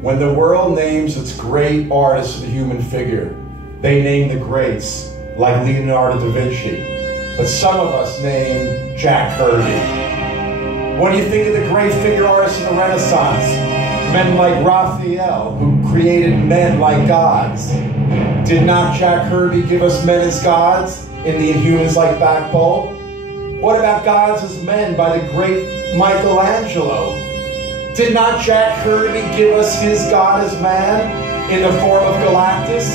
When the world names its great artists of the human figure, they name the greats like Leonardo da Vinci. But some of us name Jack Kirby. When you think of the great figure artists of the Renaissance, men like Raphael, who created men like gods, did not Jack Kirby give us men as gods in the Inhumans like backbone? What about gods as men by the great Michelangelo? Did not Jack Kirby give us his God as man in the form of Galactus?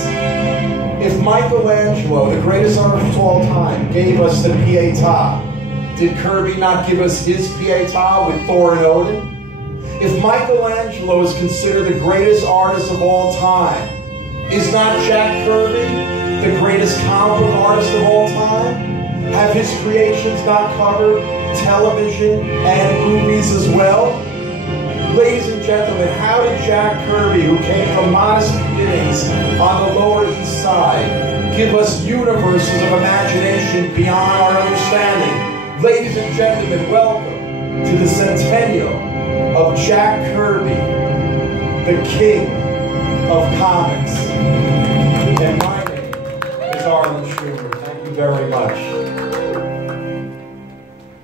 If Michelangelo, the greatest artist of all time, gave us the Pietà, did Kirby not give us his Pietà with Thor and Odin? If Michelangelo is considered the greatest artist of all time, is not Jack Kirby the greatest comic book artist of all time? Have his creations not covered television and movies as well? Ladies and gentlemen, how did Jack Kirby, who came from modest beginnings on the Lower East Side, give us universes of imagination beyond our understanding? Ladies and gentlemen, welcome to the centennial of Jack Kirby, the king of comics. And my name is Arlen Schumer. Thank you very much.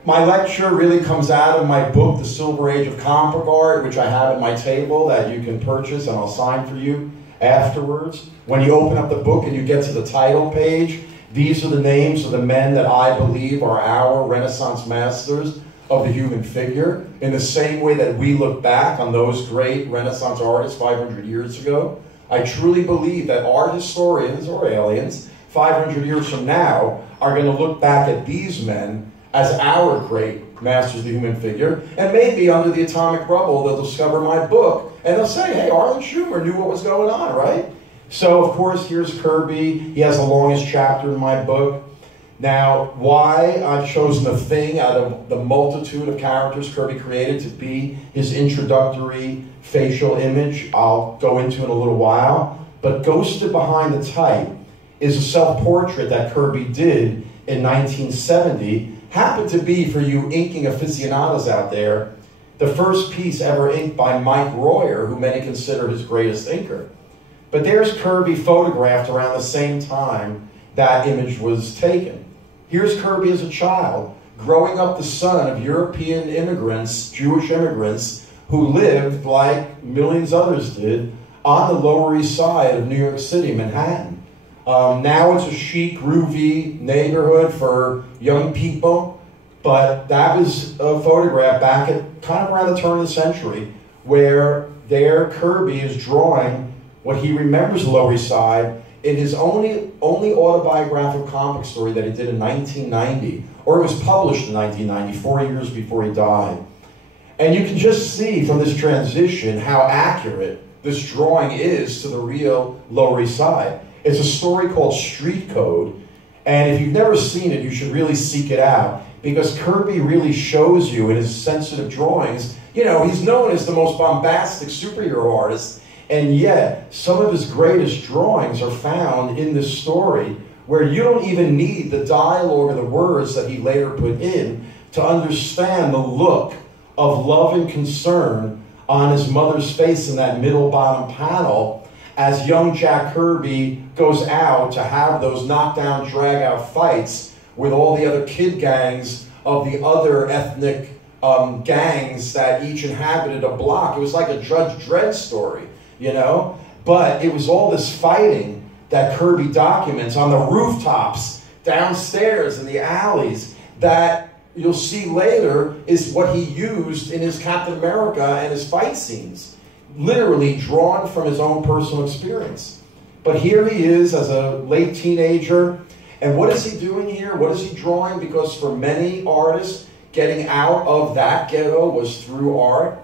My lecture really comes out of my book, The Silver Age of Comic Book Art, which I have at my table that you can purchase and I'll sign for you afterwards. When you open up the book and you get to the title page, these are the names of the men that I believe are our Renaissance masters of the human figure, in the same way that we look back on those great Renaissance artists 500 years ago. I truly believe that art historians or aliens 500 years from now are going to look back at these men as our great masters of the human figure, and maybe under the atomic rubble they'll discover my book and they'll say, hey, Arlen Schumer knew what was going on, right? So of course here's Kirby. He has the longest chapter in my book. Now, why I've chosen a thing out of the multitude of characters Kirby created to be his introductory facial image, I'll go into in a little while. But ghosted behind the type is a self-portrait that Kirby did in 1970. Happened to be, for you inking aficionados out there, the first piece ever inked by Mike Royer, who many consider his greatest inker. But there's Kirby photographed around the same time that image was taken. Here's Kirby as a child, growing up the son of European immigrants, Jewish immigrants, who lived, like millions others did, on the Lower East Side of New York City, Manhattan. Now it's a chic, groovy neighborhood for young people, but that was a photograph back at kind of around the turn of the century, where there Kirby is drawing what he remembers the Lower East Side in his only autobiographical comic story that he did in 1990, or it was published in 1990, 4 years before he died. And you can just see from this transition how accurate this drawing is to the real Lower East Side. It's a story called Street Code, and if you've never seen it, you should really seek it out, because Kirby really shows you in his sensitive drawings, you know, he's known as the most bombastic superhero artist, and yet some of his greatest drawings are found in this story, where you don't even need the dialogue or the words that he later put in to understand the look of love and concern on his mother's face in that middle bottom panel, as young Jack Kirby goes out to have those knockdown, drag-out fights with all the other kid gangs of the other ethnic gangs that each inhabited a block. It was like a Judge Dredd story, you know? But it was all this fighting that Kirby documents on the rooftops, downstairs in the alleys, that you'll see later is what he used in his Captain America and his fight scenes. Literally drawn from his own personal experience. But here he is as a late teenager, and what is he doing here? What is he drawing? Because for many artists, getting out of that ghetto was through art.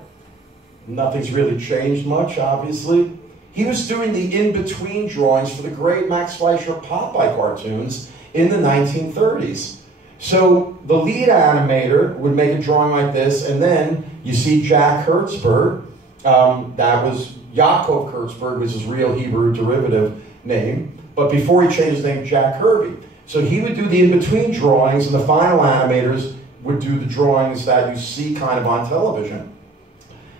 Nothing's really changed much, obviously. He was doing the in-between drawings for the great Max Fleischer Popeye cartoons in the 1930s. So the lead animator would make a drawing like this, and then you see Jack Hertzberg. That was Yaakov Hertzberg, was his real Hebrew derivative name. But before he changed his name, Jack Kirby. So he would do the in-between drawings, and the final animators would do the drawings that you see kind of on television.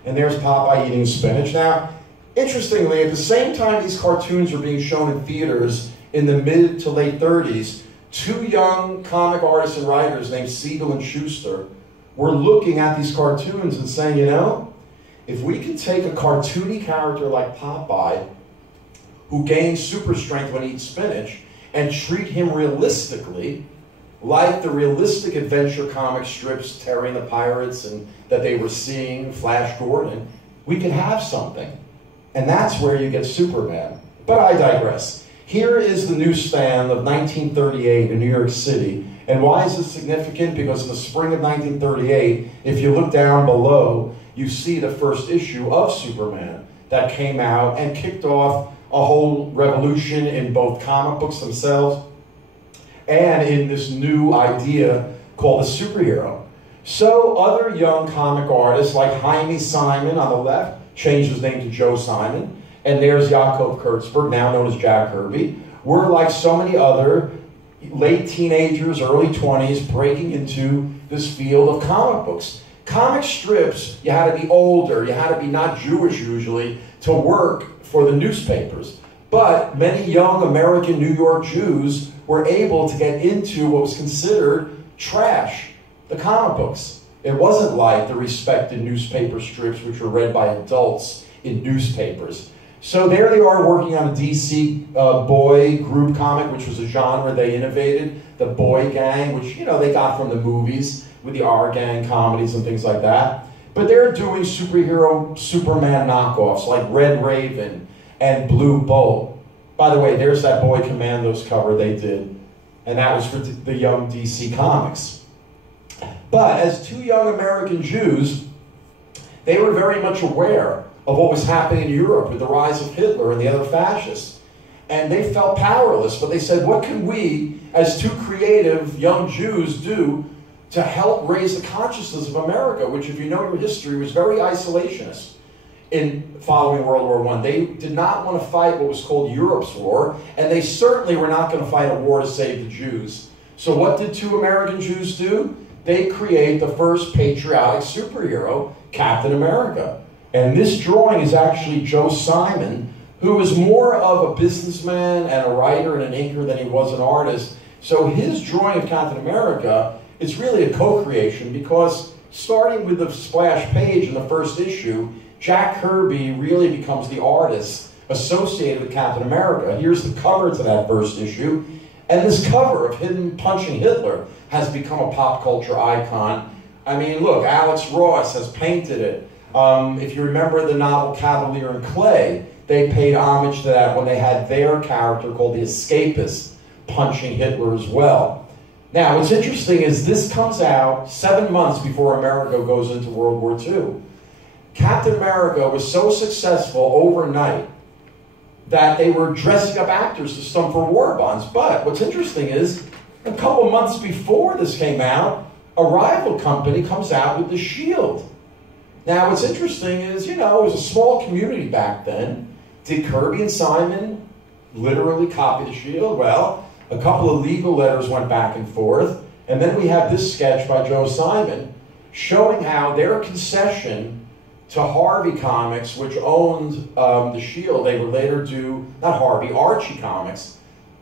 And there's Popeye eating spinach. Now, interestingly, at the same time these cartoons were being shown in theaters in the mid to late 30s, two young comic artists and writers named Siegel and Schuster were looking at these cartoons and saying, you know, if we can take a cartoony character like Popeye, who gains super strength when he eats spinach, and treat him realistically, like the realistic adventure comic strips, Terry and the Pirates, and that they were seeing, Flash Gordon, we could have something. And that's where you get Superman. But I digress. Here is the newsstand of 1938 in New York City. And why is this significant? Because in the spring of 1938, if you look down below, you see the first issue of Superman that came out and kicked off a whole revolution in both comic books themselves and in this new idea called the superhero. So other young comic artists like Jaime Simon on the left changed his name to Joe Simon, and there's Jakob Kurtzberg, now known as Jack Kirby. We're like so many other late teenagers, early 20s, breaking into this field of comic books. Comic strips, you had to be older, you had to be not Jewish usually, to work for the newspapers. But many young American New York Jews were able to get into what was considered trash, the comic books. It wasn't like the respected newspaper strips which were read by adults in newspapers. So there they are working on a DC boy group comic, which was a genre they innovated, the Boy Gang, which, you know, they got from the movies with the R-Gang comedies and things like that. But they're doing superhero Superman knockoffs like Red Raven and Blue Bolt. By the way, there's that Boy Commandos cover they did, and that was for the young DC Comics. But as two young American Jews, they were very much aware of what was happening in Europe with the rise of Hitler and the other fascists. And they felt powerless, but they said, what can we, as two creative young Jews, do to help raise the consciousness of America, which, if you know your history, was very isolationist in following World War I. They did not want to fight what was called Europe's war, and they certainly were not going to fight a war to save the Jews. So what did two American Jews do? They create the first patriotic superhero, Captain America. And this drawing is actually Joe Simon, who is more of a businessman and a writer and an inker than he was an artist. So his drawing of Captain America is really a co-creation, because starting with the splash page in the first issue, Jack Kirby really becomes the artist associated with Captain America. Here's the cover to that first issue. And this cover of him punching Hitler has become a pop culture icon. I mean, look, Alex Ross has painted it. If you remember the novel Cavalier and Clay, they paid homage to that when they had their character called the Escapist punching Hitler as well. Now, what's interesting is this comes out 7 months before America goes into World War II. Captain America was so successful overnight that they were dressing up actors to stump for war bonds. But what's interesting is, a couple months before this came out, a rival company comes out with the Shield. Now, what's interesting is, you know, it was a small community back then. Did Kirby and Simon literally copy the Shield? Well, a couple of legal letters went back and forth, and then we have this sketch by Joe Simon showing how their concession to Harvey Comics, which owned the Shield, they were later to, not Harvey, Archie Comics.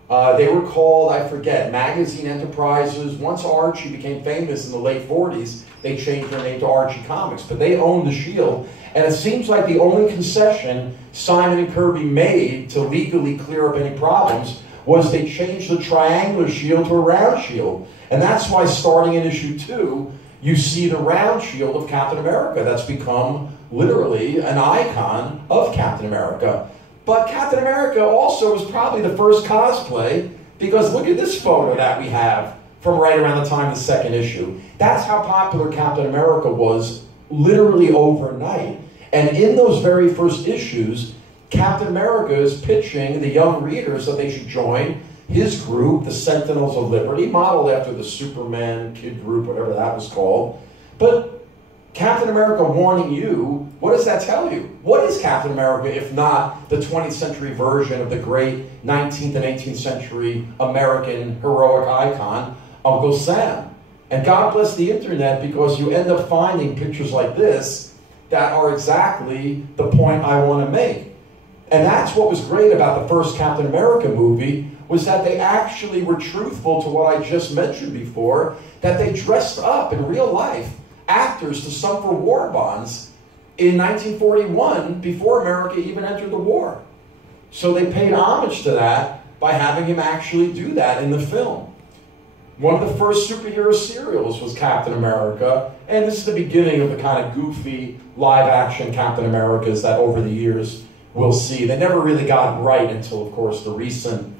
They were called, I forget, Magazine Enterprises. Once Archie became famous in the late 40s, they changed their name to Archie Comics, but they owned the Shield. And it seems like the only concession Simon and Kirby made to legally clear up any problems was they changed the triangular shield to a round shield. And that's why starting in issue 2, you see the round shield of Captain America. That's become literally an icon of Captain America. But Captain America also was probably the first cosplay, because look at this photo that we have from right around the time of the second issue. That's how popular Captain America was literally overnight. And in those very first issues, Captain America is pitching the young readers that they should join his group, the Sentinels of Liberty, modeled after the Superman kid group, whatever that was called. But Captain America warning you, what does that tell you? What is Captain America if not the 20th century version of the great 19th and 18th century American heroic icon, Uncle Sam? And God bless the internet, because you end up finding pictures like this that are exactly the point I want to make. And that's what was great about the first Captain America movie, was that they actually were truthful to what I just mentioned before, that they dressed up in real life actors to suffer war bonds in 1941 before America even entered the war. So they paid homage to that by having him actually do that in the film. One of the first superhero serials was Captain America, and this is the beginning of the kind of goofy live-action Captain Americas that over the years we'll see. They never really got right until, of course, the recent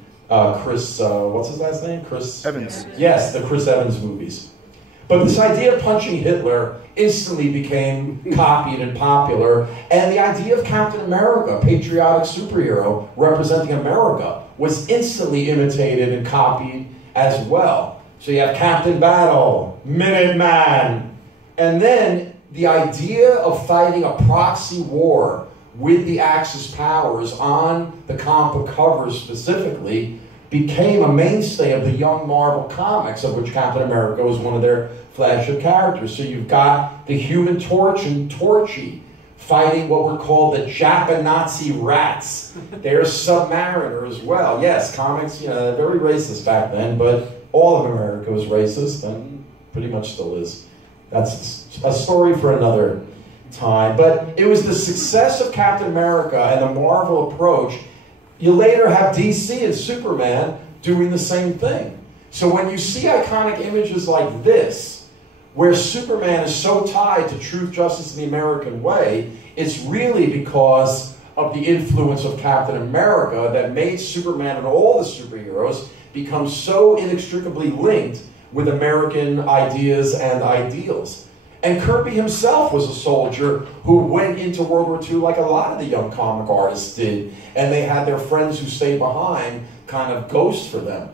Chris, what's his last name? Chris Evans. Yes, the Chris Evans movies. But this idea of punching Hitler instantly became copied and popular, and the idea of Captain America, patriotic superhero representing America, was instantly imitated and copied as well. So you have Captain Battle, Minuteman, and then the idea of fighting a proxy war with the Axis powers on the comic book covers specifically became a mainstay of the young Marvel comics, of which Captain America was one of their flagship characters. So you've got the Human Torch and Torchy fighting what were called the Japanazi rats. They're Submariner as well. Yes, comics, you know, very racist back then, but all of America was racist and pretty much still is. That's a story for another time. But it was the success of Captain America and the Marvel approach. You later have DC and Superman doing the same thing. So when you see iconic images like this, where Superman is so tied to truth, justice, and the American way, it's really because of the influence of Captain America that made Superman and all the superheroes become so inextricably linked with American ideas and ideals. And Kirby himself was a soldier who went into World War II like a lot of the young comic artists did, and they had their friends who stayed behind kind of ghost for them.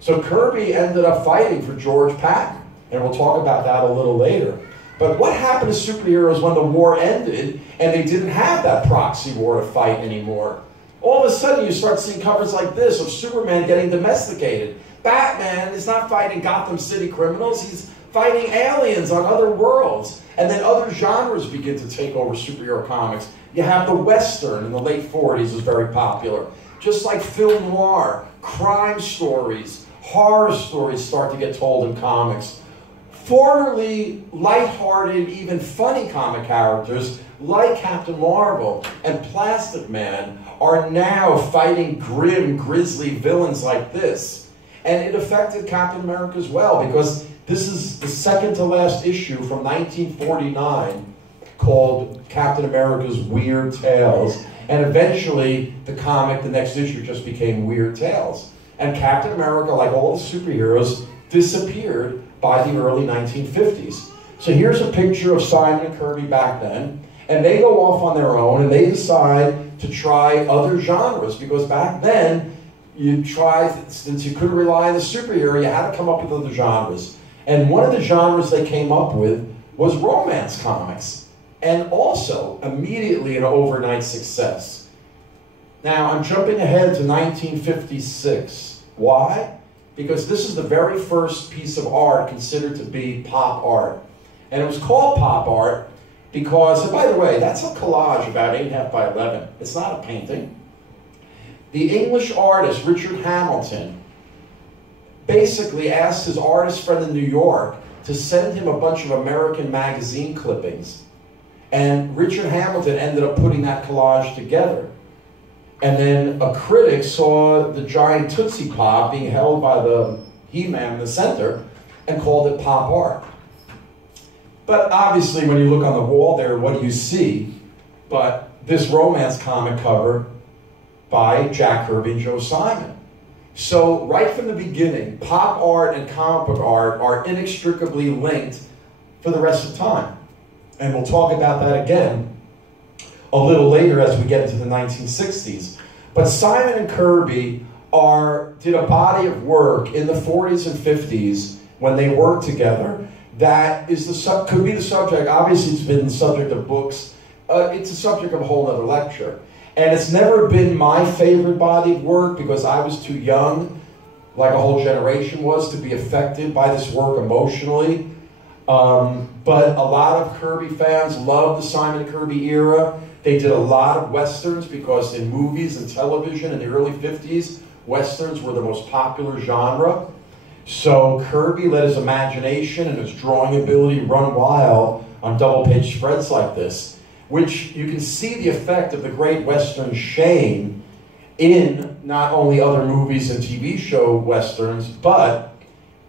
So Kirby ended up fighting for George Patton, and we'll talk about that a little later. But what happened to superheroes when the war ended and they didn't have that proxy war to fight anymore? All of a sudden you start seeing covers like this of Superman getting domesticated. Batman is not fighting Gotham City criminals, he's fighting aliens on other worlds. And then other genres begin to take over superhero comics. You have the Western in the late 40s was very popular. Just like film noir, crime stories, horror stories start to get told in comics. Formerly lighthearted, even funny comic characters like Captain Marvel and Plastic Man are now fighting grim, grisly villains like this. And it affected Captain America as well, because this is the second to last issue from 1949 called Captain America's Weird Tales. And eventually the comic, the next issue, just became Weird Tales. And Captain America, like all the superheroes, disappeared by the early 1950s. So here's a picture of Simon and Kirby back then, and they go off on their own and they decide to try other genres, because back then you tried, since you couldn't rely on the superhero, you had to come up with other genres. And one of the genres they came up with was romance comics, and also immediately an overnight success. Now I'm jumping ahead to 1956. Why? Because this is the very first piece of art considered to be pop art. And it was called pop art because, and by the way, that's a collage about 8.5 by 11. It's not a painting. The English artist, Richard Hamilton, basically asked his artist friend in New York to send him a bunch of American magazine clippings. And Richard Hamilton ended up putting that collage together. And then a critic saw the giant Tootsie Pop being held by the He-Man in the center and called it pop art. But obviously when you look on the wall there, what do you see? But this romance comic cover by Jack Kirby and Joe Simon. So right from the beginning, pop art and comic book art are inextricably linked for the rest of time. And we'll talk about that again a little later as we get into the 1960s. But Simon and Kirby did a body of work in the 40s and 50s when they worked together that is could be the subject, obviously it's been the subject of books, it's a subject of a whole other lecture. And it's never been my favorite body of work because I was too young, like a whole generation was, to be affected by this work emotionally. But a lot of Kirby fans love the Simon Kirby era. They did a lot of Westerns because in movies and television in the early 50s, Westerns were the most popular genre. So Kirby let his imagination and his drawing ability run wild on double-page spreads like this, which you can see the effect of the great Western Shane in not only other movies and TV show Westerns, but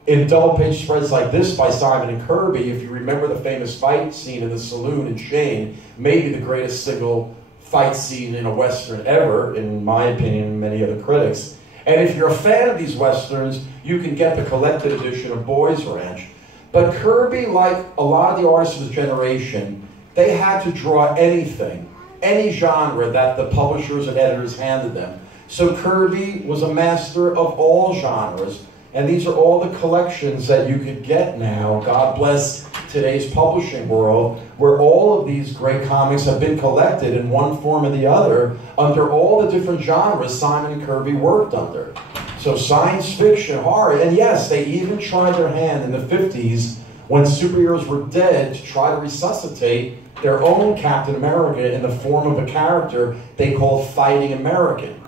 in double-page spreads like this by Simon and Kirby. If you remember the famous fight scene in the saloon in Shane, maybe the greatest single fight scene in a Western ever, in my opinion, and many other critics. And if you're a fan of these Westerns, you can get the collected edition of Boys Ranch. But Kirby, like a lot of the artists of his generation, they had to draw anything, any genre that the publishers and editors handed them. So Kirby was a master of all genres, and these are all the collections that you could get now. God bless today's publishing world, where all of these great comics have been collected in one form or the other under all the different genres Simon and Kirby worked under. So science fiction, horror, and yes, they even tried their hand in the 50s when superheroes were dead to try to resuscitate their own Captain America in the form of a character they called Fighting American.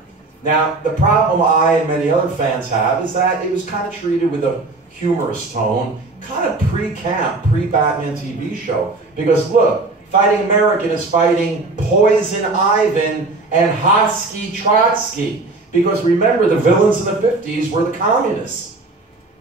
Now, the problem I and many other fans have is that it was kind of treated with a humorous tone, kind of pre-camp, pre-Batman TV show. Because look, Fighting American is fighting Poison Ivan and Hosky Trotsky. Because remember, the villains in the 50s were the communists.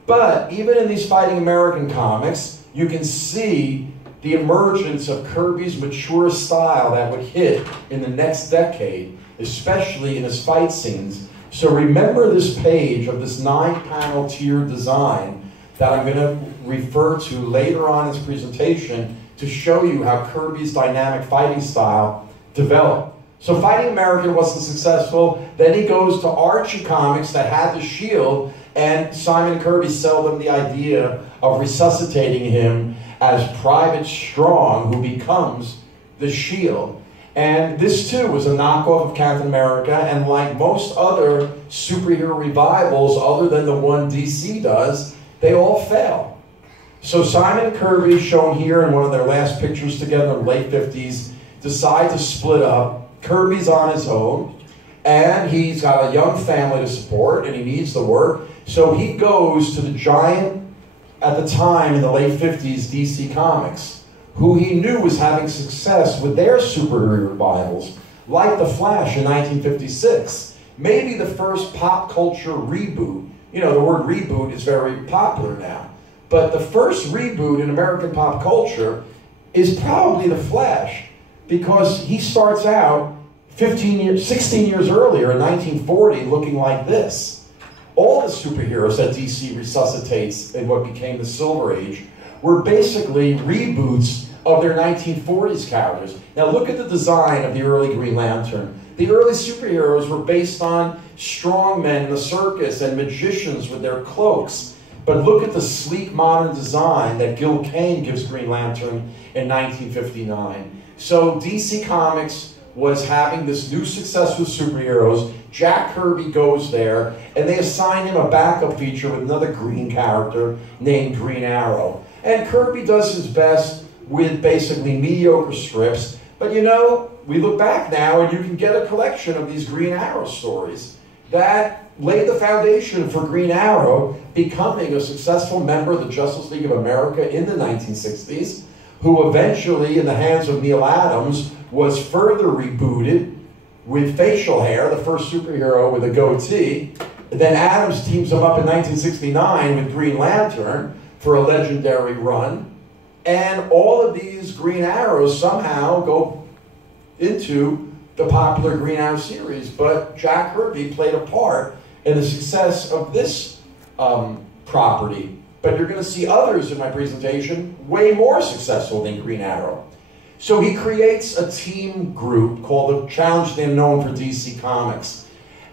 But even in these Fighting American comics, you can see the emergence of Kirby's mature style that would hit in the next decade, especially in his fight scenes. So remember this page of this 9-panel tiered design that I'm going to refer to later on in this presentation to show you how Kirby's dynamic fighting style developed. So Fighting American wasn't successful. Then he goes to Archie Comics that had the Shield, and Simon and Kirby sell them the idea of resuscitating him as Private Strong, who becomes the Shield. And this too was a knockoff of Captain America, and like most other superhero revivals other than the one DC does, they all fail. So Simon and Kirby, shown here in one of their last pictures together in the late 50s, decide to split up. Kirby's on his own, and he's got a young family to support, and he needs the work. So he goes to the giant, at the time in the late 50s, DC Comics, who he knew was having success with their superhero revivals, like The Flash in 1956. Maybe the first pop culture reboot. You know, the word reboot is very popular now. But the first reboot in American pop culture is probably The Flash, because he starts out 16 years earlier in 1940 looking like this. All the superheroes that DC resuscitates in what became the Silver Age were basically reboots of their 1940s characters. Now look at the design of the early Green Lantern. The early superheroes were based on strongmen in the circus and magicians with their cloaks. But look at the sleek modern design that Gil Kane gives Green Lantern in 1959. So DC Comics was having this new success with superheroes. Jack Kirby goes there, and they assign him a backup feature with another green character named Green Arrow. And Kirby does his best with basically mediocre strips. But you know, we look back now, and you can get a collection of these Green Arrow stories that laid the foundation for Green Arrow becoming a successful member of the Justice League of America in the 1960s, who eventually, in the hands of Neil Adams, was further rebooted with facial hair, the first superhero with a goatee. Then Adams teams him up in 1969 with Green Lantern for a legendary run. And all of these Green Arrows somehow go into the popular Green Arrow series. But Jack Kirby played a part in the success of this property. But you're going to see others in my presentation way more successful than Green Arrow. So he creates a team group called the Challenge of the Unknown for DC Comics.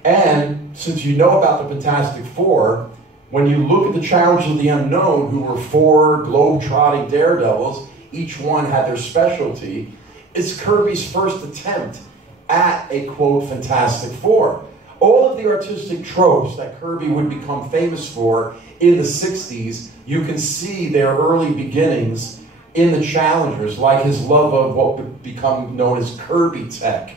And since you know about the Fantastic Four, when you look at the Challenge of the Unknown, who were 4 globe-trotting daredevils, each one had their specialty, it's Kirby's first attempt at a, quote, Fantastic Four. All of the artistic tropes that Kirby would become famous for in the 60s you can see their early beginnings in the Challengers, like his love of what would become known as Kirby tech.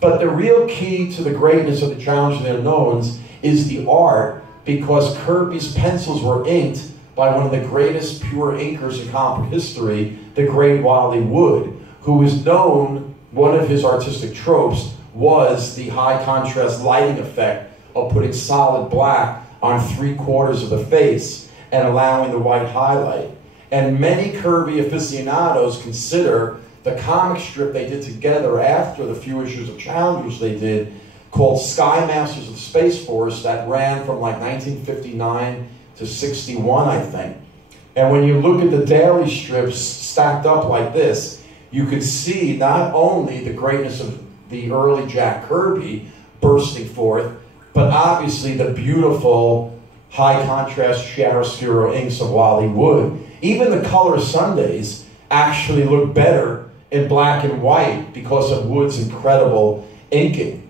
But the real key to the greatness of the Challengers and their knowns is the art, because Kirby's pencils were inked by one of the greatest pure inkers in comic history, the great Wally Wood, who was known, one of his artistic tropes was the high contrast lighting effect of putting solid black on 3/4 of the face and allowing the white highlight. And many Kirby aficionados consider the comic strip they did together after the few issues of Challengers they did, called Sky Masters of the Space Force, that ran from like 1959 to 61, I think. And when you look at the daily strips stacked up like this, you could see not only the greatness of the early Jack Kirby bursting forth, but obviously the beautiful high contrast chiaroscuro inks of Wally Wood. Even the color Sundays actually look better in black and white because of Wood's incredible inking.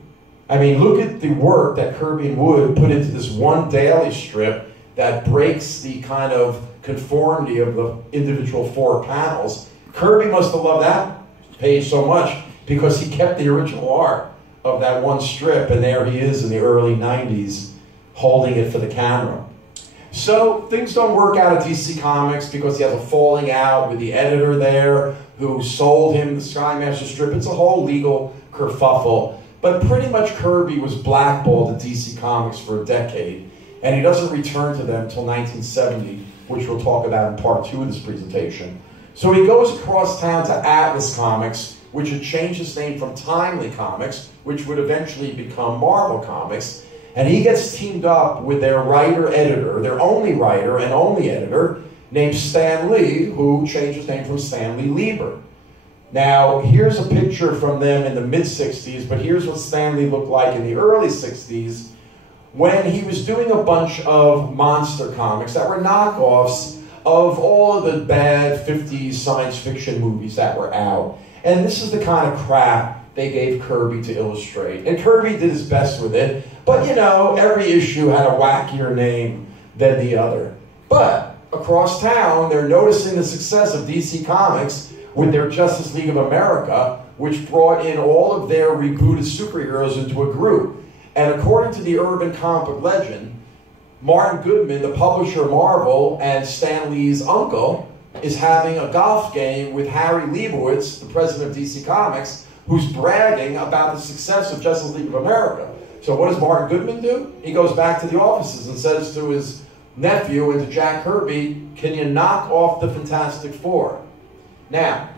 I mean, look at the work that Kirby and Wood put into this one daily strip that breaks the kind of conformity of the individual 4 panels. Kirby must have loved that page so much because he kept the original art of that one strip, and there he is in the early 90s holding it for the camera. So things don't work out at DC Comics because he has a falling out with the editor there who sold him the Sky Master strip. It's a whole legal kerfuffle. But pretty much Kirby was blackballed at DC Comics for a decade, and he doesn't return to them until 1970, which we'll talk about in part 2 of this presentation. So he goes across town to Atlas Comics, which had changed its name from Timely Comics, which would eventually become Marvel Comics, and he gets teamed up with their writer-editor, their only writer and only editor, named Stan Lee, who changed his name from Stanley Lieber. Now, here's a picture from them in the mid-60s, but here's what Stan Lee looked like in the early 60s when he was doing a bunch of monster comics that were knockoffs of all of the bad 50s science fiction movies that were out. And this is the kind of crap they gave Kirby to illustrate. And Kirby did his best with it, but you know, every issue had a wackier name than the other. But across town, they're noticing the success of DC Comics with their Justice League of America, which brought in all of their rebooted superheroes into a group. And according to the urban comic book legend, Martin Goodman, the publisher of Marvel, and Stan Lee's uncle, is having a golf game with Harry Leibowitz, the president of DC Comics, who's bragging about the success of Justice League of America. So what does Martin Goodman do? He goes back to the offices and says to his nephew and to Jack Kirby, "Can you knock off the Fantastic Four?" Now,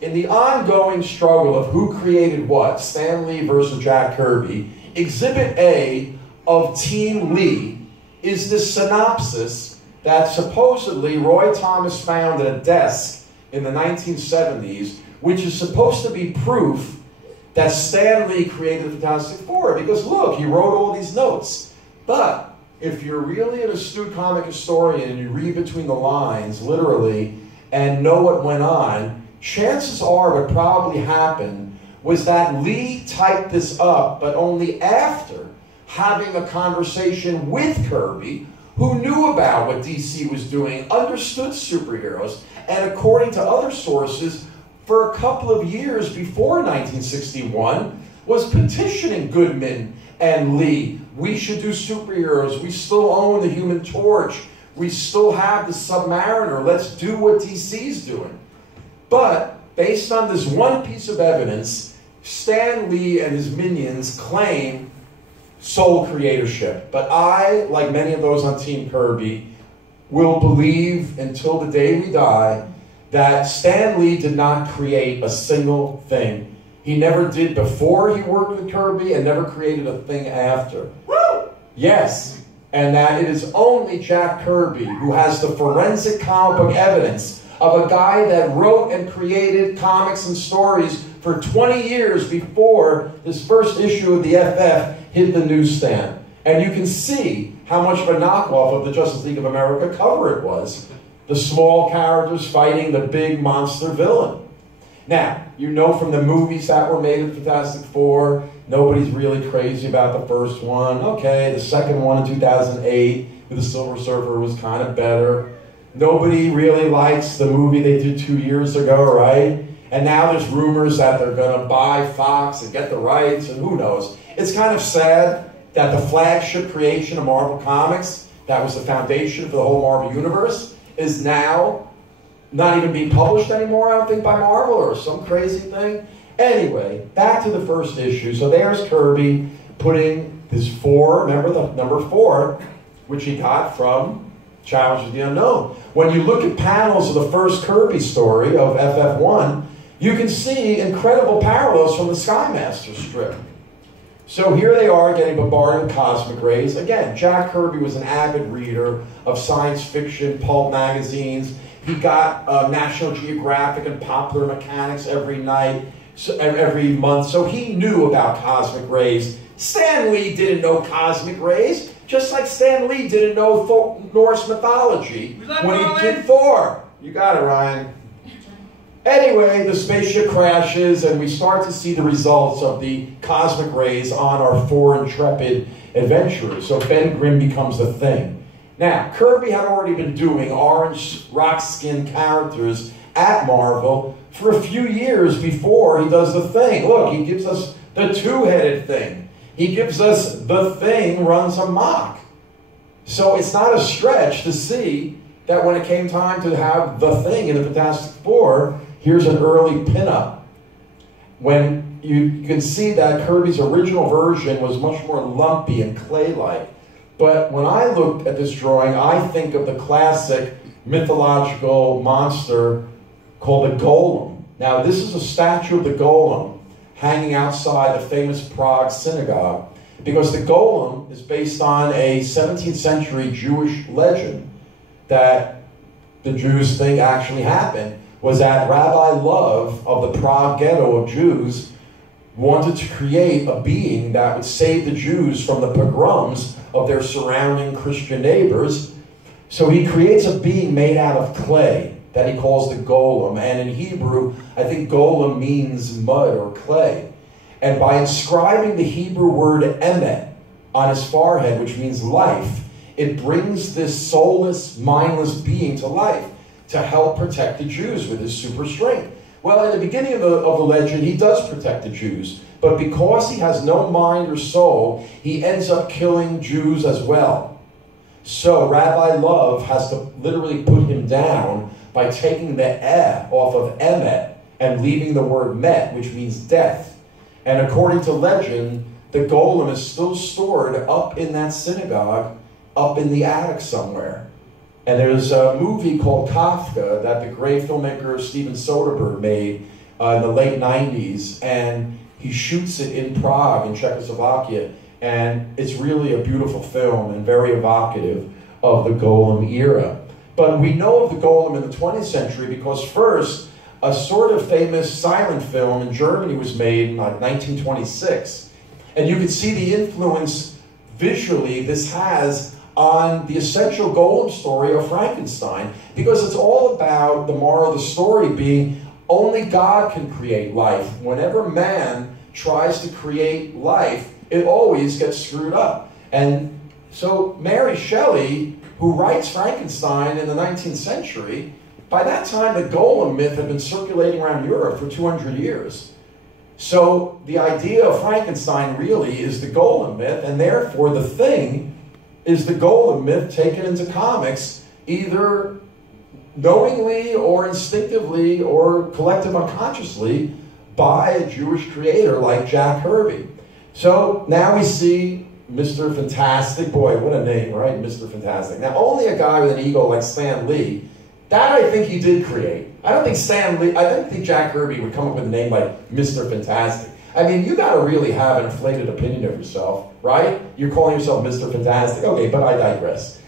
in the ongoing struggle of who created what, Stan Lee versus Jack Kirby, Exhibit A of Team Lee is this synopsis that supposedly Roy Thomas found at a desk in the 1970s, which is supposed to be proof that Stan Lee created the Fantastic Four, because look, he wrote all these notes. But if you're really an astute comic historian and you read between the lines, literally, and know what went on, chances are what probably happened was that Lee typed this up, but only after having a conversation with Kirby, who knew about what DC was doing, understood superheroes, and according to other sources, for a couple of years before 1961, was petitioning Goodman and Lee. We should do superheroes. We still own the Human Torch. We still have the Submariner. Let's do what DC's doing. But based on this one piece of evidence, Stan Lee and his minions claim sole creatorship. But I, like many of those on Team Kirby, will believe until the day we die that Stan Lee did not create a single thing. He never did before he worked with Kirby and never created a thing after. Woo! Yes. And that it is only Jack Kirby who has the forensic comic book evidence of a guy that wrote and created comics and stories for 20 years before this first issue of the FF hit the newsstand. And you can see how much of a knockoff of the Justice League of America cover it was. The small characters fighting the big monster villain. Now, you know from the movies that were made of Fantastic Four, nobody's really crazy about the first one. Okay, the second one in 2008 with the Silver Surfer was kind of better. Nobody really likes the movie they did 2 years ago, right? And now there's rumors that they're going to buy Fox and get the rights, and who knows. It's kind of sad that the flagship creation of Marvel Comics, that was the foundation for the whole Marvel Universe, is now not even being published anymore, I don't think, by Marvel, or some crazy thing. Anyway, back to the first issue. So there's Kirby putting his 4, remember the number 4, which he got from Challenge of the Unknown. When you look at panels of the first Kirby story of FF1, you can see incredible parallels from the Skymaster strip. So here they are getting bombarded with cosmic rays. Again, Jack Kirby was an avid reader of science fiction, pulp magazines. He got National Geographic and Popular Mechanics every night, every month, so he knew about cosmic rays. Stan Lee didn't know cosmic rays, just like Stan Lee didn't know Norse mythology when he did Thor. You got it, Ryan. Anyway, the spaceship crashes, and we start to see the results of the cosmic rays on our 4 intrepid adventurers. So Ben Grimm becomes the Thing. Now, Kirby had already been doing orange rock-skinned characters at Marvel for a few years before he does the Thing. Look, he gives us the two-headed Thing. He gives us the Thing runs amok. So it's not a stretch to see that when it came time to have the Thing in the Fantastic Four, here's an early pinup. When you can see that Kirby's original version was much more lumpy and clay-like. But when I looked at this drawing, I think of the classic mythological monster called the Golem. Now, this is a statue of the Golem hanging outside the famous Prague synagogue, because the Golem is based on a 17th century Jewish legend that the Jews think actually happened, was that Rabbi Love of the Prague ghetto of Jews wanted to create a being that would save the Jews from the pogroms of their surrounding Christian neighbors. So he creates a being made out of clay that he calls the Golem. And in Hebrew, I think Golem means mud or clay. And by inscribing the Hebrew word emet on his forehead, which means life, it brings this soulless, mindless being to life to help protect the Jews with his super strength. Well, in the beginning of the legend, he does protect the Jews. But because he has no mind or soul, he ends up killing Jews as well. So Rabbi Love has to literally put him down by taking the off of emet and leaving the word met, which means death. And according to legend, the Golem is still stored up in that synagogue, up in the attic somewhere. And there's a movie called Kafka that the great filmmaker Steven Soderbergh made in the late 90s, and he shoots it in Prague, in Czechoslovakia, and it's really a beautiful film and very evocative of the Golem era. But we know of the Golem in the 20th century because first, a sort of famous silent film in Germany was made in like 1926. And you can see the influence visually this has on the essential Golem story of Frankenstein, because it's all about the moral of the story being only God can create life. Whenever man tries to create life, it always gets screwed up. And so Mary Shelley, who writes Frankenstein in the 19th century, by that time the Golem myth had been circulating around Europe for 200 years. So the idea of Frankenstein really is the Golem myth, and therefore the Thing is the Golem myth taken into comics, either knowingly or instinctively or collective unconsciously by a Jewish creator like Jack Kirby. So now we see Mr. Fantastic. Boy, what a name, right? Mr. Fantastic. Now, only a guy with an ego like Stan Lee, that I think he did create. I don't think Stan Lee, I don't think Jack Kirby would come up with a name like Mr. Fantastic. I mean, you got to really have an inflated opinion of yourself, right? You're calling yourself Mr. Fantastic. Okay, but I digress.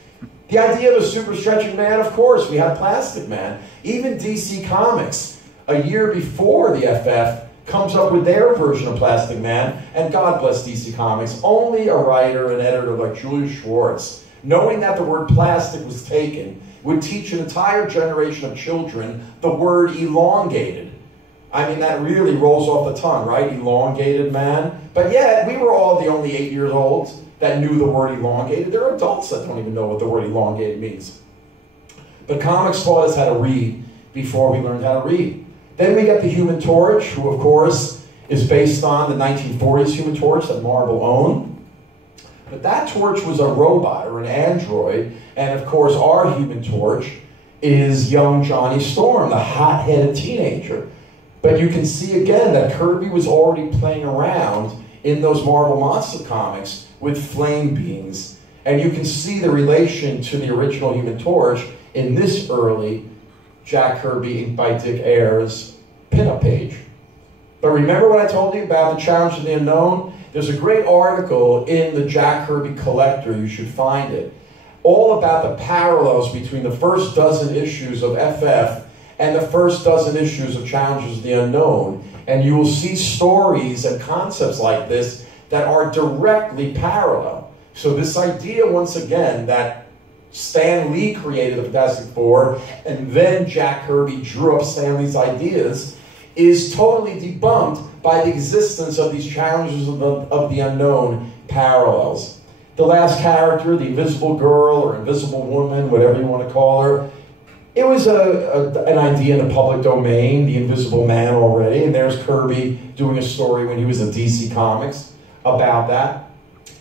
The idea of a super stretching man, of course, we had Plastic Man. Even DC Comics, a year before the FF, comes up with their version of Plastic Man, and God bless DC Comics, only a writer and editor like Julius Schwartz, knowing that the word plastic was taken, would teach an entire generation of children the word elongated. I mean, that really rolls off the tongue, right? Elongated man. But yet, we were all the only 8 years old that knew the word elongated. There are adults that don't even know what the word elongated means. But comics taught us how to read before we learned how to read. Then we get the Human Torch, who of course is based on the 1940s Human Torch that Marvel owned. But that Torch was a robot or an android, and of course our Human Torch is young Johnny Storm, the hot-headed teenager. But you can see again that Kirby was already playing around in those Marvel Monster comics with flame beings. And you can see the relation to the original Human Torch in this early Jack Kirby, inked by Dick Ayers, pinup page. But remember what I told you about the Challenge of the Unknown? There's a great article in the Jack Kirby Collector, you should find it, all about the parallels between the first dozen issues of FF and the first dozen issues of Challenges of the Unknown. And you will see stories and concepts like this that are directly parallel. So this idea, once again, that Stan Lee created the Fantastic Four and then Jack Kirby drew up Stan Lee's ideas is totally debunked by the existence of these Challenges of the Unknown parallels. The last character, the Invisible Girl or Invisible Woman, whatever you want to call her, it was an idea in the public domain, the Invisible Man already, and there's Kirby doing a story when he was in DC Comics about that.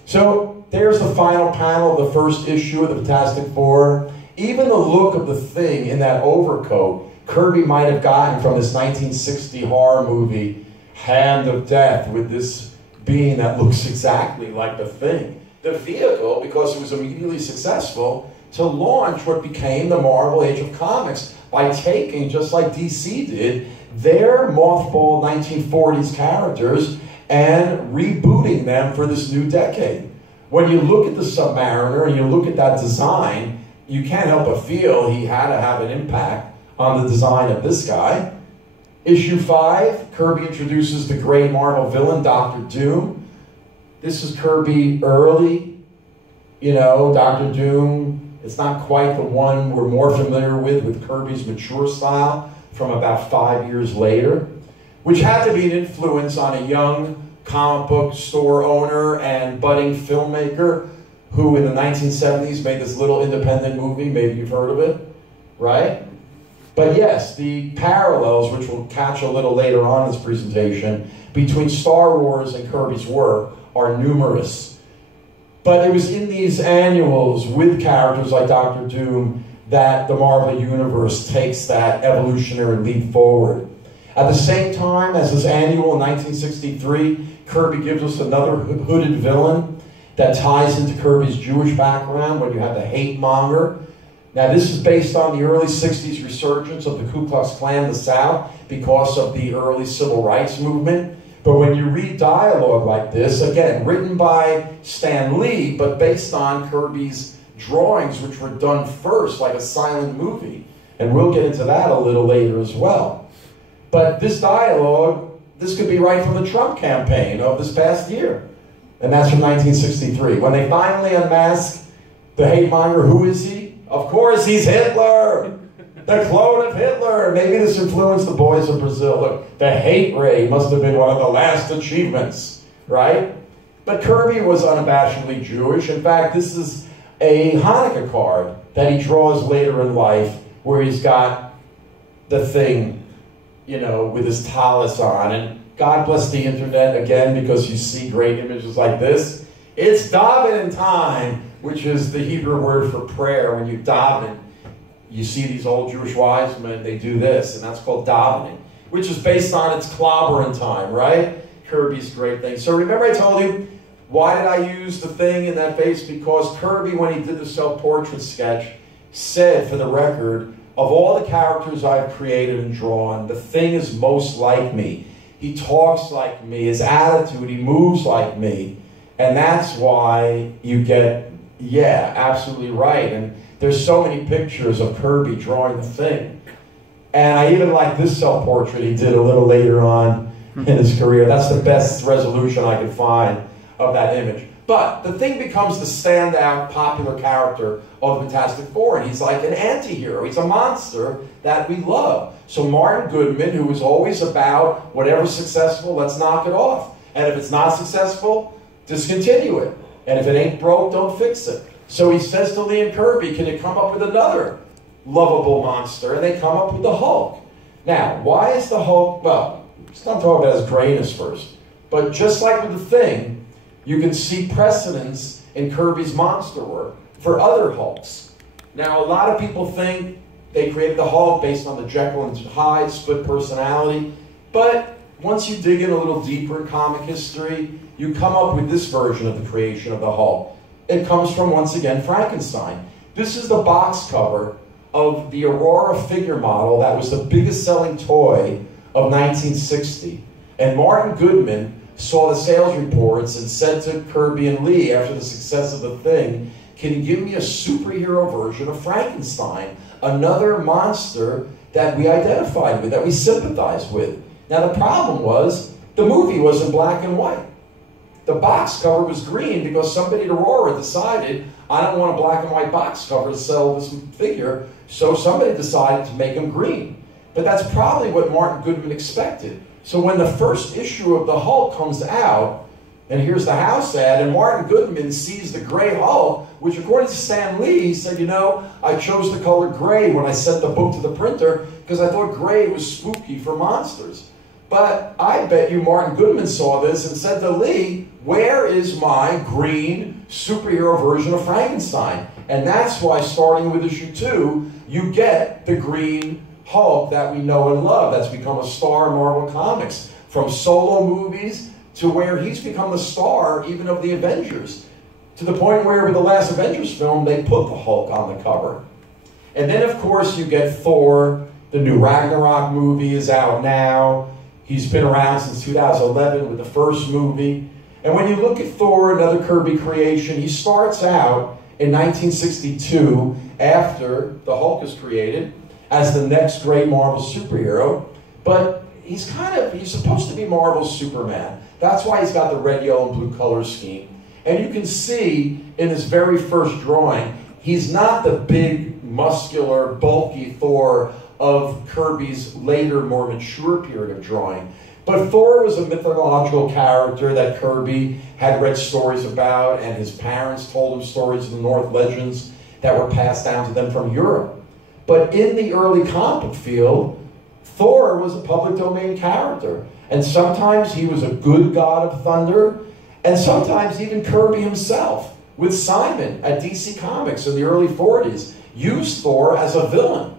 So there's the final panel of the first issue of the Fantastic Four. Even the look of the Thing in that overcoat, Kirby might have gotten from this 1960 horror movie, Hand of Death, with this being that looks exactly like the Thing. The vehicle, because it was immediately successful, to launch what became the Marvel Age of Comics by taking, just like DC did, their mothballed 1940s characters and rebooting them for this new decade. When you look at the Submariner and you look at that design, you can't help but feel he had to have an impact on the design of this guy. Issue 5, Kirby introduces the great Marvel villain, Dr. Doom. This is Kirby early, you know, Dr. Doom. It's not quite the one we're more familiar with Kirby's mature style from about 5 years later, which had to be an influence on a young comic book store owner and budding filmmaker who in the 1970s made this little independent movie. Maybe you've heard of it, right? But yes, the parallels, which we'll catch a little later on in this presentation, between Star Wars and Kirby's work are numerous. But it was in these annuals with characters like Dr. Doom that the Marvel Universe takes that evolutionary leap forward. At the same time as this annual in 1963, Kirby gives us another hooded villain that ties into Kirby's Jewish background when you have the hate monger. Now this is based on the early 60s resurgence of the Ku Klux Klan in the South because of the early civil rights movement. But when you read dialogue like this, again, written by Stan Lee, but based on Kirby's drawings, which were done first, like a silent movie, and we'll get into that a little later as well. But this dialogue, this could be right from the Trump campaign of this past year. And that's from 1963. When they finally unmask the hate monger, who is he? Of course, he's Hitler! The clone of Hitler. Maybe this influenced the boys of Brazil. Look, the hate ray must have been one of the last achievements, right? But Kirby was unabashedly Jewish. In fact, this is a Hanukkah card that he draws later in life where he's got the Thing, you know, with his tallis on. And God bless the internet again because you see great images like this. It's davening time, which is the Hebrew word for prayer. When you daven, you see these old Jewish wise men, they do this, and that's called davening, which is based on its clobbering time, right? Kirby's great thing. So remember I told you, why did I use the Thing in that face? Because Kirby, when he did the self-portrait sketch, said, for the record, of all the characters I've created and drawn, the Thing is most like me. He talks like me, his attitude, he moves like me. And that's why you get, yeah, absolutely right. And there's so many pictures of Kirby drawing the Thing. And I even like this self-portrait he did a little later on in his career. That's the best resolution I could find of that image. But the Thing becomes the standout popular character of the Fantastic Four. And he's like an anti-hero. He's a monster that we love. So Martin Goodman, who was always about whatever's successful, let's knock it off. And if it's not successful, discontinue it. And if it ain't broke, don't fix it. So he says to Lee and Kirby, can you come up with another lovable monster, and they come up with the Hulk. Now, why is the Hulk, well, let's not talk about his grayness first, but just like with the Thing, you can see precedence in Kirby's monster work for other Hulks. Now, a lot of people think they created the Hulk based on the Jekyll and Hyde split personality, but once you dig in a little deeper in comic history, you come up with this version of the creation of the Hulk. It comes from, once again, Frankenstein. This is the box cover of the Aurora figure model that was the biggest selling toy of 1960. And Martin Goodman saw the sales reports and said to Kirby and Lee after the success of the Thing, can you give me a superhero version of Frankenstein? Another monster that we identified with, that we sympathized with. Now the problem was, the movie was in black and white. The box cover was green because somebody at Aurora decided, I don't want a black and white box cover to sell this figure, so somebody decided to make him green. But that's probably what Martin Goodman expected. So when the first issue of the Hulk comes out, and here's the house ad, and Martin Goodman sees the gray Hulk, which according to Stan Lee, he said, you know, I chose the color gray when I sent the book to the printer because I thought gray was spooky for monsters. But I bet you Martin Goodman saw this and said to Lee, where is my green superhero version of Frankenstein? And that's why, starting with issue 2, you get the green Hulk that we know and love. That's become a star in Marvel Comics. From solo movies to where he's become the star even of the Avengers. To the point where with the last Avengers film, they put the Hulk on the cover. And then, of course, you get Thor. The new Ragnarok movie is out now. He's been around since 2011 with the first movie. And when you look at Thor, another Kirby creation, he starts out in 1962, after the Hulk is created, as the next great Marvel superhero. But he's supposed to be Marvel's Superman. That's why he's got the red, yellow, and blue color scheme. And you can see in his very first drawing, he's not the big, muscular, bulky Thor of Kirby's later, more mature period of drawing. But Thor was a mythological character that Kirby had read stories about, and his parents told him stories of the North legends that were passed down to them from Europe. But in the early comic field, Thor was a public domain character. And sometimes he was a good god of thunder, and sometimes even Kirby himself, with Simon at DC Comics in the early 40s, used Thor as a villain.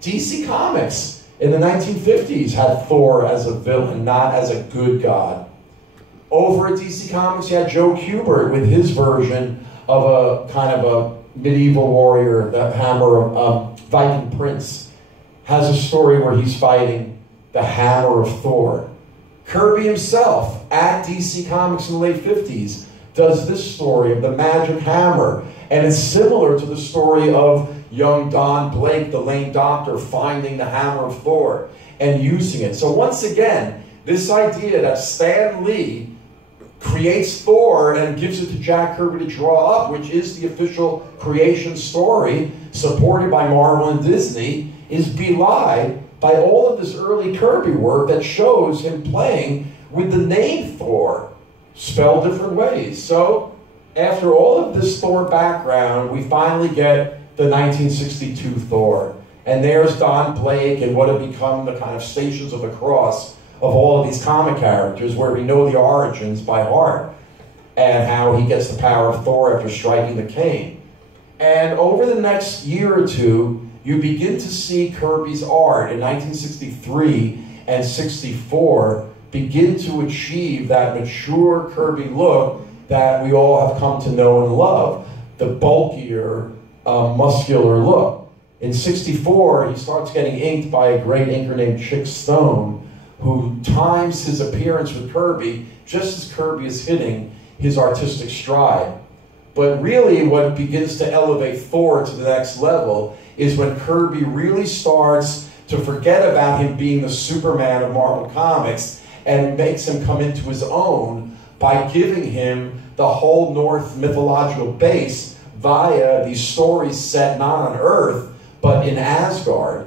DC Comics in the 1950s had Thor as a villain, not as a good god. Over at DC Comics, you had Joe Kubert with his version of a kind of a medieval warrior, the Hammer of Viking Prince, has a story where he's fighting the Hammer of Thor. Kirby himself, at DC Comics in the late 50s, does this story of the Magic Hammer, and it's similar to the story of young Don Blake, the lame doctor, finding the Hammer of Thor and using it. So once again, this idea that Stan Lee creates Thor and gives it to Jack Kirby to draw up, which is the official creation story supported by Marvel and Disney, is belied by all of this early Kirby work that shows him playing with the name Thor, spelled different ways. So, after all of this Thor background, we finally get the 1962 Thor. And there's Don Blake and what have become the kind of Stations of the Cross of all of these comic characters, where we know the origins by heart, and how he gets the power of Thor after striking the cane. And over the next year or two, you begin to see Kirby's art in 1963 and 64 begin to achieve that mature Kirby look that we all have come to know and love, the bulkier, muscular look. In 64, he starts getting inked by a great inker named Chick Stone, who times his appearance with Kirby just as Kirby is hitting his artistic stride. But really what begins to elevate Thor to the next level is when Kirby really starts to forget about him being the Superman of Marvel Comics and makes him come into his own by giving him the whole Norse mythological base via these stories set not on Earth, but in Asgard.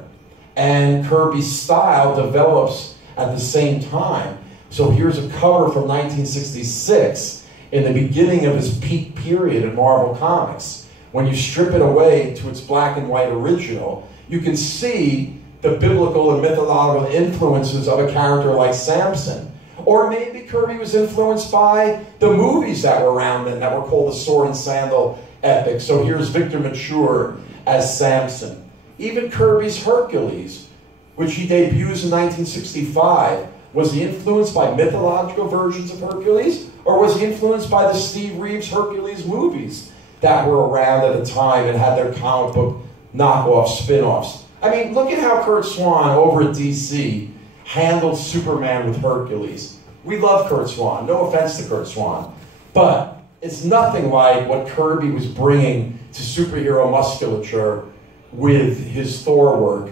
And Kirby's style develops at the same time. So here's a cover from 1966, in the beginning of his peak period in Marvel Comics, when you strip it away to its black and white original, you can see the biblical and mythological influences of a character like Samson. Or maybe Kirby was influenced by the movies that were around then that were called the sword and sandal epic. So here's Victor Mature as Samson. Even Kirby's Hercules, which he debuts in 1965, was he influenced by mythological versions of Hercules, or was he influenced by the Steve Reeves Hercules movies that were around at the time and had their comic book knockoff spin-offs? I mean, look at how Curt Swan over at DC handled Superman with Hercules. We love Curt Swan, no offense to Curt Swan, but it's nothing like what Kirby was bringing to superhero musculature with his Thor work.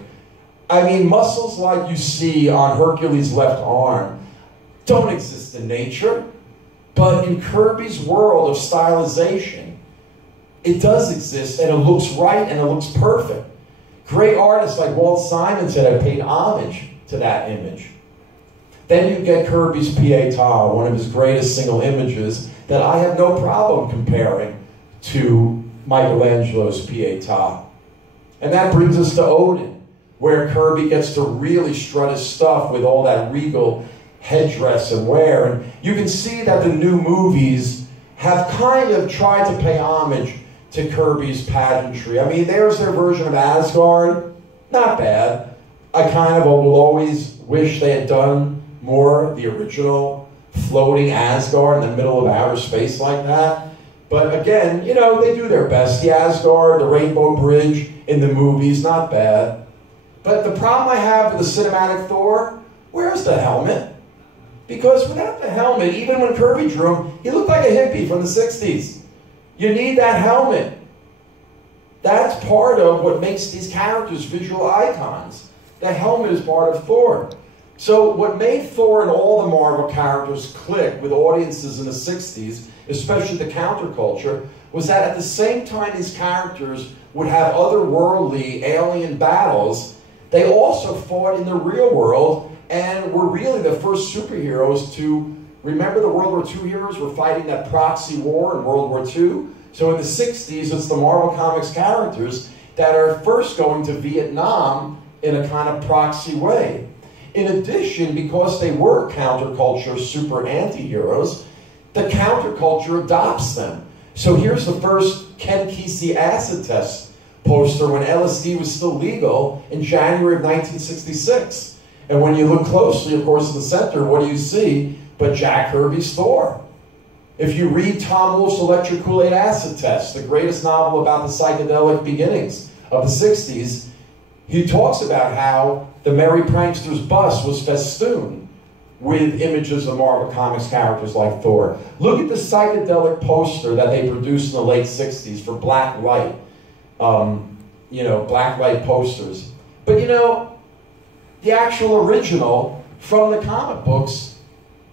I mean, muscles like you see on Hercules' left arm don't exist in nature, but in Kirby's world of stylization, it does exist, and it looks right, and it looks perfect. Great artists like Walt Simonson have paid homage to that image. Then you get Kirby's Pietà, one of his greatest single images that I have no problem comparing to Michelangelo's Pietà. And that brings us to Odin, where Kirby gets to really strut his stuff with all that regal headdress and wear. And you can see that the new movies have kind of tried to pay homage to Kirby's pageantry. I mean, there's their version of Asgard. Not bad. I kind of will always wish they had done more the original floating Asgard in the middle of outer space like that. But again, you know, they do their best. The Asgard, the Rainbow Bridge in the movies, not bad. But the problem I have with the cinematic Thor, where's the helmet? Because without the helmet, even when Kirby drew him, he looked like a hippie from the 60s. You need that helmet. That's part of what makes these characters visual icons. The helmet is part of Thor. So what made Thor and all the Marvel characters click with audiences in the 60s, especially the counterculture, was that at the same time these characters would have otherworldly alien battles, they also fought in the real world and were really the first superheroes to, remember the World War II heroes were fighting that proxy war in World War II? So in the 60s, it's the Marvel Comics characters that are first going to Vietnam in a kind of proxy way. In addition, because they were counterculture super anti-heroes, the counterculture adopts them. So here's the first Ken Kesey acid test poster when LSD was still legal in January of 1966. And when you look closely, of course, in the center, what do you see but Jack Kirby's Thor? If you read Tom Wolfe's Electric Kool-Aid Acid Test, the greatest novel about the psychedelic beginnings of the 60s, he talks about how the Merry Prankster's bus was festooned with images of Marvel Comics characters like Thor. Look at the psychedelic poster that they produced in the late 60s for black light. You know, black light posters. But you know, the actual original from the comic books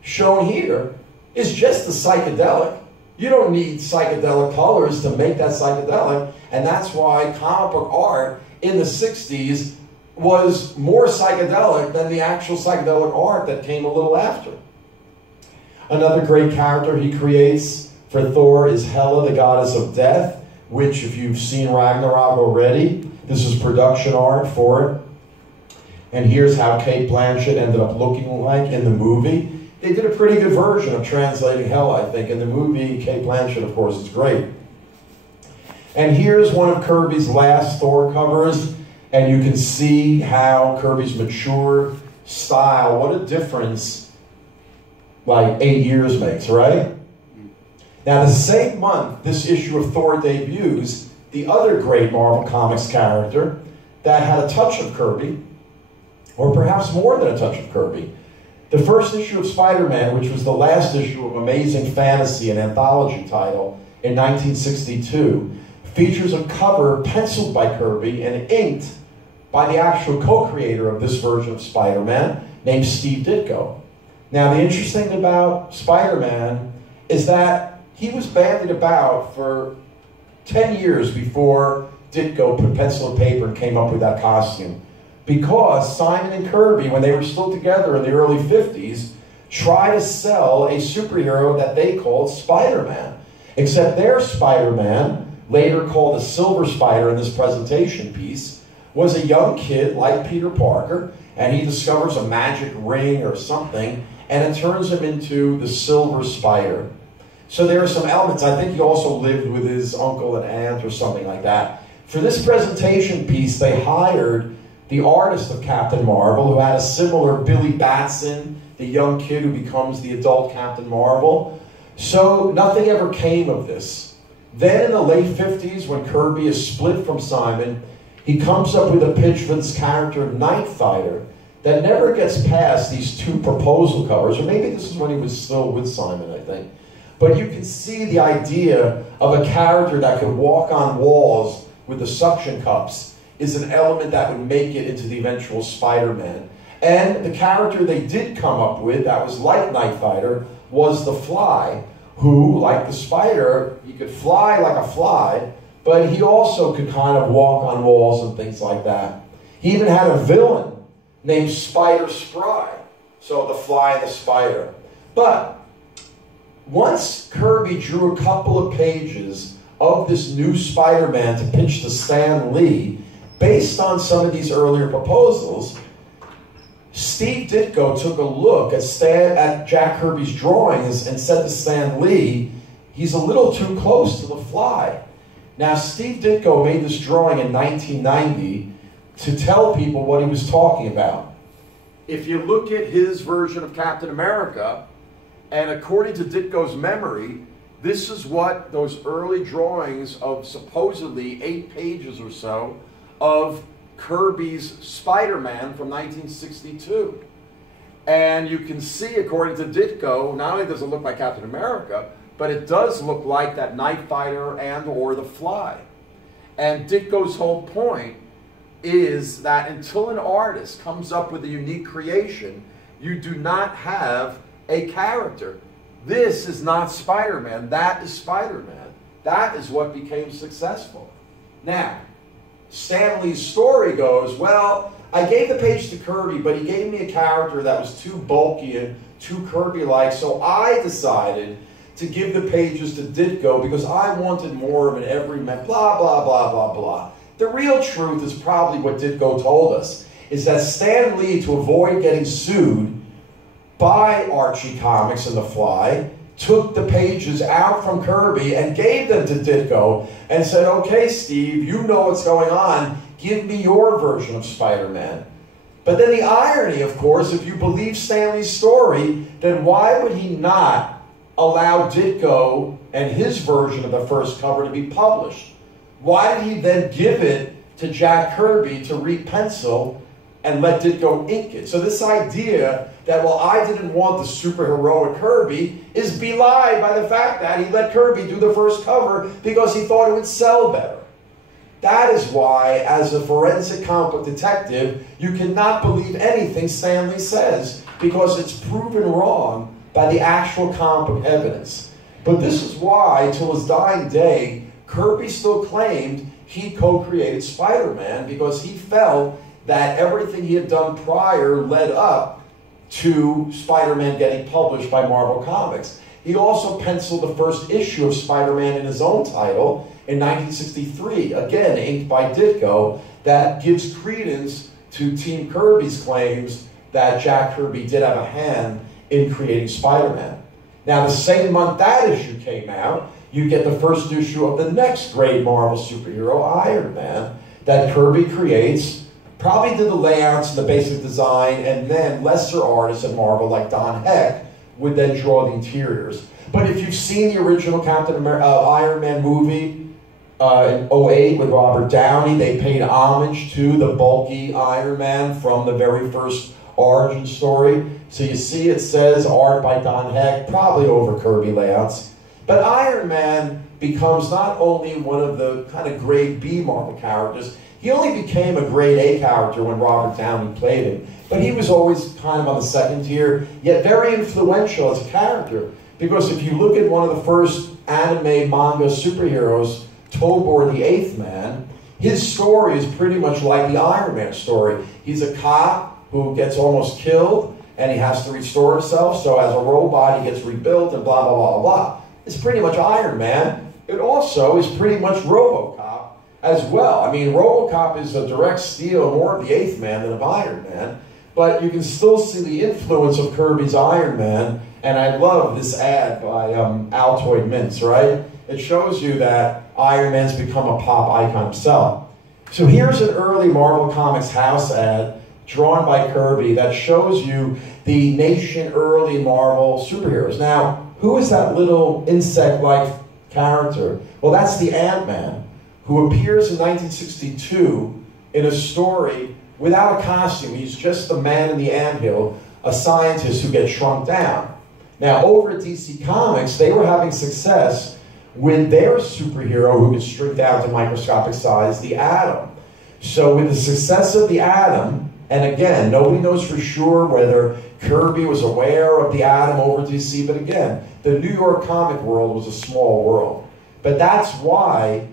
shown here is just the psychedelic. You don't need psychedelic colors to make that psychedelic, and that's why comic book art in the 60s was more psychedelic than the actual psychedelic art that came a little after. Another great character he creates for Thor is Hela, the goddess of death, which, if you've seen Ragnarok already, this is production art for it. And here's how Cate Blanchett ended up looking like in the movie. They did a pretty good version of translating Hela, I think. In the movie, Cate Blanchett, of course, is great. And here's one of Kirby's last Thor covers, and you can see how Kirby's mature style, what a difference like 8 years makes, right? Now, the same month this issue of Thor debuts, the other great Marvel Comics character that had a touch of Kirby, or perhaps more than a touch of Kirby, the first issue of Spider-Man, which was the last issue of Amazing Fantasy, an anthology title, in 1962, features a cover penciled by Kirby and inked by the actual co-creator of this version of Spider-Man, named Steve Ditko. Now, the interesting thing about Spider-Man is that he was bandied about for 10 years before Ditko put pencil and paper and came up with that costume. Because Simon and Kirby, when they were still together in the early 50s, tried to sell a superhero that they called Spider-Man. Except their Spider-Man later called the Silver Spider in this presentation piece, was a young kid like Peter Parker, and he discovers a magic ring or something, and it turns him into the Silver Spider. So there are some elements. I think he also lived with his uncle and aunt or something like that. For this presentation piece, they hired the artist of Captain Marvel, who had a similar Billy Batson, the young kid who becomes the adult Captain Marvel. So nothing ever came of this. Then in the late 50s, when Kirby is split from Simon, he comes up with a pitch for this character, Night Fighter, that never gets past these two proposal covers, or maybe this is when he was still with Simon, I think. But you can see the idea of a character that could walk on walls with the suction cups is an element that would make it into the eventual Spider-Man. And the character they did come up with that was like Night Fighter was the Fly, who, like the Spider, he could fly like a fly, but he also could kind of walk on walls and things like that. He even had a villain named Spider Spry, so the Fly and the Spider. But once Kirby drew a couple of pages of this new Spider-Man to pitch to Stan Lee, based on some of these earlier proposals, Steve Ditko took a look at Jack Kirby's drawings and said to Stan Lee, he's a little too close to the Fly. Now, Steve Ditko made this drawing in 1990 to tell people what he was talking about. If you look at his version of Captain America, and according to Ditko's memory, this is what those early drawings of supposedly 8 pages or so of Kirby's Spider-Man from 1962. And you can see, according to Ditko, not only does it look like Captain America, but it does look like that Night Fighter and or the Fly. And Ditko's whole point is that until an artist comes up with a unique creation, you do not have a character. This is not Spider-Man, that is Spider-Man. That is what became successful. Now, Stan Lee's story goes, well, I gave the page to Kirby, but he gave me a character that was too bulky and too Kirby-like, so I decided to give the pages to Ditko because I wanted more of an everyman, blah, blah, blah, blah, blah. The real truth is probably what Ditko told us, is that Stan Lee, to avoid getting sued by Archie Comics and The Fly, took the pages out from Kirby and gave them to Ditko and said, okay, Steve, you know what's going on. Give me your version of Spider-Man. But then the irony, of course, if you believe Stan Lee's story, then why would he not allow Ditko and his version of the first cover to be published? Why did he then give it to Jack Kirby to repencil and let Ditko ink it? So this idea that, well, I didn't want the superheroic Kirby is belied by the fact that he let Kirby do the first cover because he thought it would sell better. That is why, as a forensic comic book detective, you cannot believe anything Stan Lee says because it's proven wrong by the actual comic book evidence. But this is why, till his dying day, Kirby still claimed he co-created Spider-Man because he felt that everything he had done prior led up to Spider-Man getting published by Marvel Comics. He also penciled the first issue of Spider-Man in his own title in 1963, again inked by Ditko, that gives credence to Team Kirby's claims that Jack Kirby did have a hand in creating Spider-Man. Now, the same month that issue came out, you get the first issue of the next great Marvel superhero, Iron Man, that Kirby creates, probably did the layouts and the basic design, and then lesser artists at Marvel like Don Heck would then draw the interiors. But if you've seen the original Iron Man movie in 2008 with Robert Downey, they paid homage to the bulky Iron Man from the very first origin story. So you see it says art by Don Heck, probably over Kirby layouts. But Iron Man becomes not only one of the kind of grade B Marvel characters, he only became a grade A character when Robert Downey played him. But he was always kind of on the second tier, yet very influential as a character. Because if you look at one of the first anime manga superheroes, Tobor the Eighth Man, his story is pretty much like the Iron Man story. He's a cop who gets almost killed, and he has to restore himself, so as a robot he gets rebuilt and blah, blah, blah, blah. It's pretty much Iron Man, it also is pretty much RoboCop as well. I mean, RoboCop is a direct steal more of the Eighth Man than of Iron Man, but you can still see the influence of Kirby's Iron Man, and I love this ad by Altoid Mints, right? It shows you that Iron Man's become a pop icon himself. So here's an early Marvel Comics house ad drawn by Kirby that shows you the nation early Marvel superheroes. Now, who is that little insect-like character? Well, that's the Ant-Man, who appears in 1962 in a story without a costume. He's just the man in the anthill, a scientist who gets shrunk down. Now, over at DC Comics, they were having success with their superhero who could shrink down to microscopic size, the Atom. So with the success of the Atom, and again, nobody knows for sure whether Kirby was aware of the Atom over DC, but again, the New York comic world was a small world. But that's why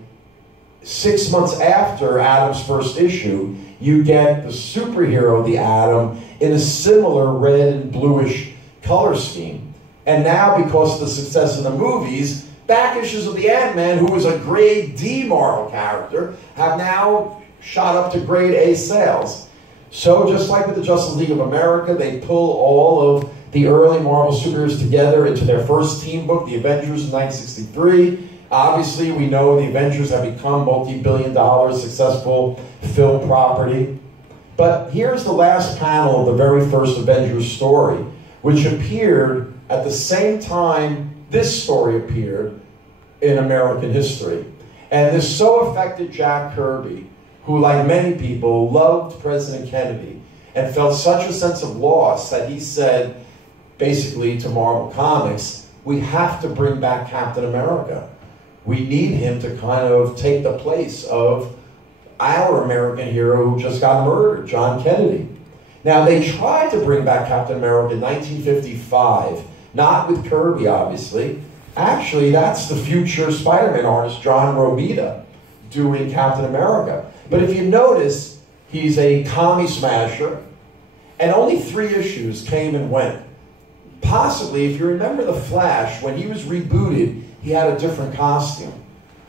6 months after Atom's first issue, you get the superhero, the Atom, in a similar red and bluish color scheme. And now, because of the success of the movies, back issues of the Ant-Man, who was a grade D Marvel character, have now shot up to grade A sales. So just like with the Justice League of America, they pull all of the early Marvel superheroes together into their first team book, the Avengers in 1963. Obviously, we know the Avengers have become multi-billion-dollar successful film property. But here's the last panel of the very first Avengers story, which appeared at the same time this story appeared in American history. And this so affected Jack Kirby, who, like many people, loved President Kennedy and felt such a sense of loss that he said, basically to Marvel Comics, we have to bring back Captain America. We need him to kind of take the place of our American hero who just got murdered, John Kennedy. Now, they tried to bring back Captain America in 1955, not with Kirby, obviously. Actually, that's the future Spider-Man artist, John Romita, doing Captain America. But if you notice, he's a commie smasher, and only 3 issues came and went. Possibly, if you remember The Flash, when he was rebooted, he had a different costume.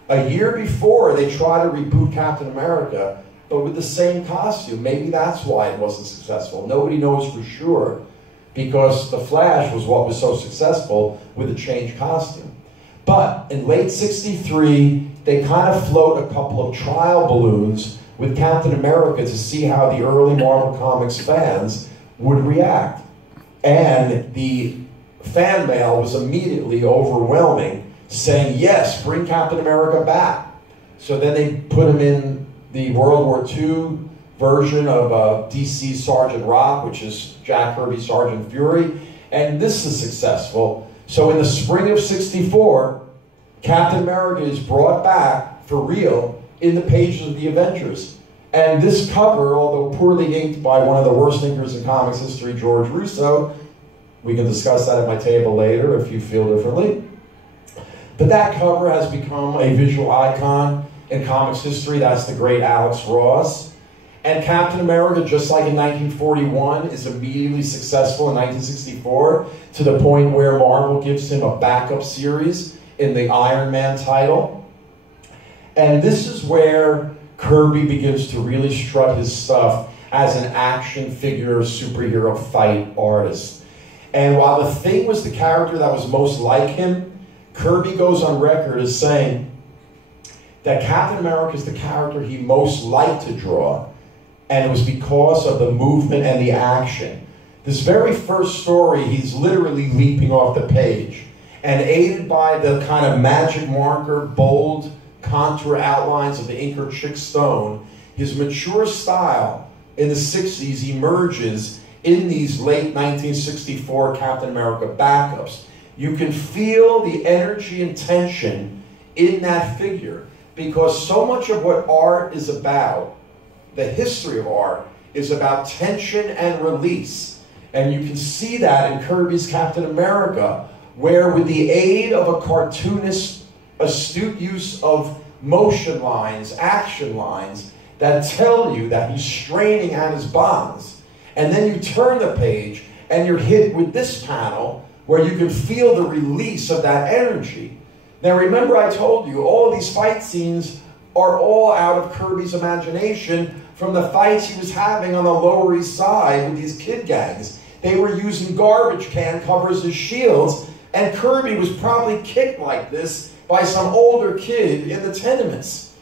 A year before, they tried to reboot Captain America, but with the same costume. Maybe that's why it wasn't successful. Nobody knows for sure, because The Flash was what was so successful with a changed costume. But in late '63, they kind of float a couple of trial balloons with Captain America to see how the early Marvel Comics fans would react. And the fan mail was immediately overwhelming, saying, yes, bring Captain America back. So then they put him in the World War II version of DC Sergeant Rock, which is Jack Kirby's Sergeant Fury, and this is successful. So in the spring of '64, Captain America is brought back for real in the pages of the Avengers. And this cover, although poorly inked by one of the worst inkers in comics history, George Russo, we can discuss that at my table later if you feel differently, but that cover has become a visual icon in comics history. That's the great Alex Ross. And Captain America, just like in 1941, is immediately successful in 1964, to the point where Marvel gives him a backup series in the Iron Man title. And this is where Kirby begins to really strut his stuff as an action figure superhero fight artist. And while the Thing was the character that was most like him, Kirby goes on record as saying that Captain America is the character he most liked to draw, and it was because of the movement and the action. This very first story, he's literally leaping off the page, and aided by the kind of magic marker, bold contour outlines of the inker Chick Stone, his mature style in the 60s emerges in these late 1964 Captain America backups. You can feel the energy and tension in that figure, because so much of what art is about, the history of art, is about tension and release. And you can see that in Kirby's Captain America, where with the aid of a cartoonist's astute use of motion lines, action lines, that tell you that he's straining at his bonds. And then you turn the page and you're hit with this panel where you can feel the release of that energy. Now remember I told you, all of these fight scenes are all out of Kirby's imagination from the fights he was having on the Lower East Side with these kid gangs. They were using garbage can covers as shields, and Kirby was probably kicked like this by some older kid in the tenements.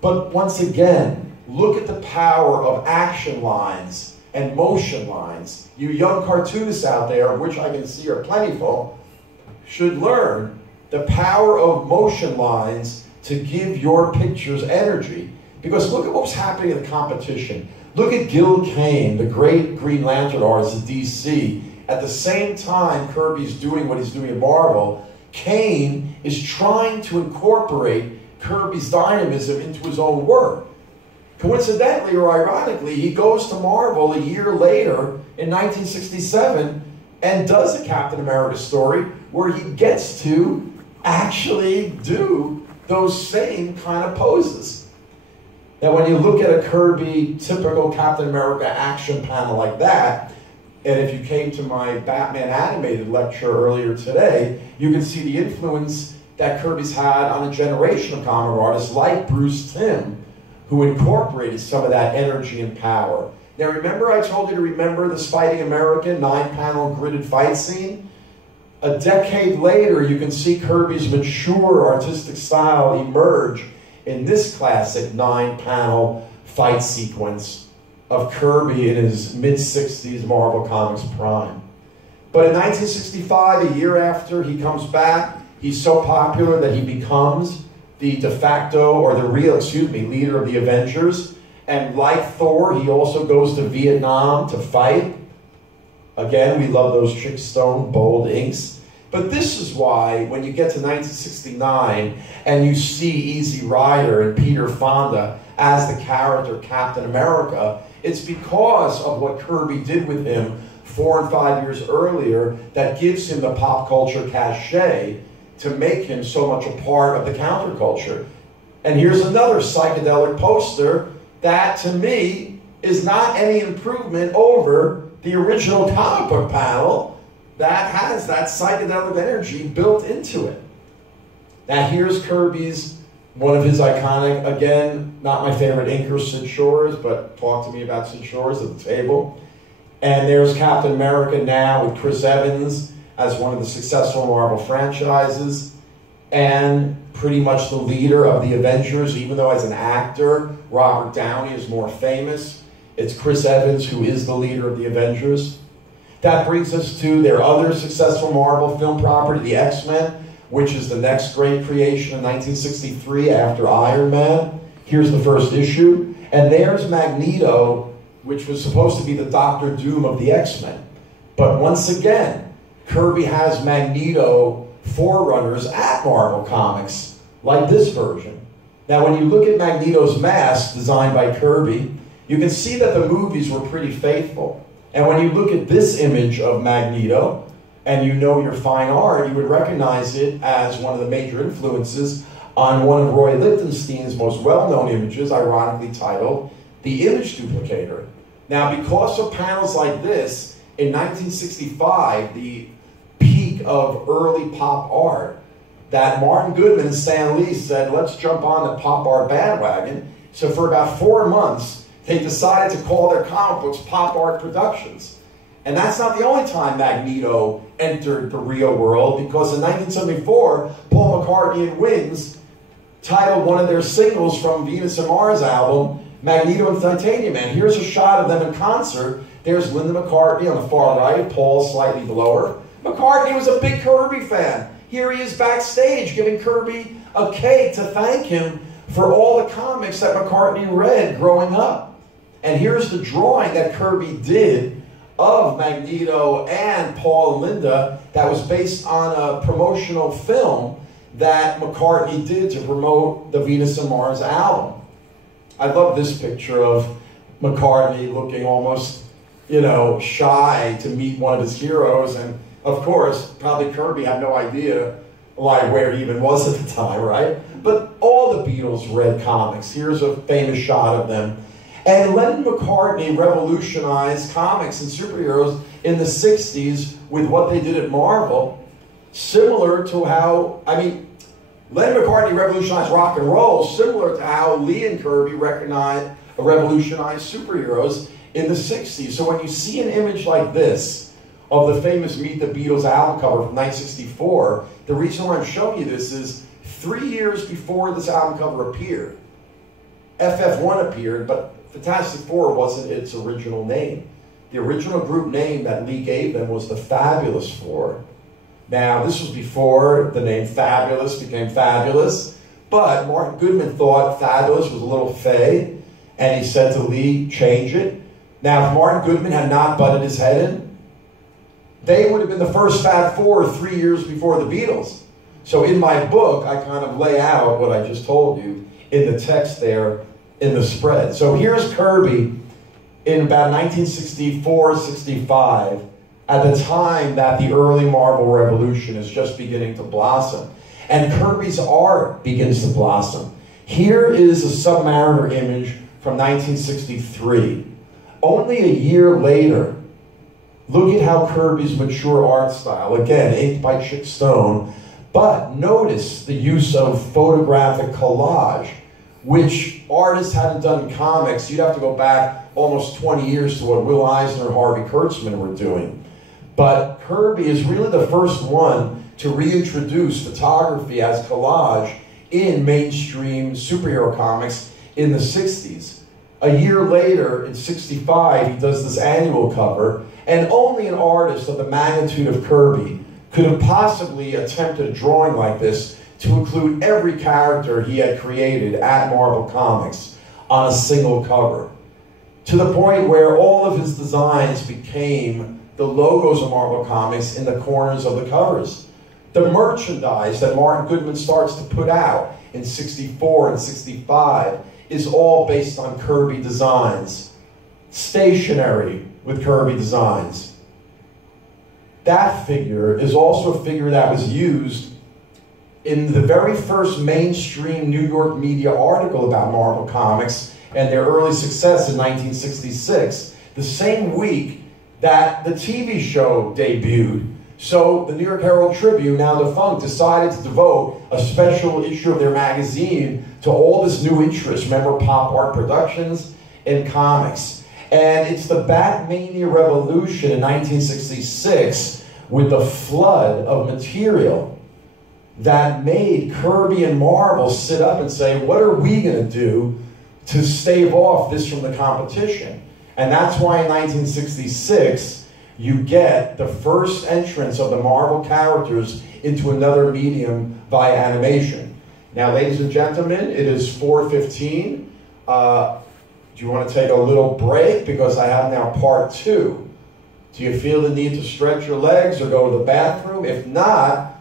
But once again, look at the power of action lines and motion lines. You young cartoonists out there, of which I can see are plentiful, should learn the power of motion lines to give your pictures energy. Because look at what's happening in the competition. Look at Gil Kane, the great Green Lantern artist at DC. At the same time Kirby's doing what he's doing at Marvel, Kane is trying to incorporate Kirby's dynamism into his own work. Coincidentally or ironically, he goes to Marvel a year later in 1967 and does a Captain America story where he gets to actually do those same kind of poses. Now when you look at a Kirby typical Captain America action panel like that, and if you came to my Batman animated lecture earlier today, you can see the influence that Kirby's had on a generation of comic artists like Bruce Timm, who incorporated some of that energy and power. Now remember I told you to remember this Fighting American 9-panel gridded fight scene? A decade later, you can see Kirby's mature artistic style emerge in this classic 9-panel fight sequence of Kirby in his mid-60s Marvel Comics prime. But in 1965, a year after he comes back, he's so popular that he becomes the de facto, or the real, leader of the Avengers. And like Thor, he also goes to Vietnam to fight. Again, we love those Chickstone bold inks. But this is why, when you get to 1969 and you see Easy Rider and Peter Fonda as the character Captain America, it's because of what Kirby did with him 4 and 5 years earlier that gives him the pop culture cachet to make him so much a part of the counterculture. And here's another psychedelic poster that, to me, is not any improvement over the original comic book panel that has that psychedelic energy built into it. Now here's Kirby's, one of his iconic, again, not my favorite inker, Sid Shores, but talk to me about Sid Shores at the table. And there's Captain America now with Chris Evans as one of the successful Marvel franchises, and pretty much the leader of the Avengers, even though as an actor, Robert Downey is more famous. It's Chris Evans who is the leader of the Avengers. That brings us to their other successful Marvel film property, the X-Men, which is the next great creation in 1963 after Iron Man. Here's the first issue. And there's Magneto, which was supposed to be the Doctor Doom of the X-Men. But once again, Kirby has Magneto forerunners at Marvel Comics, like this version. Now when you look at Magneto's mask, designed by Kirby, you can see that the movies were pretty faithful. And when you look at this image of Magneto, and you know your fine art, you would recognize it as one of the major influences on one of Roy Lichtenstein's most well-known images, ironically titled The Image Duplicator. Now, because of panels like this, in 1965, the peak of early pop art, that Martin Goodman and Stan Lee said, let's jump on the pop art bandwagon. So for about 4 months, they decided to call their comic books Pop Art Productions. And that's not the only time Magneto entered the real world, because in 1974, Paul McCartney and Wings titled one of their singles from Venus and Mars album, Magneto and Titanium Man. Here's a shot of them in concert. There's Linda McCartney on the far right, Paul slightly below her. McCartney was a big Kirby fan. Here he is backstage giving Kirby a cake to thank him for all the comics that McCartney read growing up. And here's the drawing that Kirby did of Magneto and Paul and Linda that was based on a promotional film that McCartney did to promote the Venus and Mars album. I love this picture of McCartney looking almost, shy to meet one of his heroes. And of course, probably Kirby had no idea where he even was at the time, right? But all the Beatles read comics. Here's a famous shot of them. And Lennon McCartney revolutionized comics and superheroes in the 60s with what they did at Marvel, similar to how, Lennon McCartney revolutionized rock and roll, similar to how Lee and Kirby revolutionized superheroes in the 60s. So when you see an image like this of the famous Meet the Beatles album cover from 1964, the reason why I'm showing you this is 3 years before this album cover appeared, FF1 appeared, but Fantastic Four wasn't its original name. The original group name that Lee gave them was the Fabulous Four. Now, this was before the name Fabulous became Fabulous, but Martin Goodman thought Fabulous was a little fey, and he said to Lee, change it. Now, if Martin Goodman had not butted his head in, they would have been the first Fab Four 3 years before the Beatles. So in my book, I kind of lay out what I just told you in the text there in the spread. So here's Kirby in about 1964-65, at the time that the early Marvel Revolution is just beginning to blossom. And Kirby's art begins to blossom. Here is a Submariner image from 1963. Only a year later, look at how Kirby's mature art style, again, inked by Chick Stone, but notice the use of photographic collage, which artists hadn't done in comics. You'd have to go back almost 20 years to what Will Eisner and Harvey Kurtzman were doing. But Kirby is really the first one to reintroduce photography as collage in mainstream superhero comics in the 60s. A year later, in 65, he does this annual cover, and only an artist of the magnitude of Kirby could have possibly attempted a drawing like this to include every character he had created at Marvel Comics on a single cover, to the point where all of his designs became the logos of Marvel Comics in the corners of the covers. The merchandise that Martin Goodman starts to put out in 64 and 65 is all based on Kirby designs. Stationery with Kirby designs. That figure is also a figure that was used in the very first mainstream New York media article about Marvel Comics and their early success in 1966, the same week that the TV show debuted. So the New York Herald Tribune, now defunct, decided to devote a special issue of their magazine to all this new interest. Remember Pop Art Productions in comics. And it's the Batmania revolution in 1966 with the flood of material that made Kirby and Marvel sit up and say, what are we going to do to stave off this from the competition? And that's why in 1966, you get the first entrance of the Marvel characters into another medium via animation. Now, ladies and gentlemen, it is 4:15. Do you want to take a little break? Because I have now part 2. Do you feel the need to stretch your legs or go to the bathroom? If not,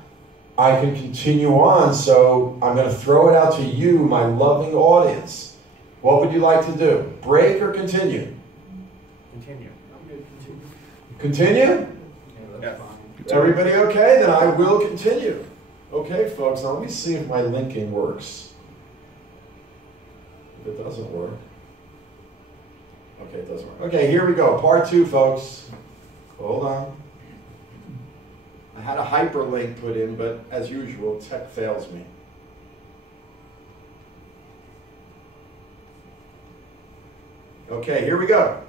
I can continue on. So I'm going to throw it out to you, my loving audience. What would you like to do? Break or continue? Continue. I'm good. Continue? Yeah, that's fine. Everybody okay? Then I will continue. Okay, folks, now let me see if my linking works. If it doesn't work. Okay, it doesn't work. Okay, here we go. Part 2, folks. Hold on. I had a hyperlink put in, but as usual, tech fails me. Okay, here we go.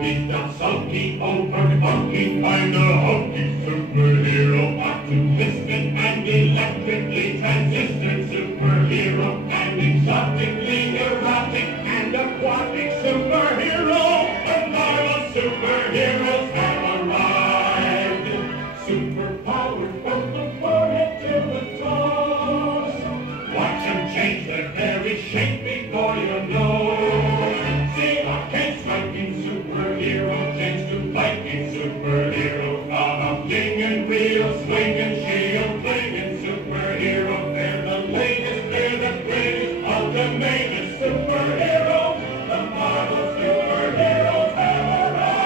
He's that sulky, old funky, kind of hokey superhero, optimistic and electrically transistored superhero, and exotically erotic and aquatic superhero. The Marvel superheroes have arrived. Superpowered from the forehead to the toes. Watch them change their very shape before you know. See a striking superhero change to lightning superhero. Got a flinging real swinging shield flinging superhero. They're the latest, they're the greatest, ultimatest superhero. The Marvel superheroes have arrived.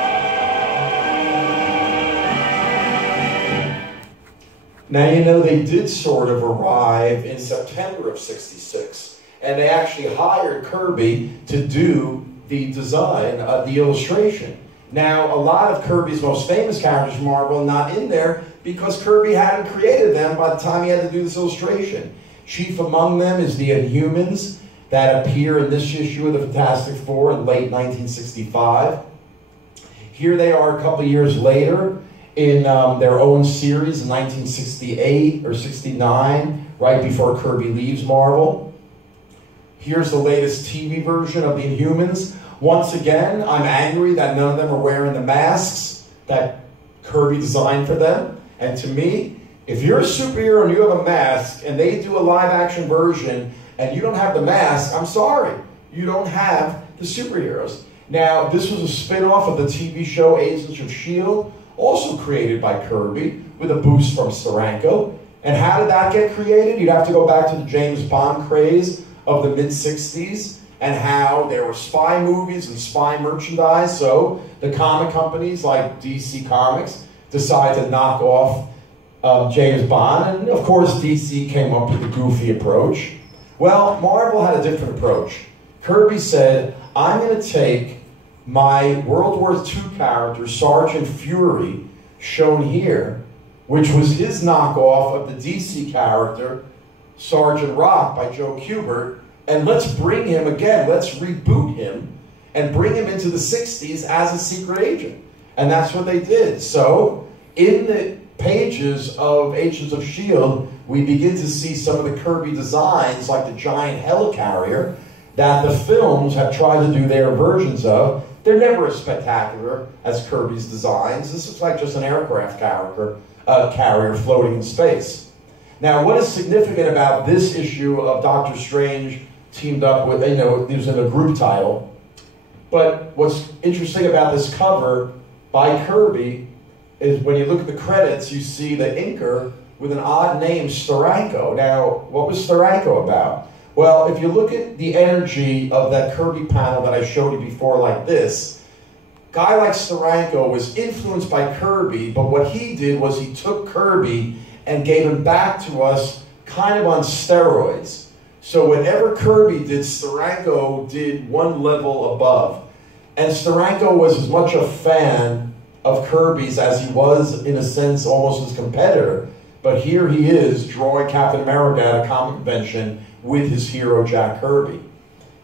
Now, you know, they did sort of arrive in September of '66, and they actually hired Kirby to do the design of the illustration. Now, a lot of Kirby's most famous characters from Marvel are not in there because Kirby hadn't created them by the time he had to do this illustration. Chief among them is the Inhumans that appear in this issue of the Fantastic Four in late 1965. Here they are a couple years later in their own series in 1968 or 69, right before Kirby leaves Marvel. Here's the latest TV version of the Inhumans. Once again, I'm angry that none of them are wearing the masks that Kirby designed for them. And to me, if you're a superhero and you have a mask and they do a live-action version and you don't have the mask, I'm sorry. You don't have the superheroes. Now, this was a spin-off of the TV show Agents of S.H.I.E.L.D., also created by Kirby, with a boost from Steranko. And how did that get created? You'd have to go back to the James Bond craze of the mid-60s, and how there were spy movies and spy merchandise. So the comic companies like DC Comics decided to knock off James Bond. And of course, DC came up with a goofy approach. Well, Marvel had a different approach. Kirby said, I'm going to take my World War II character, Sergeant Fury, shown here, which was his knockoff of the DC character, Sergeant Rock by Joe Kubert, and let's bring him again, let's reboot him and bring him into the 60s as a secret agent. And that's what they did. So in the pages of Agents of S.H.I.E.L.D., we begin to see some of the Kirby designs, like the giant helicarrier, that the films have tried to do their versions of. They're never as spectacular as Kirby's designs. This is like just an aircraft carrier floating in space. Now, what is significant about this issue of Doctor Strange teamed up with, it was in a group title, but what's interesting about this cover by Kirby is when you look at the credits, you see the inker with an odd name, Steranko. Now, what was Steranko about? Well, if you look at the energy of that Kirby panel that I showed you before like this, a guy like Steranko was influenced by Kirby, but what he did was he took Kirby and gave him back to us kind of on steroids. So whatever Kirby did, Steranko did one level above. And Steranko was as much a fan of Kirby's as he was, in a sense, almost his competitor. But here he is drawing Captain America at a comic convention with his hero, Jack Kirby.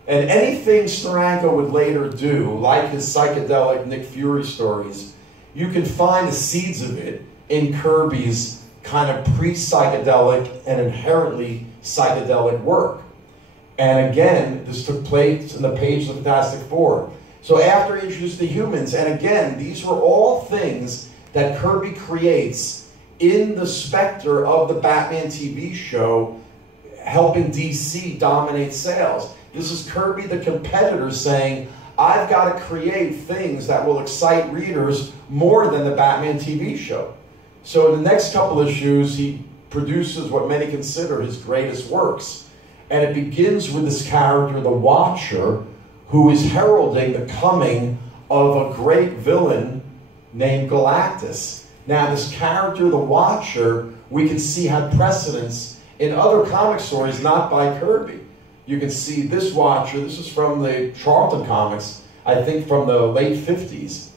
And anything Steranko would later do, like his psychedelic Nick Fury stories, you can find the seeds of it in Kirby's kind of pre-psychedelic and inherently psychedelic work. And again, this took place in the pages of Fantastic Four. So after he introduced the Humans, and again, these were all things that Kirby creates in the specter of the Batman TV show, helping DC dominate sales. This is Kirby the competitor saying, I've got to create things that will excite readers more than the Batman TV show. So in the next couple issues, he produces what many consider his greatest works. And it begins with this character, the Watcher, who is heralding the coming of a great villain named Galactus. Now, this character, the Watcher, we can see had precedence in other comic stories, not by Kirby. You can see this Watcher, this is from the Charlton comics, I think from the late 50s.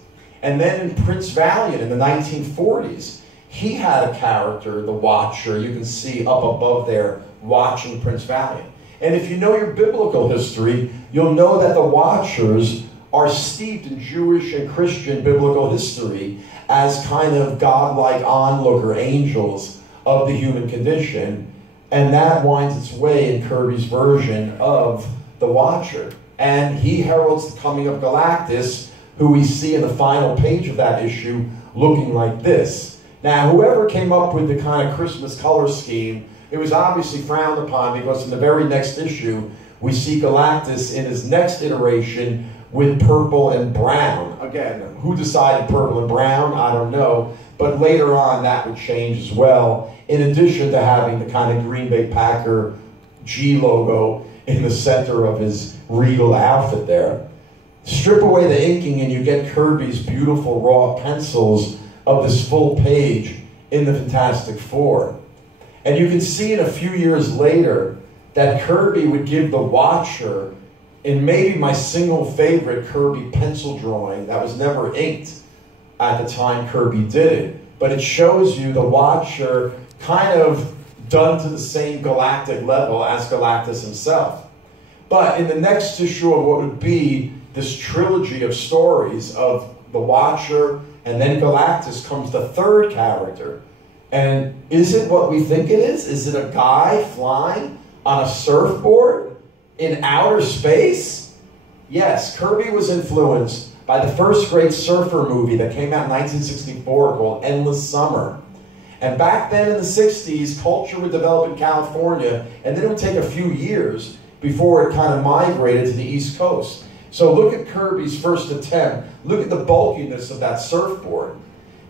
And then in Prince Valiant in the 1940s, he had a character, the Watcher, you can see up above there, watching Prince Valiant. And if you know your biblical history, you'll know that the Watchers are steeped in Jewish and Christian biblical history as kind of godlike onlooker angels of the human condition. And that winds its way in Kirby's version of the Watcher. And he heralds the coming of Galactus, who we see in the final page of that issue looking like this. Now, whoever came up with the kind of Christmas color scheme, it was obviously frowned upon, because in the very next issue, we see Galactus in his next iteration with purple and brown. Again, who decided purple and brown? I don't know. But later on, that would change as well, in addition to having the kind of Green Bay Packer G logo in the center of his regal outfit there. Strip away the inking and you get Kirby's beautiful raw pencils of this full page in the Fantastic Four. And you can see it a few years later that Kirby would give the Watcher in maybe my single favorite Kirby pencil drawing that was never inked at the time Kirby did it. But it shows you the Watcher kind of done to the same galactic level as Galactus himself. But in the next issue of what would be this trilogy of stories of the Watcher and then Galactus comes the third character. And is it what we think it is? Is it a guy flying on a surfboard in outer space? Yes, Kirby was influenced by the first great surfer movie that came out in 1964 called Endless Summer. And back then in the 60s, culture would develop in California, and then it would take a few years before it kind of migrated to the East Coast. So look at Kirby's first attempt. Look at the bulkiness of that surfboard.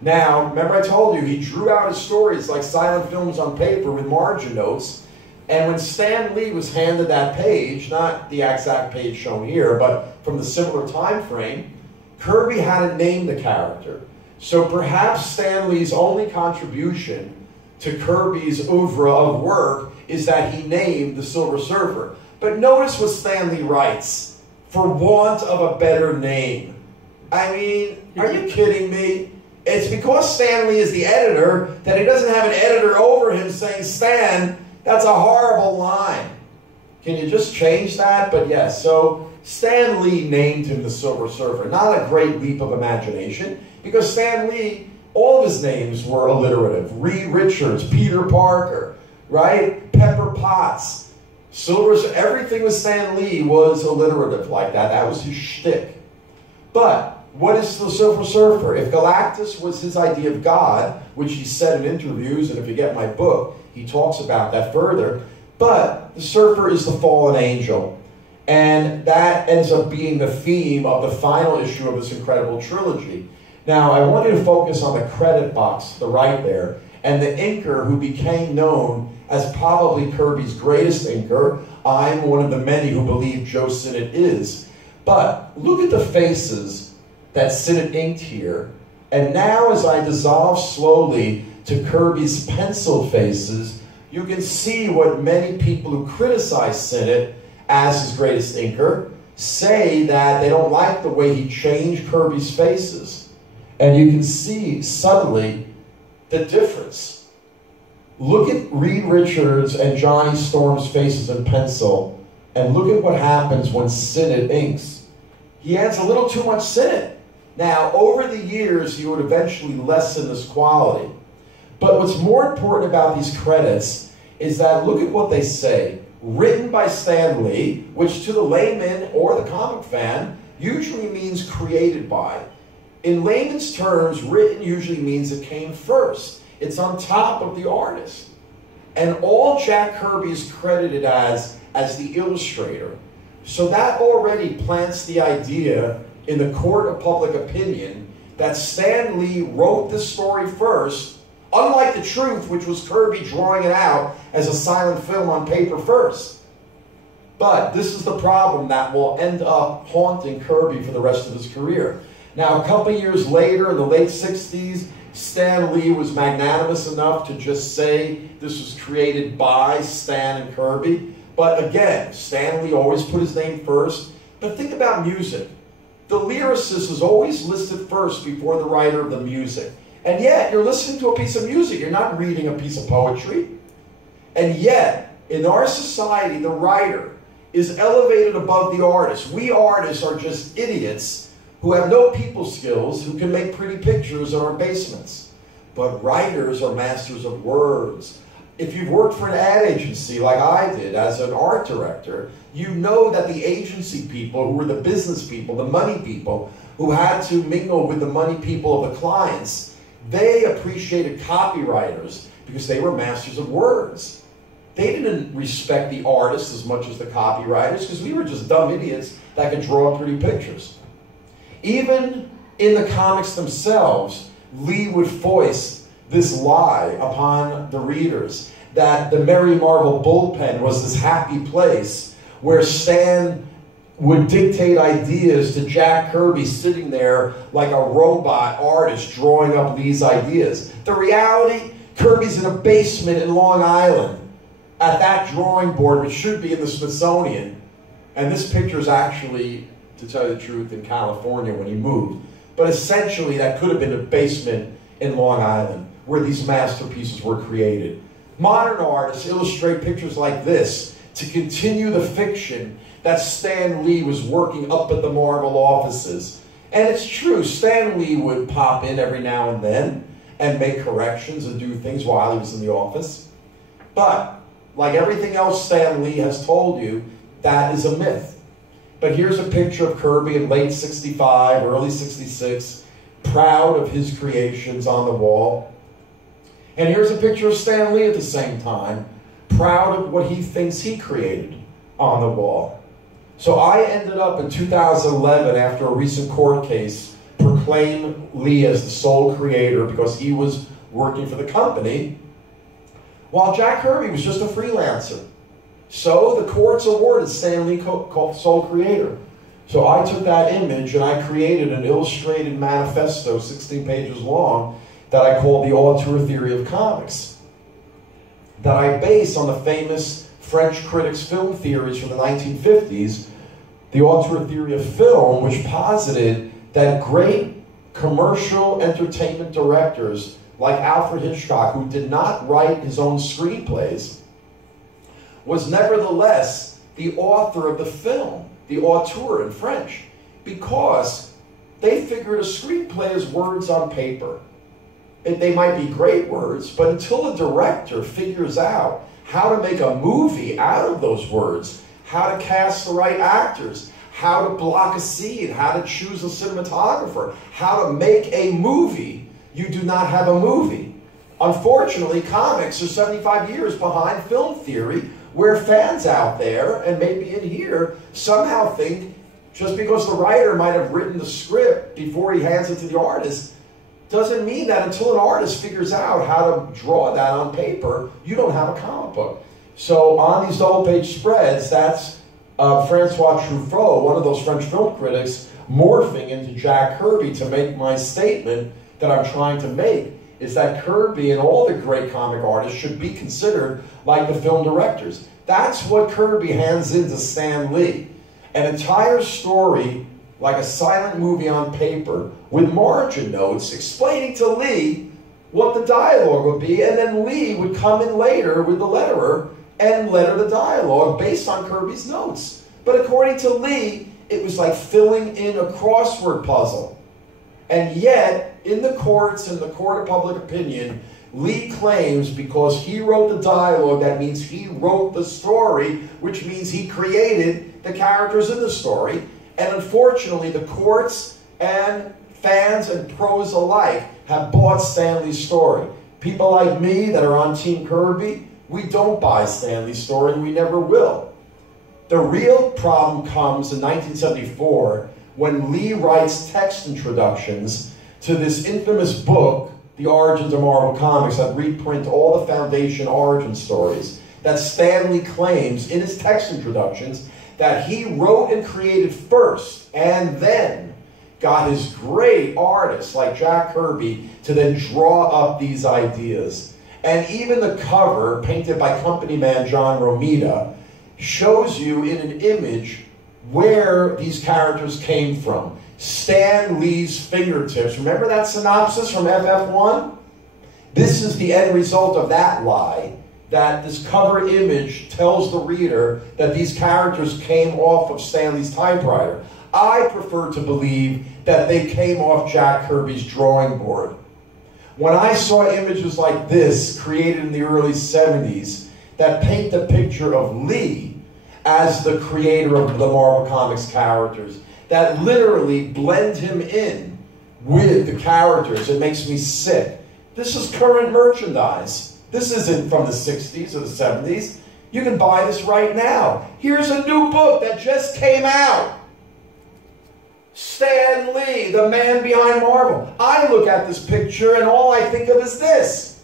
Now, remember I told you, he drew out his stories like silent films on paper with margin notes. And when Stan Lee was handed that page, not the exact page shown here, but from the similar time frame, Kirby hadn't named the character. So perhaps Stan Lee's only contribution to Kirby's oeuvre of work is that he named the Silver Surfer. But notice what Stan Lee writes, for want of a better name. I mean, are you kidding me? It's because Stan Lee is the editor that he doesn't have an editor over him saying, Stan, that's a horrible line. Can you just change that? But yes, so Stan Lee named him the Silver Surfer. Not a great leap of imagination, because Stan Lee, all of his names were alliterative. Reed Richards, Peter Parker, right? Pepper Potts, everything with Stan Lee was alliterative like that. That was his shtick. But what is the Silver Surfer? If Galactus was his idea of God, which he said in interviews, and if you get my book, he talks about that further, but the Surfer is the fallen angel. And that ends up being the theme of the final issue of this incredible trilogy. Now, I want you to focus on the credit box, the right there, and the inker who became known as probably Kirby's greatest inker. I'm one of the many who believe Joe Sinnott is. But look at the faces that Sinnott inked here. And now as I dissolve slowly to Kirby's pencil faces, you can see what many people who criticize Sinnott as his greatest inker say that they don't like the way he changed Kirby's faces. And you can see subtly the difference. Look at Reed Richards and Johnny Storm's faces in pencil, and look at what happens when Sinnott inks. He adds a little too much Sinnott. Now, over the years, he would eventually lessen this quality. But what's more important about these credits is that look at what they say. Written by Stan Lee, which to the layman or the comic fan usually means created by. In layman's terms, written usually means it came first. It's on top of the artist. And all Jack Kirby is credited as the illustrator. So that already plants the idea in the court of public opinion that Stan Lee wrote the story first, unlike The Truth, which was Kirby drawing it out as a silent film on paper first. But this is the problem that will end up haunting Kirby for the rest of his career. Now, a couple years later, in the late 60s, Stan Lee was magnanimous enough to just say this was created by Stan and Kirby. But again, Stan Lee always put his name first. But think about music. The lyricist is always listed first before the writer of the music. And yet, you're listening to a piece of music. You're not reading a piece of poetry. And yet, in our society, the writer is elevated above the artist. We artists are just idiots who have no people skills, who can make pretty pictures in our basements. But writers are masters of words. If you've worked for an ad agency like I did as an art director, you know that the agency people, who were the business people, the money people, who had to mingle with the money people of the clients, they appreciated copywriters because they were masters of words. They didn't respect the artists as much as the copywriters because we were just dumb idiots that could draw pretty pictures. Even in the comics themselves, Lee would voice this lie upon the readers that the Merry Marvel bullpen was this happy place where Stan would dictate ideas to Jack Kirby sitting there like a robot artist drawing up Lee's ideas. The reality, Kirby's in a basement in Long Island at that drawing board, which should be in the Smithsonian, And this picture is actually, to tell you the truth, in California when he moved. But essentially, that could have been a basement in Long Island where these masterpieces were created. Modern artists illustrate pictures like this to continue the fiction that Stan Lee was working up at the Marvel offices. And it's true, Stan Lee would pop in every now and then and make corrections and do things while he was in the office. But, like everything else Stan Lee has told you, that is a myth. But here's a picture of Kirby in late 65, early 66, proud of his creations on the wall. And here's a picture of Stan Lee at the same time, proud of what he thinks he created on the wall. So I ended up in 2011, after a recent court case, proclaim Lee as the sole creator because he was working for the company, while Jack Kirby was just a freelancer. So the courts awarded Stan Lee sole creator. So I took that image and I created an illustrated manifesto, 16 pages long, that I called the auteur theory of comics, that I base on the famous French critics' film theories from the 1950s, the auteur theory of film, which posited that great commercial entertainment directors like Alfred Hitchcock, who did not write his own screenplays, was nevertheless the author of the film, the auteur in French, because they figured a screenplay is words on paper. They might be great words, but until a director figures out how to make a movie out of those words, how to cast the right actors, how to block a scene, how to choose a cinematographer, how to make a movie, you do not have a movie. Unfortunately, comics are 75 years behind film theory, where fans out there, and maybe in here, somehow think just because the writer might have written the script before he hands it to the artist, doesn't mean that until an artist figures out how to draw that on paper, you don't have a comic book. So on these double-page spreads, that's Francois Truffaut, one of those French film critics, morphing into Jack Kirby to make my statement that I'm trying to make, is that Kirby and all the great comic artists should be considered like the film directors. That's what Kirby hands into Stan Lee. An entire story, like a silent movie on paper, with margin notes explaining to Lee what the dialogue would be, and then Lee would come in later with the letterer and letter the dialogue based on Kirby's notes. But according to Lee, it was like filling in a crossword puzzle. And yet, in the courts, in the court of public opinion, Lee claims because he wrote the dialogue, that means he wrote the story, which means he created the characters in the story. And unfortunately, the courts and fans and pros alike have bought Stan Lee's story. People like me that are on Team Kirby, we don't buy Stan Lee's story, and we never will. The real problem comes in 1974 when Lee writes text introductions to this infamous book, The Origins of Marvel Comics, that reprint all the Foundation origin stories, that Stan Lee claims in his text introductions that he wrote and created first, and then got his great artists like Jack Kirby to then draw up these ideas. And even the cover, painted by company man John Romita, shows you in an image where these characters came from. Stan Lee's fingertips. Remember that synopsis from FF1? This is the end result of that lie, that this cover image tells the reader that these characters came off of Stan Lee's typewriter. I prefer to believe that they came off Jack Kirby's drawing board. When I saw images like this created in the early 70s that paint the picture of Lee as the creator of the Marvel Comics characters, that literally blend him in with the characters, it makes me sick. This is current merchandise. This isn't from the 60s or the 70s. You can buy this right now. Here's a new book that just came out. Stan Lee, the man behind Marvel. I look at this picture and all I think of is this.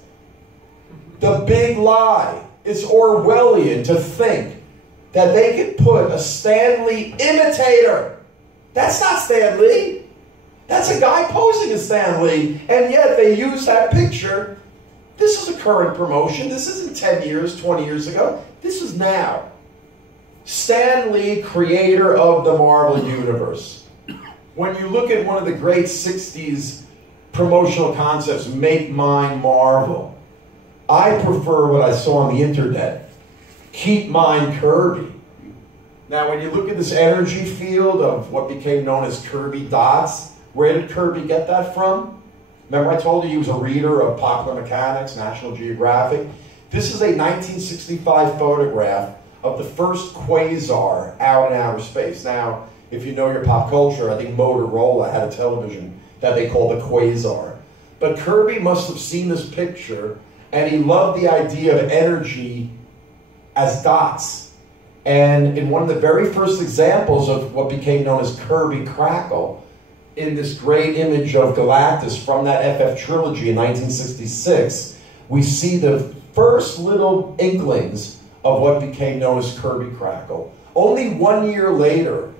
The big lie. It's Orwellian to think that they could put a Stan Lee imitator. That's not Stan Lee. That's a guy posing as Stan Lee. And yet they use that picture. This is a current promotion. This isn't 10 years, 20 years ago. This is now. Stan Lee, creator of the Marvel Universe. When you look at one of the great 60s promotional concepts, make mine Marvel, I prefer what I saw on the internet. Keep mine Kirby. Now, when you look at this energy field of what became known as Kirby dots, where did Kirby get that from? Remember I told you he was a reader of Popular Mechanics, National Geographic? This is a 1965 photograph of the first quasar out in outer space. Now, if you know your pop culture, I think Motorola had a television that they called the quasar. But Kirby must have seen this picture, and he loved the idea of energy as dots. And in one of the very first examples of what became known as Kirby Crackle, in this great image of Galactus from that FF trilogy in 1966, we see the first little inklings of what became known as Kirby Crackle. Only 1 year later,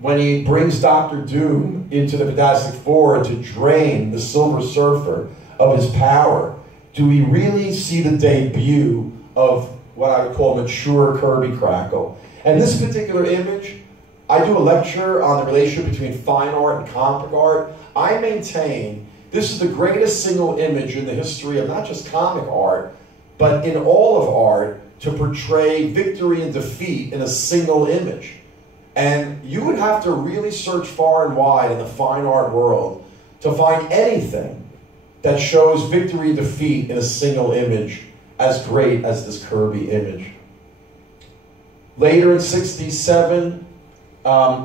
when he brings Dr. Doom into the Fantastic Four to drain the Silver Surfer of his power, do we really see the debut of what I would call mature Kirby Crackle. And this particular image, I do a lecture on the relationship between fine art and comic art. I maintain this is the greatest single image in the history of not just comic art, but in all of art, to portray victory and defeat in a single image. And you would have to really search far and wide in the fine art world to find anything that shows victory and defeat in a single image as great as this Kirby image. Later in '67,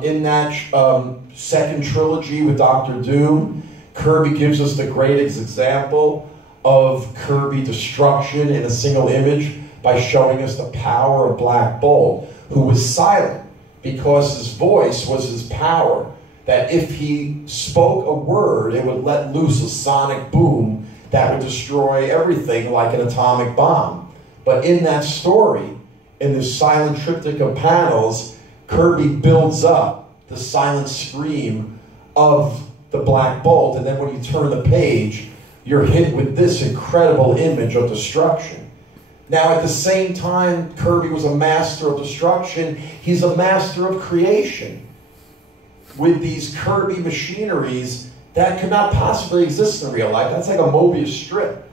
in that second trilogy with Dr. Doom, Kirby gives us the greatest example of Kirby destruction in a single image by showing us the power of Black Bolt, who was silent because his voice was his power, that if he spoke a word, it would let loose a sonic boom that would destroy everything like an atomic bomb. But in that story, in this silent triptych of panels, Kirby builds up the silent scream of the Black Bolt, and then when you turn the page, you're hit with this incredible image of destruction. Now, at the same time, Kirby was a master of destruction, he's a master of creation. With these Kirby machineries that could not possibly exist in real life. That's like a Mobius strip.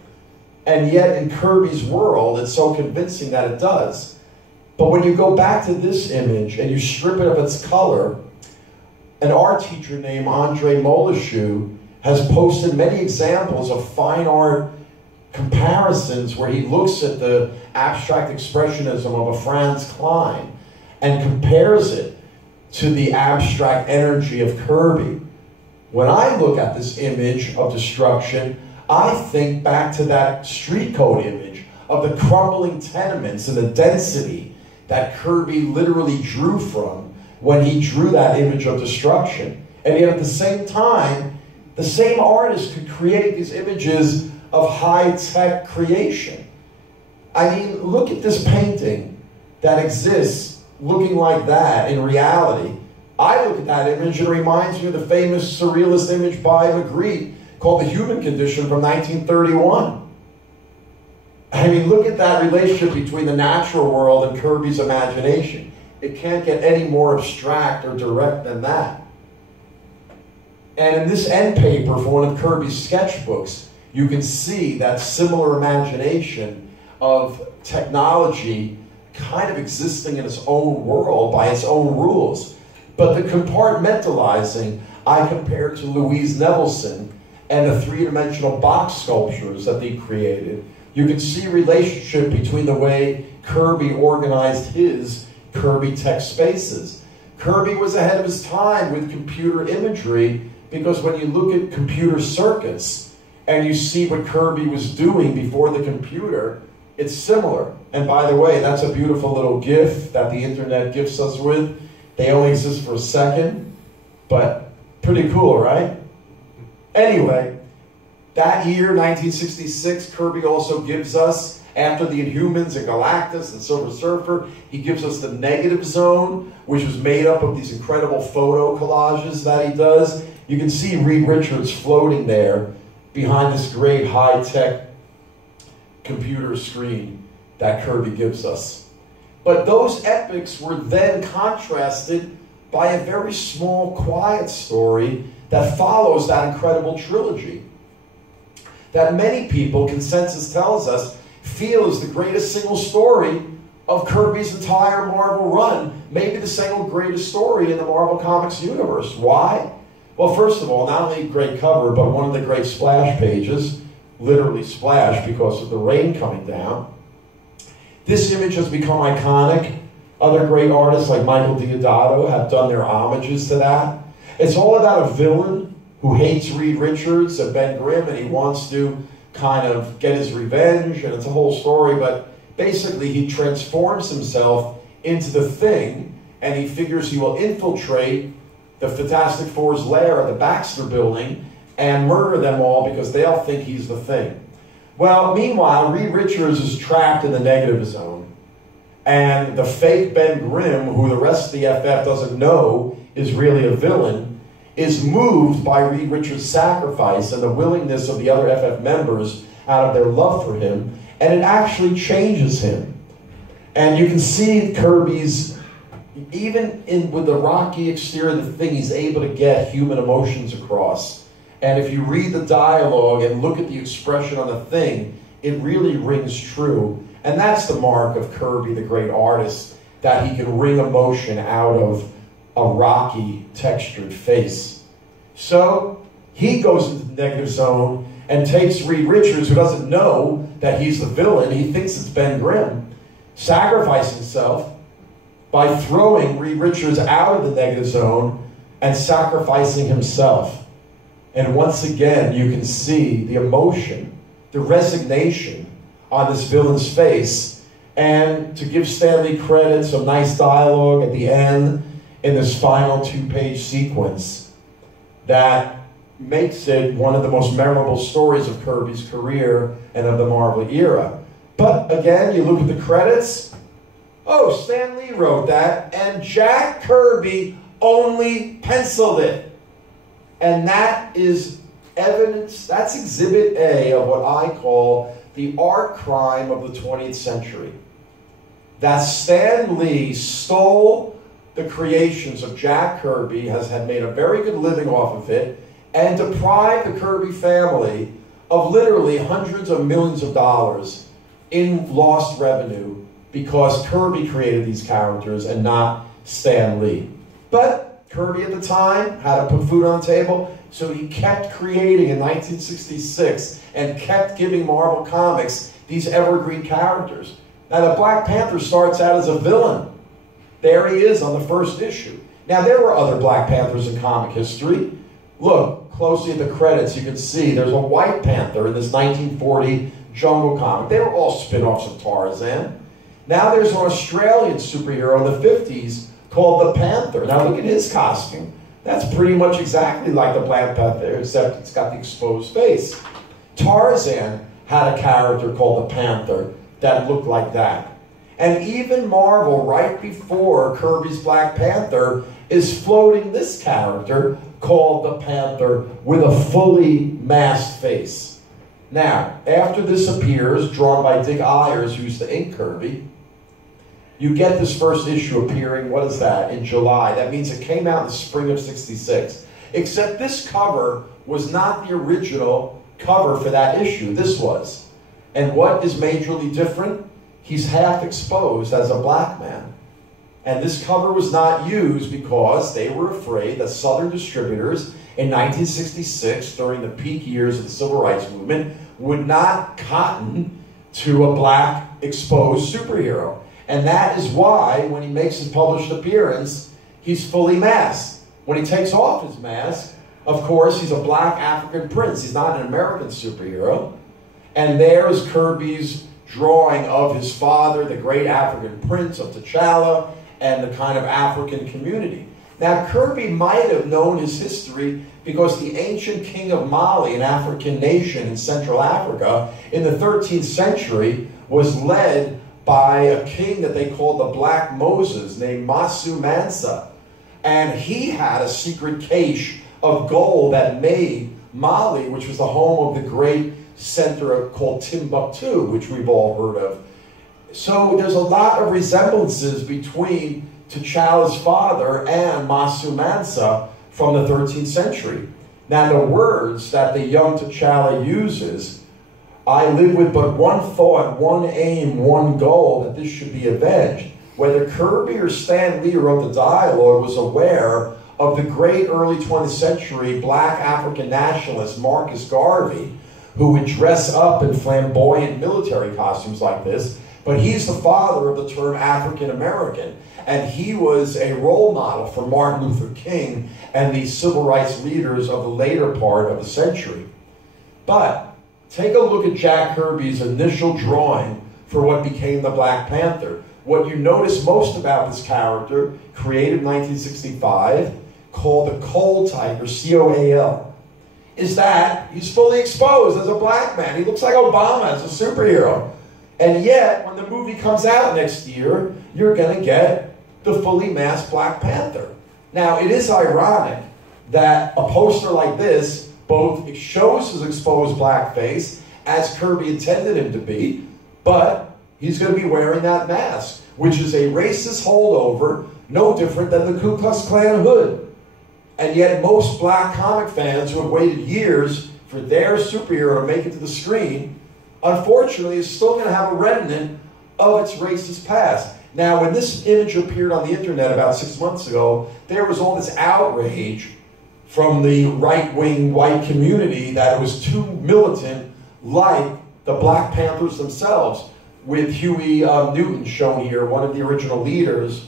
And yet, in Kirby's world, it's so convincing that it does. But when you go back to this image and you strip it of its color, an art teacher named Andre Molashu has posted many examples of fine art comparisons where he looks at the abstract expressionism of a Franz Klein and compares it to the abstract energy of Kirby. When I look at this image of destruction, I think back to that street code image of the crumbling tenements and the density that Kirby literally drew from when he drew that image of destruction. And yet at the same time, the same artist could create these images of high-tech creation. I mean, look at this painting that exists looking like that in reality. I look at that image and it reminds me of the famous surrealist image by Magritte called The Human Condition from 1931. I mean, look at that relationship between the natural world and Kirby's imagination. It can't get any more abstract or direct than that. And in this end paper for one of Kirby's sketchbooks, you can see that similar imagination of technology kind of existing in its own world by its own rules. But the compartmentalizing, I compare to Louise Nevelson and the three-dimensional box sculptures that they created. You can see a relationship between the way Kirby organized his Kirby tech spaces. Kirby was ahead of his time with computer imagery because when you look at computer circuits and you see what Kirby was doing before the computer, it's similar. And by the way, that's a beautiful little GIF that the internet gifts us with. They only exist for a second, but pretty cool, right? Anyway, that year, 1966, Kirby also gives us, after the Inhumans and Galactus and Silver Surfer, he gives us the negative zone, which was made up of these incredible photo collages that he does. You can see Reed Richards floating there behind this great high-tech computer screen that Kirby gives us. But those epics were then contrasted by a very small, quiet story that follows that incredible trilogy that many people, consensus tells us, feel is the greatest single story of Kirby's entire Marvel run, maybe the single greatest story in the Marvel Comics universe. Why? Well, first of all, not only a great cover, but one of the great splash pages, literally splash because of the rain coming down. This image has become iconic. Other great artists like Michael Deodato have done their homages to that. It's all about a villain who hates Reed Richards and Ben Grimm, and he wants to kind of get his revenge, and it's a whole story, but basically he transforms himself into the Thing, and he figures he will infiltrate the Fantastic Four's lair at the Baxter Building and murder them all because they all think he's the Thing. Well, meanwhile, Reed Richards is trapped in the negative zone, and the fake Ben Grimm, who the rest of the FF doesn't know is really a villain, is moved by Reed Richards' sacrifice and the willingness of the other FF members out of their love for him, and it actually changes him. And you can see Kirby's, even with the rocky exterior of the Thing, he's able to get human emotions across. And if you read the dialogue and look at the expression on the Thing, it really rings true. And that's the mark of Kirby, the great artist, that he can wring emotion out of a rocky, textured face. So he goes into the negative zone and takes Reed Richards, who doesn't know that he's the villain. He thinks it's Ben Grimm, sacrificing himself by throwing Reed Richards out of the negative zone and sacrificing himself. And once again, you can see the emotion, the resignation on this villain's face. And to give Stan Lee credit, some nice dialogue at the end in this final 2-page sequence that makes it one of the most memorable stories of Kirby's career and of the Marvel era. But again, you look at the credits. Oh, Stan Lee wrote that, and Jack Kirby only penciled it. And that is evidence, that's exhibit A of what I call the art crime of the 20th century. That Stan Lee stole the creations of Jack Kirby, had made a very good living off of it, and deprived the Kirby family of literally hundreds of millions of dollars in lost revenue because Kirby created these characters and not Stan Lee. But Kirby at the time had to put food on the table, so he kept creating in 1966 and kept giving Marvel Comics these evergreen characters. Now, the Black Panther starts out as a villain. There he is on the first issue. Now, there were other Black Panthers in comic history. Look closely at the credits. You can see there's a White Panther in this 1940 Jungle comic. They were all spin-offs of Tarzan. Now there's an Australian superhero in the 50s called the Panther. Now look at his costume. That's pretty much exactly like the Black Panther, except it's got the exposed face. Tarzan had a character called the Panther that looked like that. And even Marvel, right before Kirby's Black Panther, is floating this character called the Panther with a fully masked face. Now, after this appears, drawn by Dick Ayers, who used to ink Kirby, you get this first issue appearing, what is that, in July. That means it came out in the spring of '66. Except this cover was not the original cover for that issue. This was. And what is majorly different? He's half exposed as a black man. And this cover was not used because they were afraid that Southern distributors in 1966, during the peak years of the Civil Rights Movement, would not cotton to a black exposed superhero. And that is why, when he makes his published appearance, he's fully masked. When he takes off his mask, of course, he's a black African prince. He's not an American superhero. And there is Kirby's drawing of his father, the great African prince of T'Challa, and the kind of African community. Now, Kirby might have known his history because the ancient king of Mali, an African nation in Central Africa, in the 13th century, was led by a king that they called the Black Moses, named Masu Mansa. And he had a secret cache of gold that made Mali, which was the home of the great center called Timbuktu, which we've all heard of. So there's a lot of resemblances between T'Challa's father and Masu Mansa from the 13th century. Now the words that the young T'Challa uses, I live with but one thought, one aim, one goal, that this should be avenged. Whether Kirby or Stan Lee, who wrote the dialogue, was aware of the great early 20th century black African nationalist Marcus Garvey, who would dress up in flamboyant military costumes like this, but he's the father of the term African American, and he was a role model for Martin Luther King and the civil rights leaders of the later part of the century. But take a look at Jack Kirby's initial drawing for what became the Black Panther. What you notice most about this character, created in 1965, called the Coal Tiger, C-O-A-L, is that he's fully exposed as a black man. He looks like Obama as a superhero. And yet, when the movie comes out next year, you're going to get the fully masked Black Panther. Now, it is ironic that a poster like this both shows his exposed black face, as Kirby intended him to be, but he's going to be wearing that mask, which is a racist holdover, no different than the Ku Klux Klan hood. And yet most black comic fans who have waited years for their superhero to make it to the screen, unfortunately, is still going to have a remnant of its racist past. Now, when this image appeared on the internet about 6 months ago, there was all this outrage from the right-wing white community that it was too militant, like the Black Panthers themselves, with Huey Newton shown here, one of the original leaders,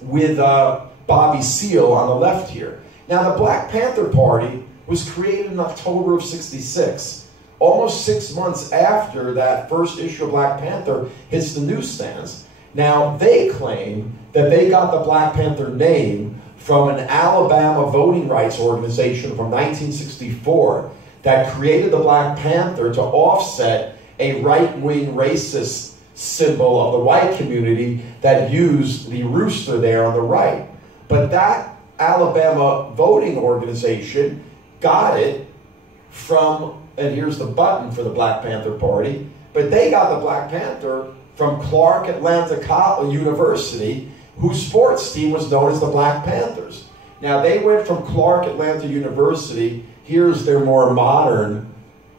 with Bobby Seale on the left here. Now, the Black Panther Party was created in October of '66, almost 6 months after that first issue of Black Panther hits the newsstands. Now, they claim that they got the Black Panther name from an Alabama voting rights organization from 1964 that created the Black Panther to offset a right-wing racist symbol of the white community that used the rooster there on the right. But that Alabama voting organization got it from, and here's the button for the Black Panther Party, but they got the Black Panther from Clark Atlanta University, whose sports team was known as the Black Panthers. Now, they went from Clark Atlanta University, here's their more modern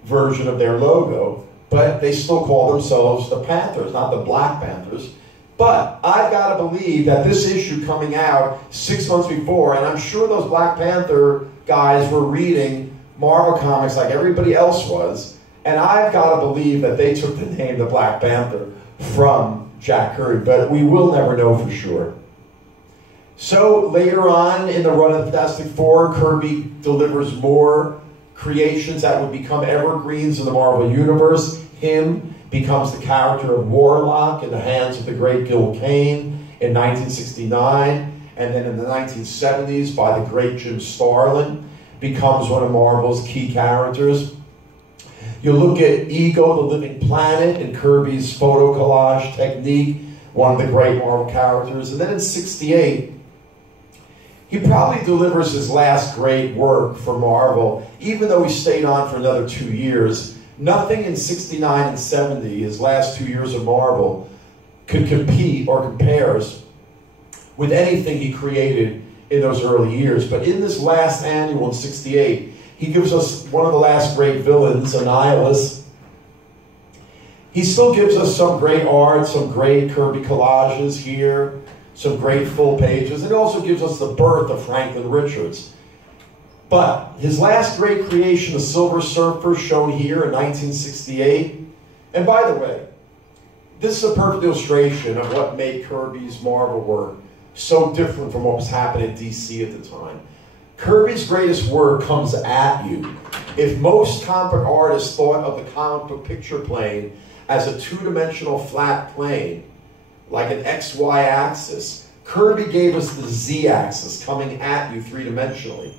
version of their logo, but they still call themselves the Panthers, not the Black Panthers. But I've got to believe that this issue coming out 6 months before, and I'm sure those Black Panther guys were reading Marvel Comics like everybody else was, and I've got to believe that they took the name the Black Panther from Jack Kirby, but we will never know for sure. So later on in the run of Fantastic Four, Kirby delivers more creations that would become evergreens in the Marvel Universe. Him becomes the character of Warlock in the hands of the great Gil Kane in 1969, and then in the 1970s by the great Jim Starlin, becomes one of Marvel's key characters. You look at Ego, the Living Planet, in Kirby's photo collage technique, one of the great Marvel characters. And then in '68, he probably delivers his last great work for Marvel, even though he stayed on for another 2 years. Nothing in '69 and '70, his last 2 years of Marvel, could compete or compares with anything he created in those early years. But in this last annual in '68, he gives us one of the last great villains, Annihilus. He still gives us some great art, some great Kirby collages here, some great full pages. It also gives us the birth of Franklin Richards. But his last great creation, the Silver Surfer, shown here in 1968. And by the way, this is a perfect illustration of what made Kirby's Marvel work so different from what was happening at DC at the time. Kirby's greatest work comes at you. If most comic book artists thought of the comic book picture plane as a two-dimensional flat plane, like an XY axis, Kirby gave us the Z axis coming at you three-dimensionally.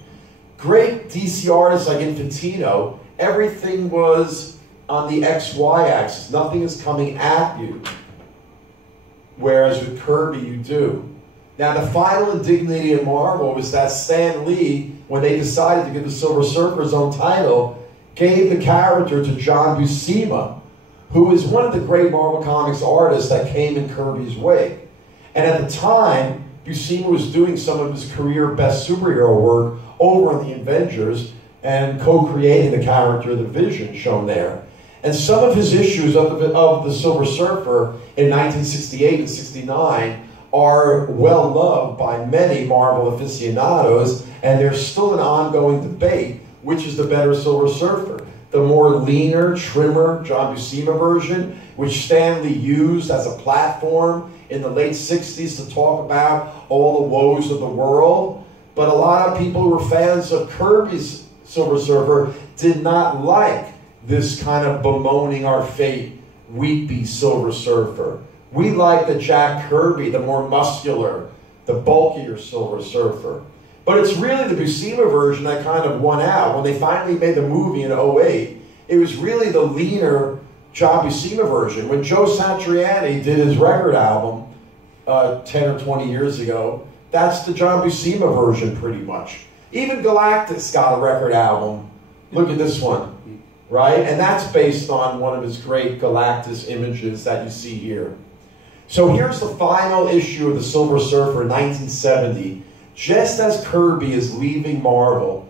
Great DC artists like Infantino, everything was on the XY axis. Nothing is coming at you. Whereas with Kirby, you do. Now, the final indignity in Marvel was that Stan Lee, when they decided to give the Silver Surfer his own title, gave the character to John Buscema, who is one of the great Marvel Comics artists that came in Kirby's way. And at the time, Buscema was doing some of his career best superhero work over on the Avengers and co-creating the character of the Vision shown there. And some of his issues of the Silver Surfer in 1968 and 69 are well loved by many Marvel aficionados, and there's still an ongoing debate which is the better Silver Surfer. The more leaner, trimmer John Buscema version, which Stan Lee used as a platform in the late 60s to talk about all the woes of the world. But a lot of people who were fans of Kirby's Silver Surfer did not like this kind of bemoaning our fate, weepy Silver Surfer. We like the Jack Kirby, the more muscular, the bulkier Silver Surfer. But it's really the Buscema version that kind of won out. When they finally made the movie in '08, it was really the leaner John Buscema version. When Joe Satriani did his record album 10 or 20 years ago, that's the John Buscema version pretty much. Even Galactus got a record album. Look at this one, right? And that's based on one of his great Galactus images that you see here. So here's the final issue of the Silver Surfer in 1970. Just as Kirby is leaving Marvel,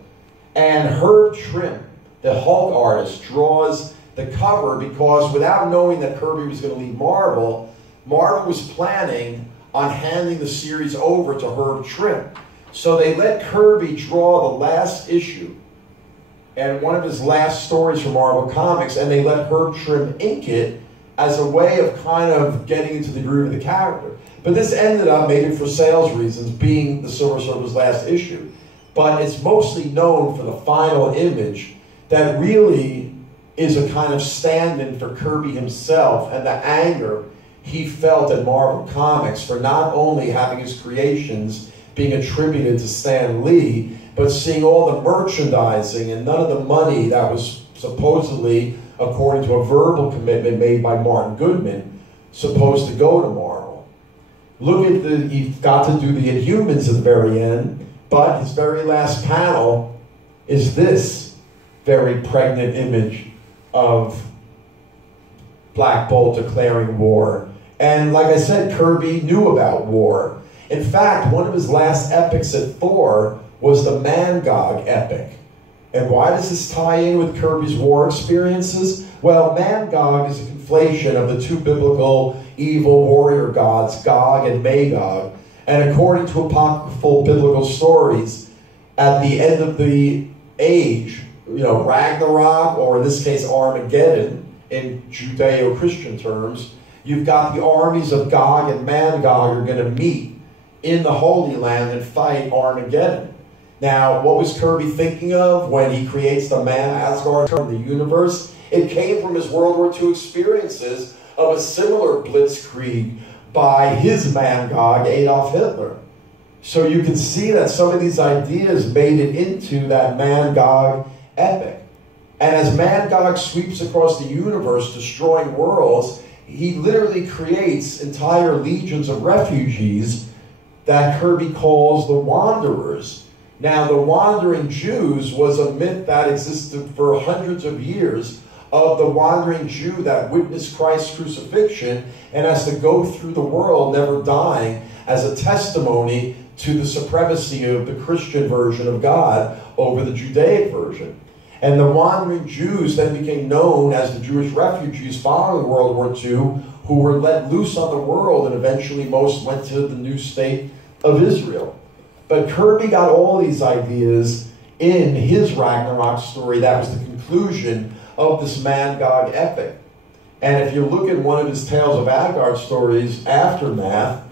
and Herb Trim, the Hulk artist, draws the cover because without knowing that Kirby was going to leave Marvel, Marvel was planning on handing the series over to Herb Trim. So they let Kirby draw the last issue and one of his last stories for Marvel Comics, and they let Herb Trim ink it as a way of kind of getting into the groove of the character. But this ended up, maybe for sales reasons, being the Silver Surfer's last issue. But it's mostly known for the final image that really is a kind of stand-in for Kirby himself and the anger he felt at Marvel Comics for not only having his creations being attributed to Stan Lee, but seeing all the merchandising and none of the money that was supposedly, according to a verbal commitment made by Martin Goodman, supposed to go to Marvel. Look at he got to do the Inhumans at the very end, but his very last panel is this very pregnant image of Black Bolt declaring war. And like I said, Kirby knew about war. In fact, one of his last epics at Thor was the Mangog epic. And why does this tie in with Kirby's war experiences? Well, Mangog is a conflation of the two biblical evil warrior gods, Gog and Magog. And according to apocryphal biblical stories, at the end of the age, Ragnarok, or in this case Armageddon, in Judeo-Christian terms, you've got the armies of Gog and Magog are going to meet in the Holy Land and fight Armageddon. Now, what was Kirby thinking of when he creates the Asgard of the universe? It came from his World War II experiences of a similar blitzkrieg by his Mangog, Adolf Hitler. So you can see that some of these ideas made it into that Mangog epic. And as Mangog sweeps across the universe, destroying worlds, he literally creates entire legions of refugees that Kirby calls the Wanderers. Now, the Wandering Jews was a myth that existed for hundreds of years, of the wandering Jew that witnessed Christ's crucifixion and has to go through the world never dying as a testimony to the supremacy of the Christian version of God over the Judaic version. And the wandering Jews then became known as the Jewish refugees following World War II, who were let loose on the world, and eventually most went to the new state of Israel. But Kirby got all these ideas in his Ragnarok story. That was the conclusion of this Mangog epic. And if you look at one of his Tales of Asgard stories, Aftermath,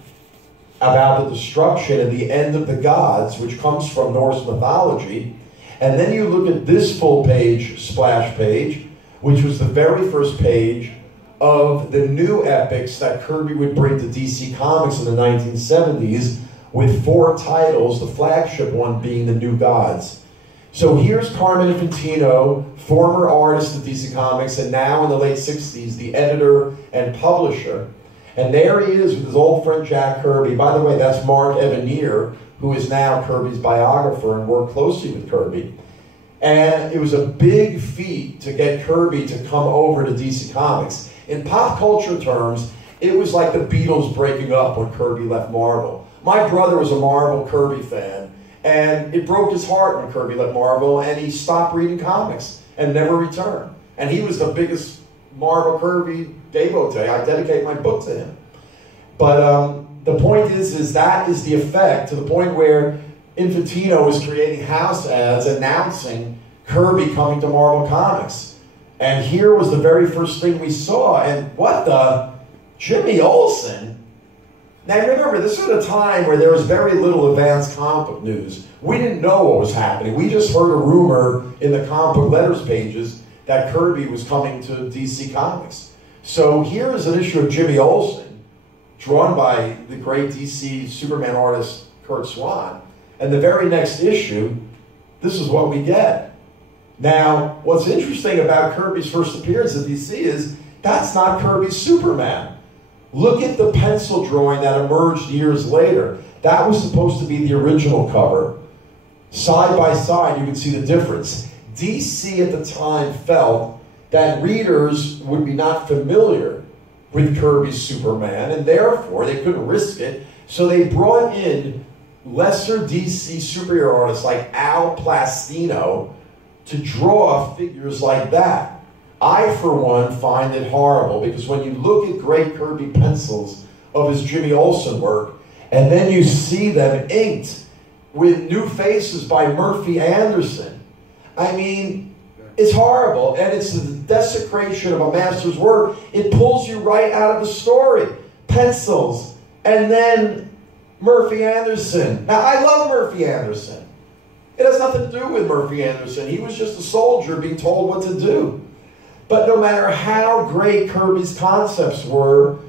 about the destruction and the end of the gods, which comes from Norse mythology, and then you look at this full page, splash page, which was the very first page of the new epics that Kirby would bring to DC Comics in the 1970s, with 4 titles, the flagship one being The New Gods. So here's Carmine Infantino, former artist at DC Comics, and now in the late 60s, the editor and publisher. And there he is with his old friend Jack Kirby. By the way, that's Mark Evanier, who is now Kirby's biographer and worked closely with Kirby. And it was a big feat to get Kirby to come over to DC Comics. In pop culture terms, it was like the Beatles breaking up when Kirby left Marvel. My brother was a Marvel Kirby fan, and it broke his heart when Kirby left Marvel, and he stopped reading comics and never returned. And he was the biggest Marvel Kirby devotee. I dedicate my book to him. But the point is that is the effect, to the point where Infantino was creating house ads announcing Kirby coming to Marvel Comics. And here was the very first thing we saw. And what the? Jimmy Olsen? Now remember, this was a time where there was very little advanced comic book news. We didn't know what was happening. We just heard a rumor in the comic book letters pages that Kirby was coming to DC Comics. So here is an issue of Jimmy Olsen, drawn by the great DC Superman artist Curt Swan. And the very next issue, this is what we get. Now, what's interesting about Kirby's first appearance at DC is that's not Kirby's Superman. Look at the pencil drawing that emerged years later. That was supposed to be the original cover. Side by side, you can see the difference. DC at the time felt that readers would be not familiar with Kirby's Superman, and therefore they couldn't risk it. So they brought in lesser DC superhero artists like Al Plastino to draw figures like that. I, for one, find it horrible, because when you look at great Kirby pencils of his Jimmy Olsen work, and then you see them inked with new faces by Murphy Anderson, I mean, it's horrible, and it's the desecration of a master's work. It pulls you right out of the story. Pencils, and then Murphy Anderson. Now, I love Murphy Anderson. It has nothing to do with Murphy Anderson. He was just a soldier being told what to do. But no matter how great Kirby's concepts were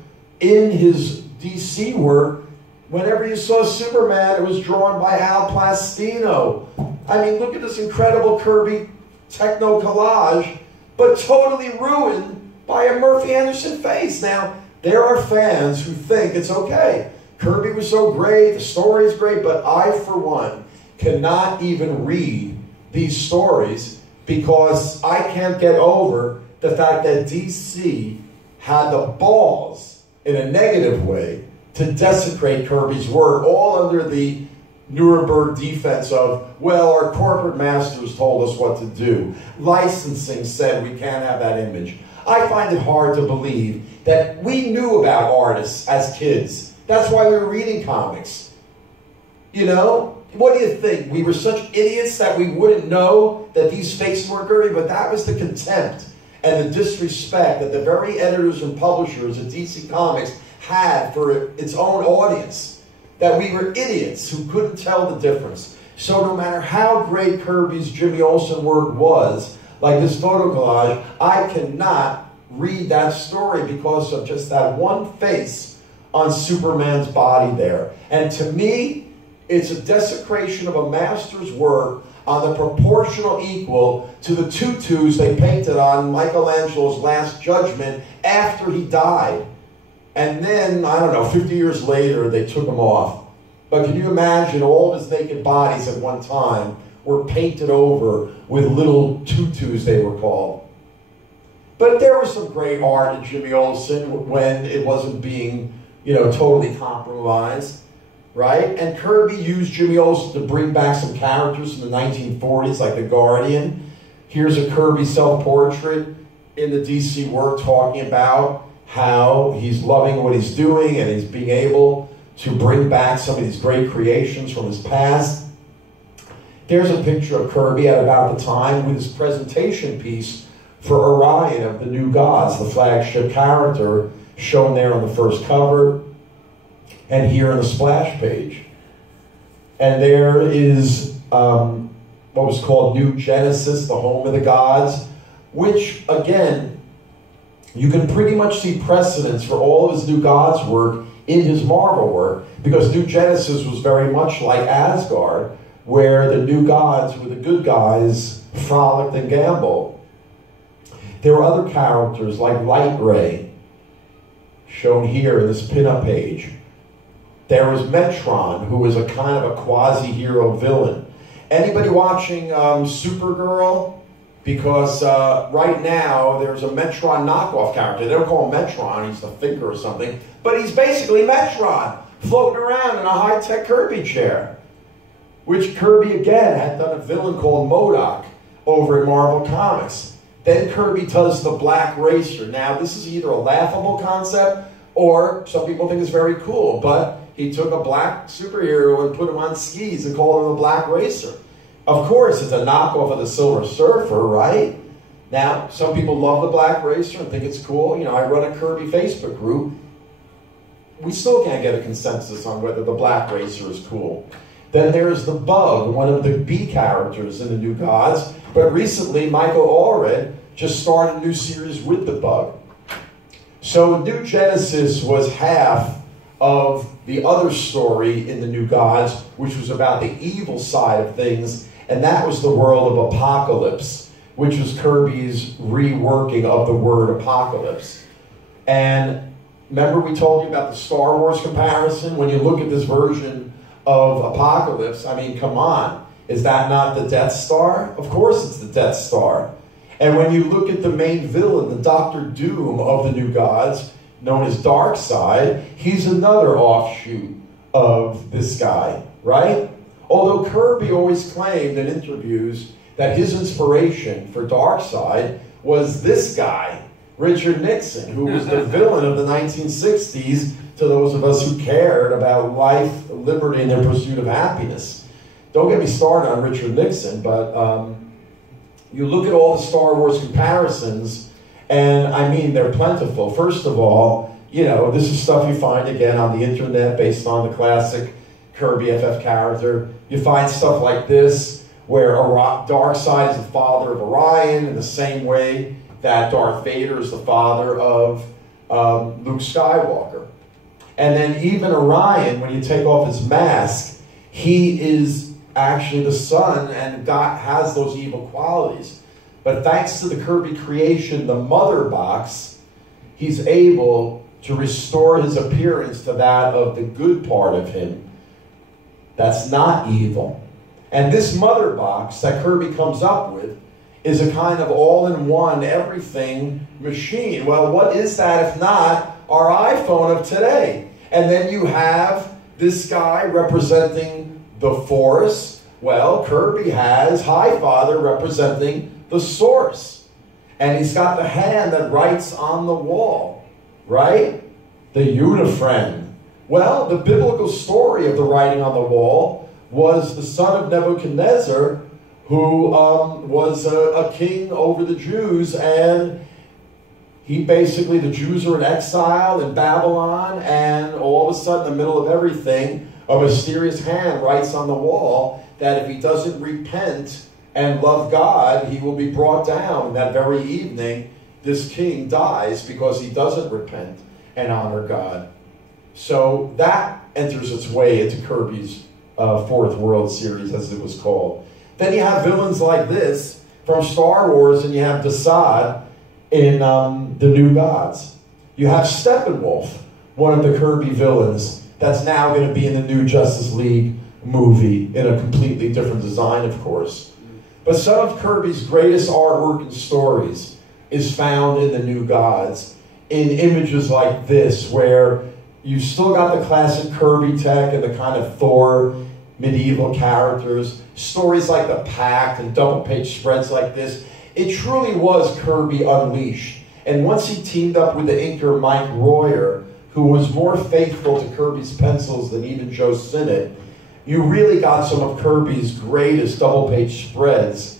in his DC work, whenever you saw Superman, it was drawn by Al Plastino. I mean, look at this incredible Kirby techno collage, but totally ruined by a Murphy Anderson face. Now, there are fans who think it's okay. Kirby was so great, the story is great, but I, for one, cannot even read these stories because I can't get over the fact that DC had the balls, in a negative way, to desecrate Kirby's work, all under the Nuremberg defense of, well, our corporate masters told us what to do. Licensing said we can't have that image. I find it hard to believe that we knew about artists as kids. That's why we were reading comics. You know? What do you think? We were such idiots that we wouldn't know that these faces weren't Kirby, but that was the contempt and the disrespect that the very editors and publishers of DC Comics had for its own audience, that we were idiots who couldn't tell the difference. So no matter how great Kirby's Jimmy Olsen work was, like this photo collage, I cannot read that story because of just that one face on Superman's body there. And to me, it's a desecration of a master's work on the proportional equal to the tutus they painted on Michelangelo's Last Judgment after he died. And then, I don't know, 50 years later, they took him off. But can you imagine all of his naked bodies at one time were painted over with little tutus, they were called. But there was some great art in Jimmy Olsen when it wasn't being, you know, totally compromised. Right? And Kirby used Jimmy Olsen to bring back some characters from the 1940s, like the Guardian. Here's a Kirby self-portrait in the DC work talking about how he's loving what he's doing and he's being able to bring back some of these great creations from his past. There's a picture of Kirby at about the time with his presentation piece for Orion of the New Gods, the flagship character shown there on the first cover. And here on the splash page. And there is what was called New Genesis, the home of the gods, which, again, you can pretty much see precedence for all of his New Gods work in his Marvel work, because New Genesis was very much like Asgard, where the New Gods were the good guys, frolicked and gambled. There were other characters like Light Ray, shown here in this pinup page. There was Metron, who was a kind of a quasi-hero villain. Anybody watching Supergirl? Because right now, there's a Metron knockoff character. They don't call him Metron, he's the thinker or something. But he's basically Metron, floating around in a high-tech Kirby chair. Which Kirby, again, had done a villain called MODOK over in Marvel Comics. Then Kirby does the Black Racer. Now, this is either a laughable concept, or some people think it's very cool, but he took a black superhero and put him on skis and called him the Black Racer. Of course, it's a knockoff of the Silver Surfer, right? Now, some people love the Black Racer and think it's cool. You know, I run a Kirby Facebook group. We still can't get a consensus on whether the Black Racer is cool. Then there's the Bug, one of the B characters in the New Gods. But recently, Michael Allred just started a new series with the Bug. So New Genesis was half of the other story in the New Gods, which was about the evil side of things, and that was the world of Apocalypse, which was Kirby's reworking of the word apocalypse. And remember we told you about the Star Wars comparison? When you look at this version of Apocalypse, I mean, come on. Is that not the Death Star? Of course it's the Death Star. And when you look at the main villain, the Doctor Doom of the New Gods, known as Darkseid, he's another offshoot of this guy, right? Although Kirby always claimed in interviews that his inspiration for Darkseid was this guy, Richard Nixon, who was the villain of the 1960s to those of us who cared about life, liberty, and their pursuit of happiness. Don't get me started on Richard Nixon, but you look at all the Star Wars comparisons, and I mean, they're plentiful. First of all, you know, this is stuff you find again on the internet based on the classic Kirby FF character. You find stuff like this, where Darkseid is the father of Orion in the same way that Darth Vader is the father of Luke Skywalker. And then even Orion, when you take off his mask, he is actually the son and God has those evil qualities. But thanks to the Kirby creation, the Mother Box, he's able to restore his appearance to that of the good part of him. That's not evil. And this Mother Box that Kirby comes up with is a kind of all-in-one everything machine. Well, what is that if not our iPhone of today? And then you have this guy representing the Force. Well, Kirby has Highfather representing the Source. And he's got the hand that writes on the wall, right? The Unifriend. Well, the biblical story of the writing on the wall was the son of Nebuchadnezzar, who was a king over the Jews, and he basically, the Jews are in exile in Babylon, and all of a sudden, in the middle of everything, a mysterious hand writes on the wall that if he doesn't repent and love God, he will be brought down. And that very evening, this king dies because he doesn't repent and honor God. So that enters its way into Kirby's Fourth World Series, as it was called. Then you have villains like this from Star Wars, and you have Desaad in the New Gods. You have Steppenwolf, one of the Kirby villains, that's now going to be in the new Justice League movie in a completely different design, of course. But some of Kirby's greatest artwork and stories is found in the New Gods, in images like this, where you've still got the classic Kirby tech and the kind of Thor medieval characters, stories like the Pact and double-page spreads like this. It truly was Kirby unleashed. And once he teamed up with the inker Mike Royer, who was more faithful to Kirby's pencils than even Joe Sinnott, you really got some of Kirby's greatest double-page spreads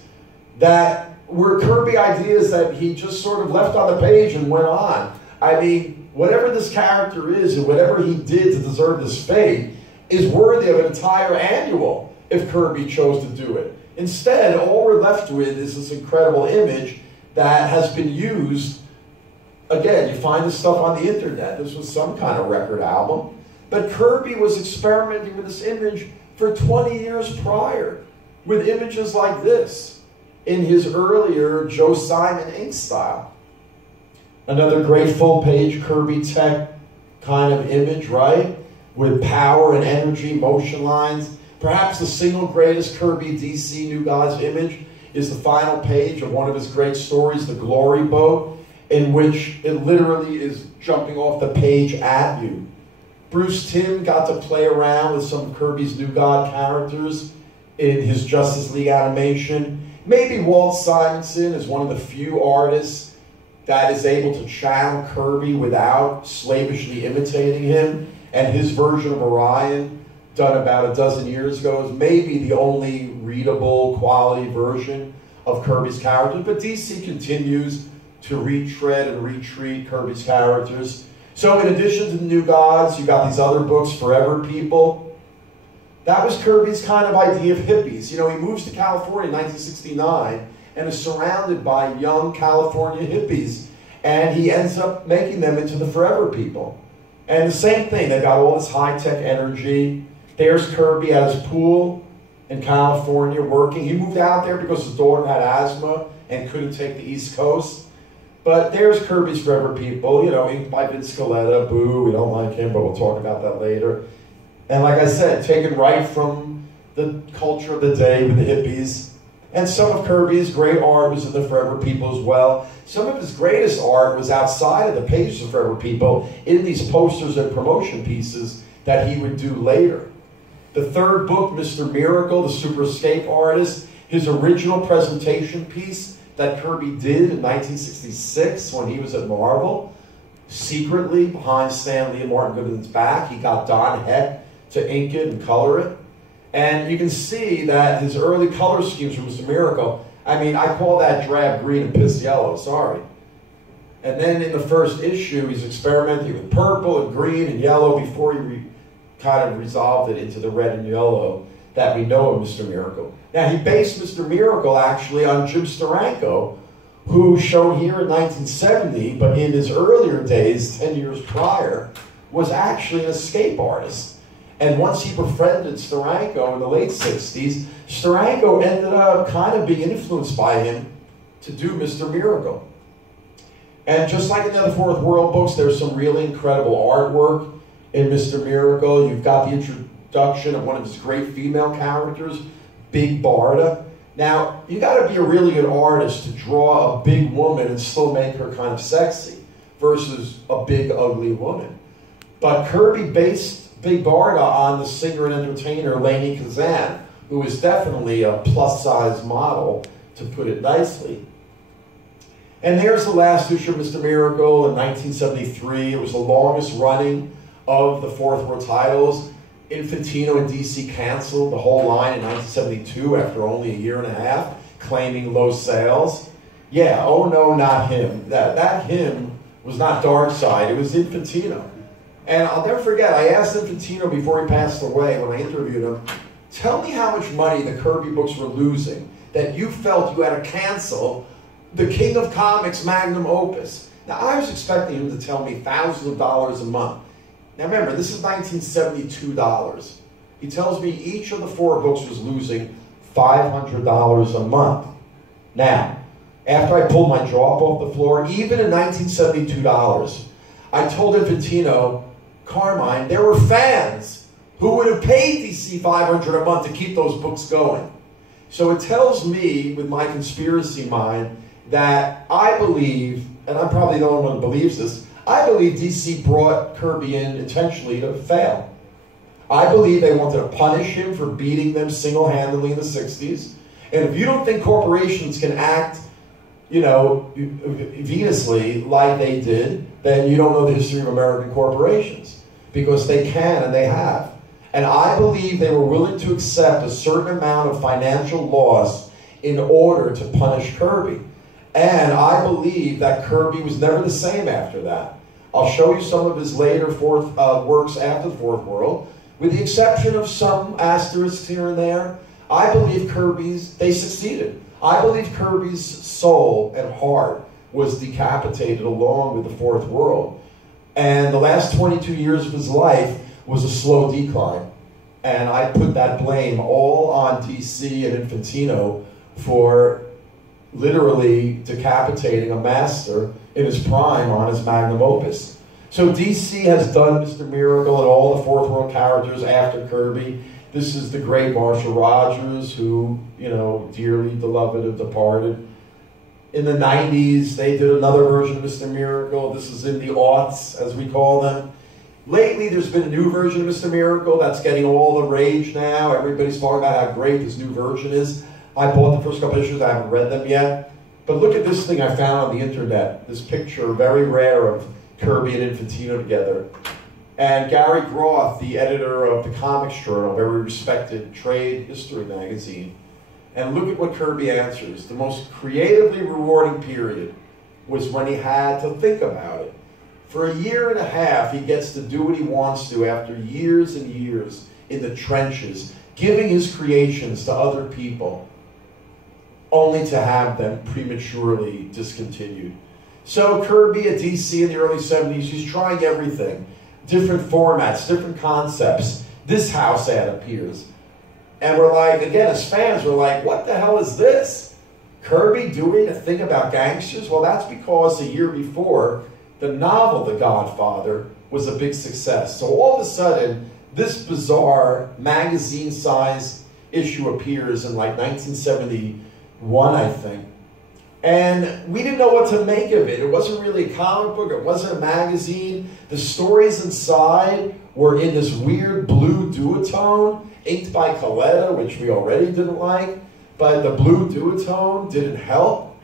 that were Kirby ideas that he just sort of left on the page and went on. I mean, whatever this character is and whatever he did to deserve this fate is worthy of an entire annual if Kirby chose to do it. Instead, all we're left with is this incredible image that has been used. Again, you find this stuff on the internet. This was some kind of record album. But Kirby was experimenting with this image for 20 years prior with images like this in his earlier Joe Simon ink style. Another great full-page Kirby tech kind of image, right? With power and energy, motion lines. Perhaps the single greatest Kirby DC New Gods image is the final page of one of his great stories, The Glory Boat, in which it literally is jumping off the page at you. Bruce Timm got to play around with some of Kirby's New God characters in his Justice League animation. Maybe Walt Simonson is one of the few artists that is able to channel Kirby without slavishly imitating him, and his version of Orion, done about a dozen years ago, is maybe the only readable, quality version of Kirby's characters. But DC continues to retread and retreat Kirby's characters. So in addition to the New Gods, you got these other books, Forever People. That was Kirby's kind of idea of hippies. You know, he moves to California in 1969 and is surrounded by young California hippies, and he ends up making them into the Forever People. And the same thing, they've got all this high-tech energy. There's Kirby at his pool in California working. He moved out there because his daughter had asthma and couldn't take the East Coast. But there's Kirby's Forever People, you know, inked by Vince Scaletta. Boo, we don't like him, but we'll talk about that later. And like I said, taken right from the culture of the day with the hippies. And some of Kirby's great art was in the Forever People as well. Some of his greatest art was outside of the pages of Forever People, in these posters and promotion pieces that he would do later. The third book, Mr. Miracle, the Super Escape Artist, his original presentation piece that Kirby did in 1966 when he was at Marvel, secretly behind Stan Lee and Martin Goodman's back. He got Don Heck to ink it and color it. And you can see that his early color schemes for Mr. Miracle, I mean, I call that drab green and piss yellow, sorry. And then in the first issue, he's experimenting with purple and green and yellow before he kind of resolved it into the red and yellow that we know of Mr. Miracle. Now, he based Mr. Miracle actually on Jim Steranko, who shown here in 1970, but in his earlier days, 10 years prior, was actually an escape artist. And once he befriended Steranko in the late 60s, Steranko ended up kind of being influenced by him to do Mr. Miracle. And just like in the other Fourth World books, there's some really incredible artwork in Mr. Miracle. You've got the introduction of one of his great female characters, Big Barda. Now, you got to be a really good artist to draw a big woman and still make her kind of sexy versus a big, ugly woman. But Kirby based Big Barda on the singer and entertainer Lainie Kazan, who is definitely a plus-size model, to put it nicely. And there's the last issue of Mr. Miracle in 1973. It was the longest running of the Fourth World titles. Infantino and DC canceled the whole line in 1972 after only a year and a half, claiming low sales. Yeah, oh no, not him. That him was not Darkseid, it was Infantino. And I'll never forget, I asked Infantino before he passed away when I interviewed him, tell me how much money the Kirby books were losing that you felt you had to cancel the King of Comics magnum opus. Now, I was expecting him to tell me thousands of dollars a month. Now remember, this is $1972. He tells me each of the 4 books was losing $500 a month. Now, after I pulled my jaw up off the floor, even at $1972, I told Infantino, Carmine, there were fans who would have paid DC $500 a month to keep those books going. So it tells me, with my conspiracy mind, that I believe, and I'm probably the only one who believes this, I believe DC brought Kirby in intentionally to fail. I believe they wanted to punish him for beating them single-handedly in the 60s. And if you don't think corporations can act, you know, venously like they did, then you don't know the history of American corporations. Because they can and they have. And I believe they were willing to accept a certain amount of financial loss in order to punish Kirby. And I believe that Kirby was never the same after that. I'll show you some of his later works after the Fourth World, with the exception of some asterisks here and there. I believe they succeeded. I believe Kirby's soul and heart was decapitated along with the Fourth World. And the last 22 years of his life was a slow decline. And I put that blame all on DC and Infantino for literally decapitating a master in his prime on his magnum opus. So DC has done Mr. Miracle and all the Fourth World characters after Kirby. This is the great Marshall Rogers, who, you know, dearly beloved of Departed. In the 90s, they did another version of Mr. Miracle. This is in the aughts, as we call them. Lately, there's been a new version of Mr. Miracle that's getting all the rage now. Everybody's talking about how great this new version is. I bought the first couple issues. I haven't read them yet. But look at this thing I found on the internet. This picture, very rare, of Kirby and Infantino together. And Gary Groth, the editor of the Comics Journal, very respected trade history magazine. And look at what Kirby answers. The most creatively rewarding period was when he had to think about it. For a year and a half, he gets to do what he wants to after years and years in the trenches, giving his creations to other people, only to have them prematurely discontinued. So Kirby at DC in the early 70s, he's trying everything. Different formats, different concepts. This house ad appears. And we're like, again, as fans, we're like, what the hell is this? Kirby doing a thing about gangsters? Well, that's because a year before, the novel The Godfather was a big success. So all of a sudden, this bizarre magazine-sized issue appears in like 1971, I think. And we didn't know what to make of it. It wasn't really a comic book. It wasn't a magazine. The stories inside were in this weird blue duotone, inked by Coletta, which we already didn't like. But the blue duotone didn't help.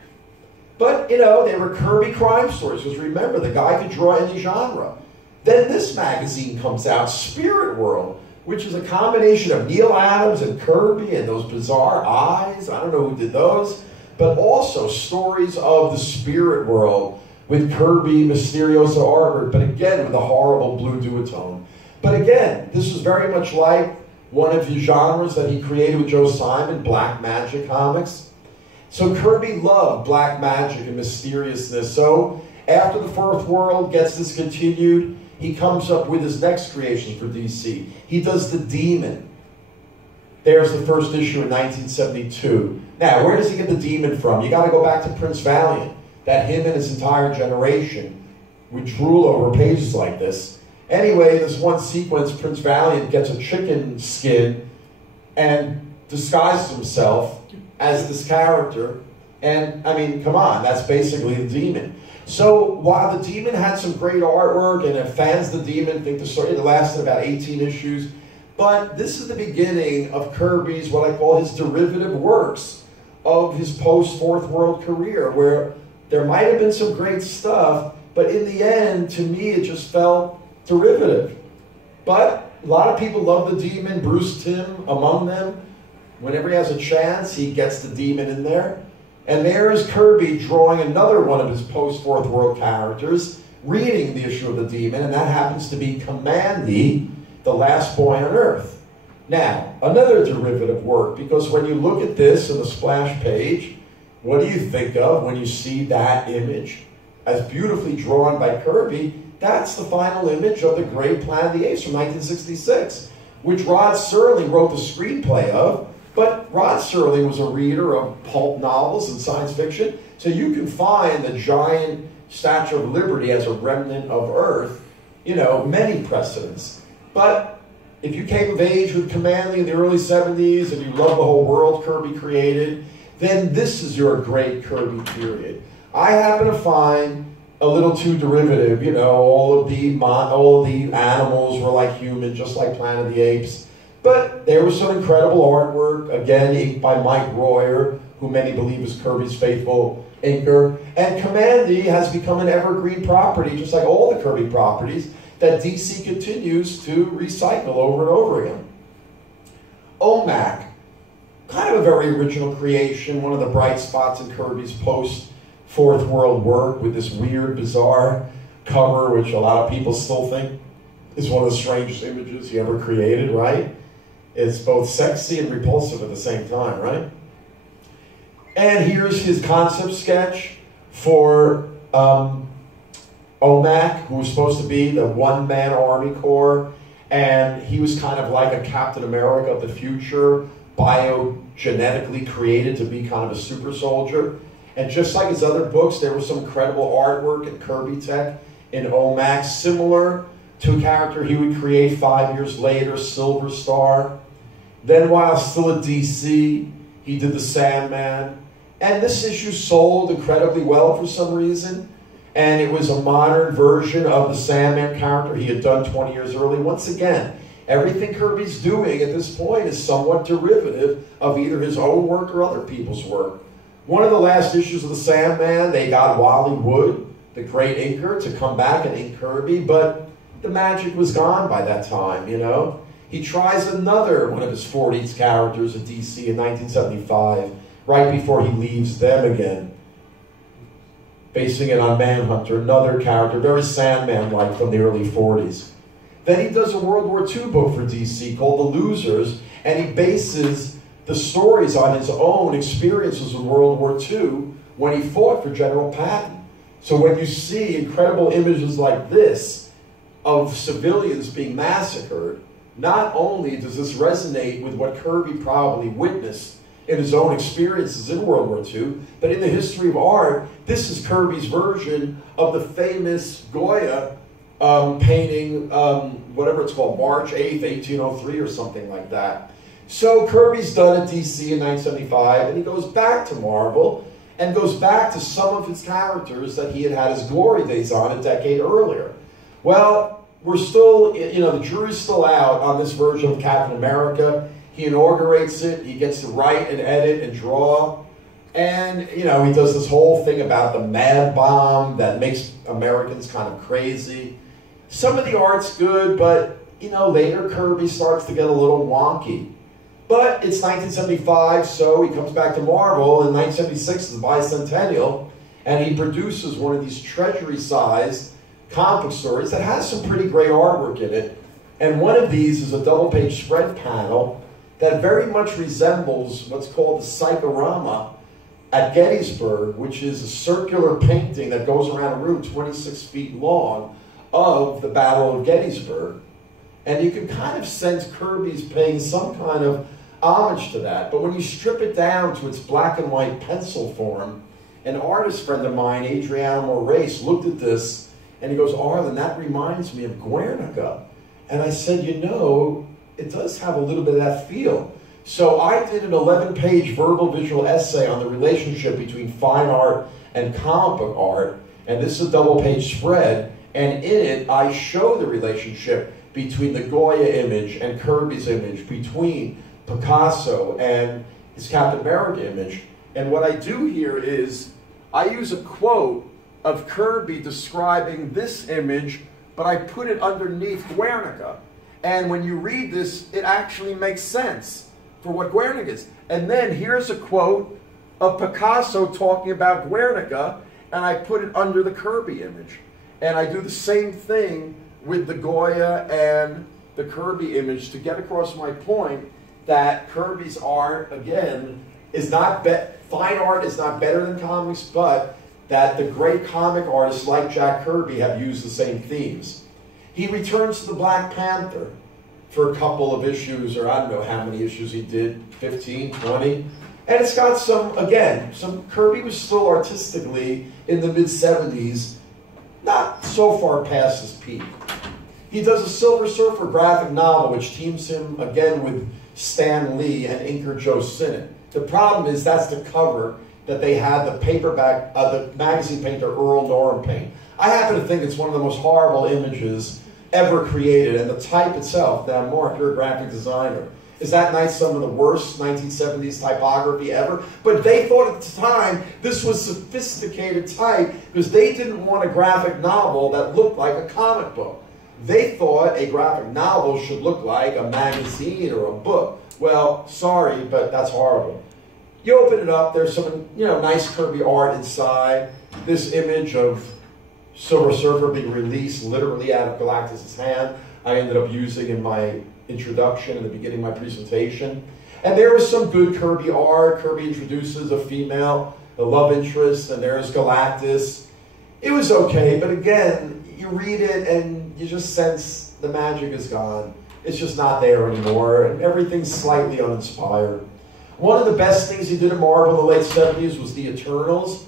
But, you know, they were Kirby crime stories. Because remember, the guy could draw any genre. Then this magazine comes out, Spirit World, which is a combination of Neil Adams and Kirby and those bizarre eyes. I don't know who did those. But also stories of the spirit world with Kirby Mysterioso artwork, but again with a horrible blue duotone. But again, this was very much like one of the genres that he created with Joe Simon, Black Magic comics. So Kirby loved black magic and mysteriousness. So after the Fourth World gets discontinued, he comes up with his next creation for DC. He does The Demon. There's the first issue in 1972. Now, where does he get the Demon from? You got to go back to Prince Valiant, that him and his entire generation would drool over pages like this. Anyway, this one sequence, Prince Valiant gets a chicken skin and disguises himself as this character. And, I mean, come on, that's basically the Demon. So, while the Demon had some great artwork, and if fans of the Demon think the story, it lasted about 18 issues, but this is the beginning of Kirby's, what I call his derivative works of his post-Fourth World career, where there might have been some great stuff, but in the end, to me, it just felt derivative. But a lot of people love the Demon, Bruce Timm among them. Whenever he has a chance, he gets the Demon in there. And there is Kirby drawing another one of his post-Fourth World characters, reading the issue of the Demon, and that happens to be Kamandi, the last boy on Earth. Now, another derivative work, because when you look at this in the splash page, what do you think of when you see that image? As beautifully drawn by Kirby, that's the final image of The Great Planet of the Apes from 1966, which Rod Serling wrote the screenplay of, but Rod Serling was a reader of pulp novels and science fiction, so you can find the giant Statue of Liberty as a remnant of Earth, you know, many precedents. But if you came of age with Kamandi in the early 70s and you love the whole world Kirby created, then this is your great Kirby period. I happen to find a little too derivative, you know, all of the animals were like human, just like Planet of the Apes. But there was some incredible artwork, again, inked by Mike Royer, who many believe is Kirby's faithful inker. And Kamandi has become an evergreen property, just like all the Kirby properties, that DC continues to recycle over and over again. OMAC, kind of a very original creation, one of the bright spots in Kirby's post-Fourth World work with this weird, bizarre cover, which a lot of people still think is one of the strangest images he ever created, right? It's both sexy and repulsive at the same time, right? And here's his concept sketch for OMAC, who was supposed to be the one-man army corps, and he was kind of like a Captain America of the future, biogenetically created to be kind of a super soldier. And just like his other books, there was some incredible artwork and Kirby tech in OMAC, similar to a character he would create 5 years later, Silver Star. Then while still at DC, he did the Sandman. And this issue sold incredibly well for some reason. And it was a modern version of the Sandman character he had done 20 years earlier. Once again, everything Kirby's doing at this point is somewhat derivative of either his own work or other people's work. One of the last issues of the Sandman, they got Wally Wood, the great inker, to come back and ink Kirby, but the magic was gone by that time, you know? He tries another one of his 40s characters at DC in 1975, right before he leaves them again, basing it on Manhunter, another character, very Sandman-like from the early 40s. Then he does a World War II book for DC called The Losers, and he bases the stories on his own experiences in World War II when he fought for General Patton. So when you see incredible images like this of civilians being massacred, not only does this resonate with what Kirby probably witnessed in his own experiences in World War II, but in the history of art, this is Kirby's version of the famous Goya painting, whatever it's called, March 8th, 1803 or something like that. So Kirby's done at DC in 1975, and he goes back to Marvel and goes back to some of his characters that he had had his glory days on a decade earlier. Well, we're still, you know, the jury's still out on this version of Captain America. He inaugurates it, he gets to write and edit and draw, and, you know, he does this whole thing about the mad bomb that makes Americans kind of crazy. Some of the art's good, but, you know, later Kirby starts to get a little wonky. But it's 1975, so he comes back to Marvel. In 1976 is the bicentennial, and he produces one of these treasury-sized comic stories that has some pretty great artwork in it. And one of these is a double-page spread panel that very much resembles what's called the Psychorama at Gettysburg, which is a circular painting that goes around a room 26 feet long of the Battle of Gettysburg. And you can kind of sense Kirby's paying some kind of homage to that. But when you strip it down to its black and white pencil form, an artist friend of mine, Adriano Moraes, looked at this and he goes, Arlen, that reminds me of Guernica. And I said, you know, it does have a little bit of that feel. So I did an 11-page verbal visual essay on the relationship between fine art and comic book art. And this is a double-page spread. And in it, I show the relationship between the Goya image and Kirby's image, between Picasso and his Captain America image. And what I do here is I use a quote of Kirby describing this image, but I put it underneath Guernica. And when you read this, it actually makes sense for what Guernica is. And then here's a quote of Picasso talking about Guernica, and I put it under the Kirby image. And I do the same thing with the Goya and the Kirby image to get across my point that Kirby's art, again, is not fine art is not better than comics, but that the great comic artists like Jack Kirby have used the same themes. He returns to the Black Panther for a couple of issues, or I don't know how many issues he did, 15, 20. And it's got some, again, Kirby was still artistically in the mid-70s, not so far past his peak. He does a Silver Surfer graphic novel, which teams him again with Stan Lee and inker Joe Sinnott. The problem is that's the cover that they had the paperback, the magazine painter Earl Norton paint. I happen to think it's one of the most horrible images ever created, and the type itself, now Mark, you're a graphic designer, is that not some of the worst 1970s typography ever? But they thought at the time this was sophisticated type because they didn't want a graphic novel that looked like a comic book. They thought a graphic novel should look like a magazine or a book. Well, sorry, but that's horrible. You open it up, there's some, you know, nice Kirby art inside. This image of Silver Surfer being released literally out of Galactus' hand, I ended up using in my introduction in the beginning of my presentation. And there is some good Kirby art. Kirby introduces a female, a love interest, and there's Galactus. It was okay, but again, you read it and you just sense the magic is gone. It's just not there anymore, and everything's slightly uninspired. One of the best things he did in Marvel in the late 70s was the Eternals,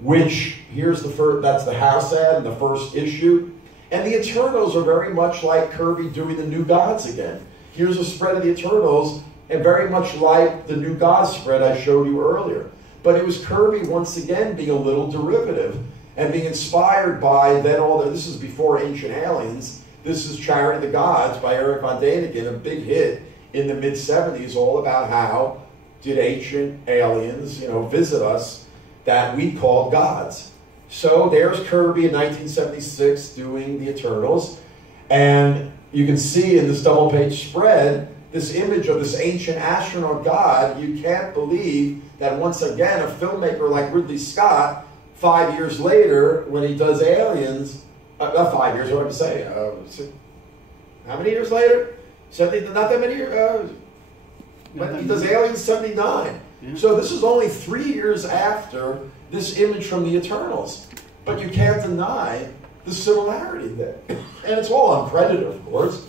which, here's the first, that's the house ad in the first issue. And the Eternals are very much like Kirby doing the New Gods again. Here's a spread of the Eternals and very much like the New God spread I showed you earlier. But it was Kirby once again being a little derivative and being inspired by then all the, this is before Ancient Aliens, this is Chariot of the Gods by Eric Von Däniken, a big hit in the mid-70s, all about how did ancient aliens, you know, visit us that we called gods. So there's Kirby in 1976 doing the Eternals, and you can see in this double-page spread this image of this ancient astronaut god. You can't believe that once again a filmmaker like Ridley Scott, 5 years later, when he does Aliens, not 5 years, what am I saying? How many years later? 70, not that many years. When he does Aliens 79. Yeah. So this is only 3 years after this image from the Eternals. But you can't deny the similarity there. And it's all uncredited, of course.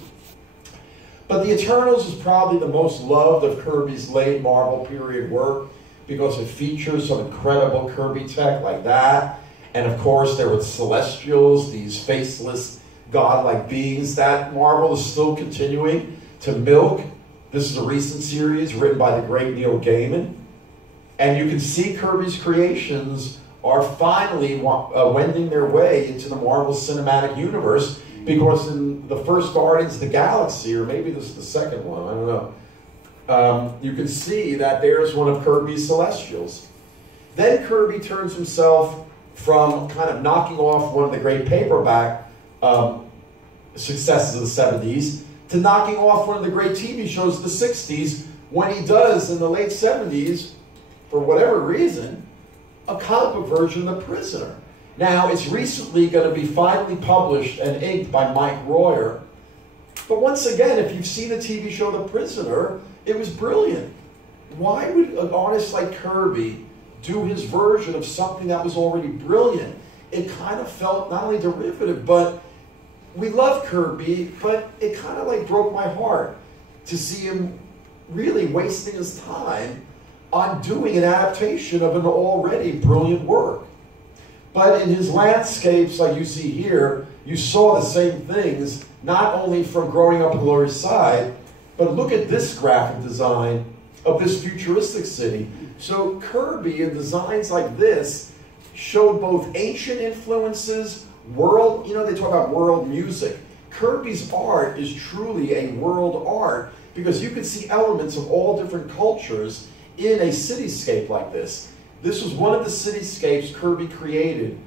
But the Eternals is probably the most loved of Kirby's late Marvel period work because it features some incredible Kirby tech like that. And of course, there were Celestials, these faceless, godlike beings that Marvel is still continuing to milk. This is a recent series written by the great Neil Gaiman. And you can see Kirby's creations are finally wending their way into the Marvel Cinematic Universe, because in the first Guardians of the Galaxy, or maybe this is the second one, I don't know, you can see that there's one of Kirby's Celestials. Then Kirby turns himself from kind of knocking off one of the great paperback successes of the 70s to knocking off one of the great TV shows of the 60s when he does, in the late 70s, for whatever reason, a comic book version of The Prisoner. Now, it's recently going to be finally published and inked by Mike Royer. But once again, if you've seen the TV show The Prisoner, it was brilliant. Why would an artist like Kirby do his version of something that was already brilliant? It kind of felt not only derivative, but we love Kirby, but it kind of like broke my heart to see him really wasting his time on doing an adaptation of an already brilliant work. But in his landscapes, like you see here, you saw the same things, not only from growing up on the Lower East Side, but look at this graphic design of this futuristic city. So Kirby, in designs like this, showed both ancient influences, world, you know, they talk about world music. Kirby's art is truly a world art because you can see elements of all different cultures in a cityscape like this. This was one of the cityscapes Kirby created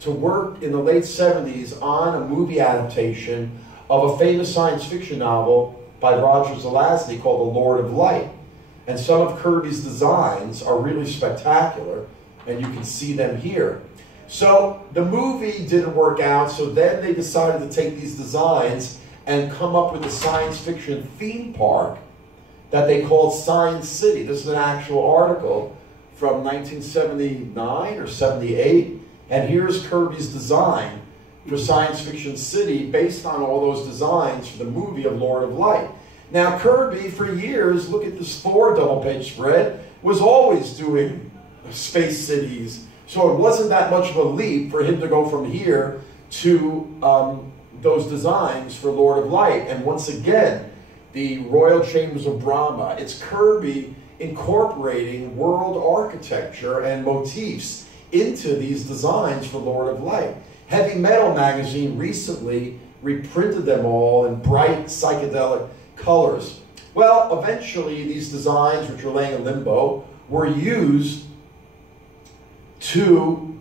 to work in the late 70s on a movie adaptation of a famous science fiction novel by Roger Zelazny called The Lord of Light. And some of Kirby's designs are really spectacular, and you can see them here. So the movie didn't work out, so then they decided to take these designs and come up with a science fiction theme park that they called Science City. This is an actual article from 1979 or 78. And here's Kirby's design for Science Fiction City based on all those designs for the movie of Lord of Light. Now Kirby, for years, look at this Thor double-page spread, was always doing space cities. So it wasn't that much of a leap for him to go from here to those designs for Lord of Light. And once again, the Royal Chambers of Brahma. It's Kirby incorporating world architecture and motifs into these designs for Lord of Light. Heavy Metal magazine recently reprinted them all in bright psychedelic colors. Well, eventually these designs, which are laying in limbo, were used to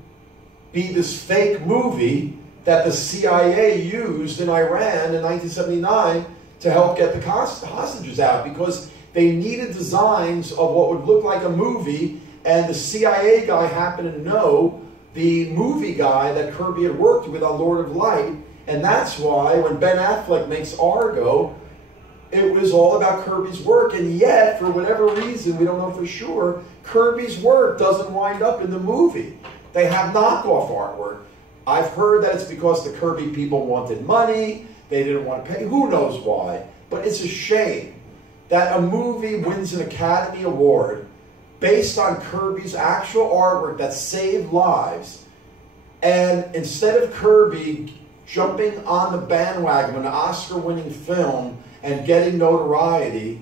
be this fake movie that the CIA used in Iran in 1979 to help get the hostages out, because they needed designs of what would look like a movie, and the CIA guy happened to know the movie guy that Kirby had worked with on Lord of Light, and that's why when Ben Affleck makes Argo, it was all about Kirby's work, and yet, for whatever reason, we don't know for sure, Kirby's work doesn't wind up in the movie. They have knockoff artwork. I've heard that it's because the Kirby people wanted money, they didn't want to pay, who knows why, but it's a shame that a movie wins an Academy Award based on Kirby's actual artwork that saved lives, and instead of Kirby jumping on the bandwagon of an Oscar-winning film and getting notoriety,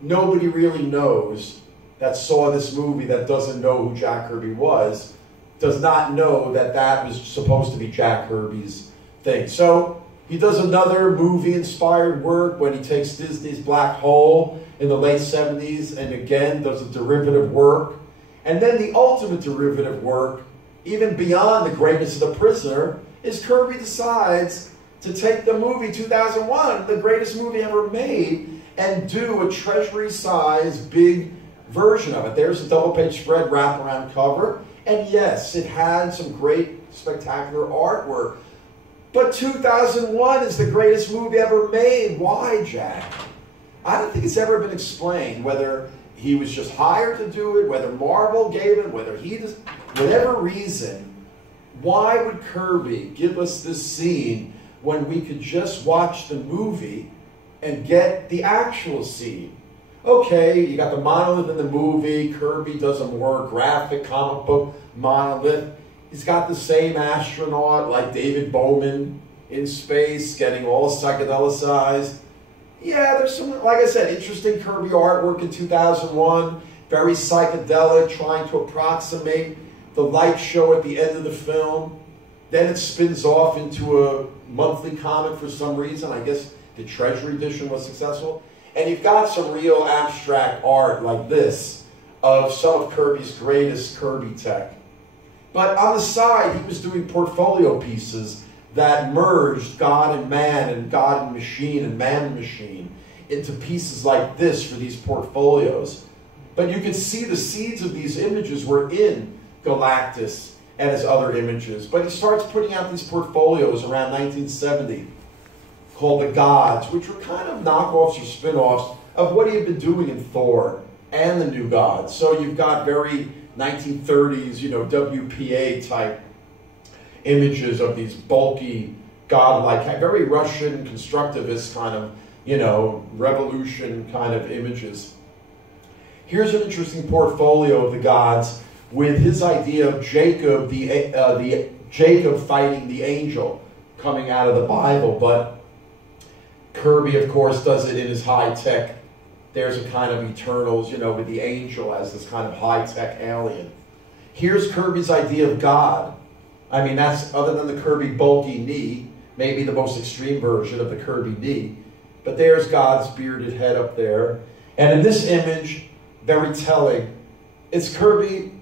nobody really knows that saw this movie that doesn't know who Jack Kirby was, does not know that that was supposed to be Jack Kirby's thing. So he does another movie-inspired work when he takes Disney's Black Hole in the late 70s and again does a derivative work. And then the ultimate derivative work, even beyond The Greatness of the Prisoner, is Kirby decides to take the movie 2001, the greatest movie ever made, and do a treasury-sized big version of it. There's a double-page spread wraparound cover, and yes, it had some great, spectacular artwork. But 2001 is the greatest movie ever made. Why, Jack? I don't think it's ever been explained whether he was just hired to do it, whether Marvel gave it, whether he just, whatever reason, why would Kirby give us this scene when we could just watch the movie and get the actual scene? Okay, you got the monolith in the movie, Kirby does a more graphic comic book monolith. He's got the same astronaut like David Bowman in space, getting all psychedelicized. Yeah, there's some, like I said, interesting Kirby artwork in 2001, very psychedelic, trying to approximate the light show at the end of the film. Then it spins off into a monthly comic for some reason. I guess the Treasury edition was successful. And you've got some real abstract art like this of some of Kirby's greatest Kirby tech. But on the side, he was doing portfolio pieces that merged God and man and God and machine and man and machine into pieces like this for these portfolios. But you can see the seeds of these images were in Galactus and his other images. But he starts putting out these portfolios around 1970 called The Gods, which were kind of knockoffs or spin-offs of what he had been doing in Thor and the New Gods. So you've got very 1930s, you know, WPA type images of these bulky, godlike, very Russian constructivist kind of, you know, revolution kind of images. Here's an interesting portfolio of The Gods with his idea of Jacob, the Jacob fighting the angel coming out of the Bible, but Kirby, of course, does it in his high-tech. There's a kind of Eternals, you know, with the angel as this kind of high-tech alien. Here's Kirby's idea of God. I mean, that's, other than the Kirby bulky knee, maybe the most extreme version of the Kirby knee. But there's God's bearded head up there. And in this image, very telling, it's Kirby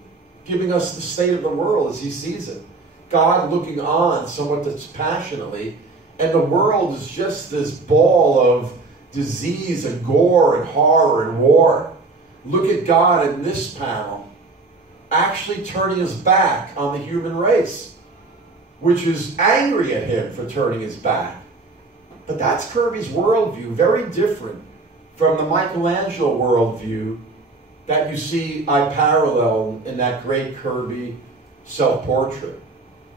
giving us the state of the world as he sees it. God looking on somewhat dispassionately, and the world is just this ball of disease and gore and horror and war. Look at God in this panel, actually turning his back on the human race, which is angry at him for turning his back. But that's Kirby's worldview, very different from the Michelangelo worldview that you see I parallel in that great Kirby self-portrait.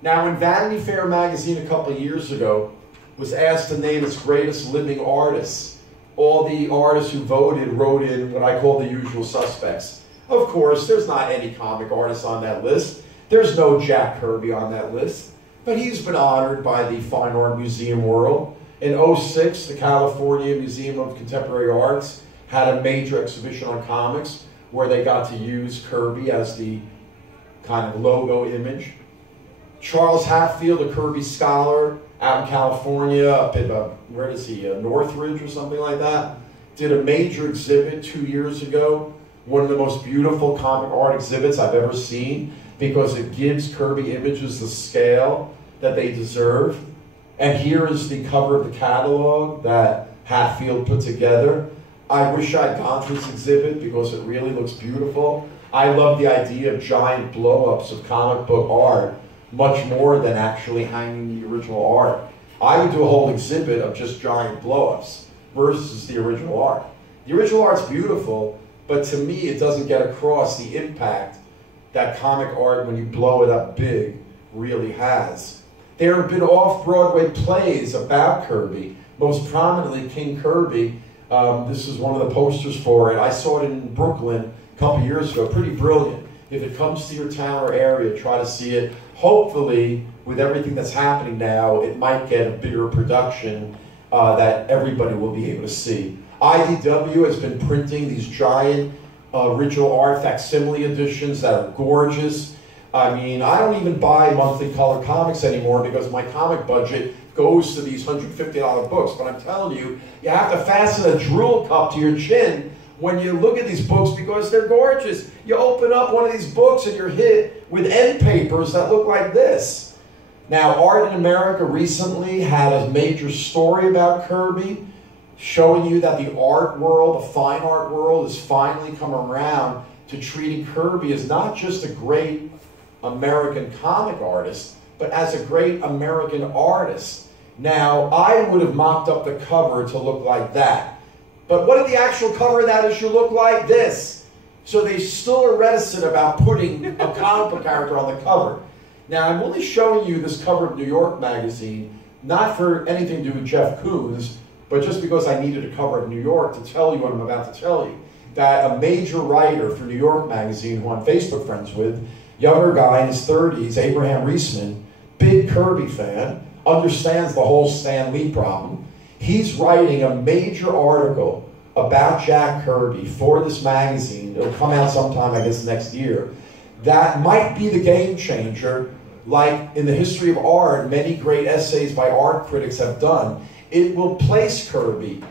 Now, when Vanity Fair magazine a couple of years ago was asked to name its greatest living artists, all the artists who voted wrote in what I call the usual suspects. Of course, there's not any comic artist on that list. There's no Jack Kirby on that list. But he's been honored by the Fine Art Museum world. In '06, the California Museum of Contemporary Arts had a major exhibition on comics where they got to use Kirby as the kind of logo image. Charles Hatfield, a Kirby scholar out in California, up in, where is he, Northridge or something like that, did a major exhibit 2 years ago, one of the most beautiful comic art exhibits I've ever seen, because it gives Kirby images the scale that they deserve. And here is the cover of the catalog that Hatfield put together. I wish I'd gone to this exhibit because it really looks beautiful. I love the idea of giant blow-ups of comic book art, much more than actually hanging the original art. I would do a whole exhibit of just giant blow-ups versus the original art. The original art's beautiful, but to me it doesn't get across the impact that comic art, when you blow it up big, really has. There have been off-Broadway plays about Kirby, most prominently King Kirby. This is one of the posters for it. I saw it in Brooklyn a couple years ago, pretty brilliant. If it comes to your town or area, try to see it. Hopefully, with everything that's happening now, it might get a bigger production that everybody will be able to see. IDW has been printing these giant original art facsimile editions that are gorgeous. I mean, I don't even buy monthly color comics anymore because my comic budget goes to these $150 books. But I'm telling you, you have to fasten a drool cup to your chin when you look at these books because they're gorgeous. You open up one of these books and you're hit with end papers that look like this. Now, Art in America recently had a major story about Kirby, showing you that the art world, the fine art world, is finally come around to treating Kirby as not just a great American comic artist, but as a great American artist. Now, I would have mocked up the cover to look like that. But what did the actual cover of that issue look like? This. So they still are reticent about putting a comic book character on the cover. Now, I'm only showing you this cover of New York Magazine, not for anything to do with Jeff Koons, but just because I needed a cover of New York to tell you what I'm about to tell you. That a major writer for New York Magazine, who I'm Facebook friends with, younger guy in his 30s, Abraham Reisman, big Kirby fan, understands the whole Stan Lee problem. He's writing a major article about Jack Kirby for this magazine. It'll come out sometime, I guess, next year. That might be the game changer, like in the history of art, many great essays by art critics have done. It will place Kirby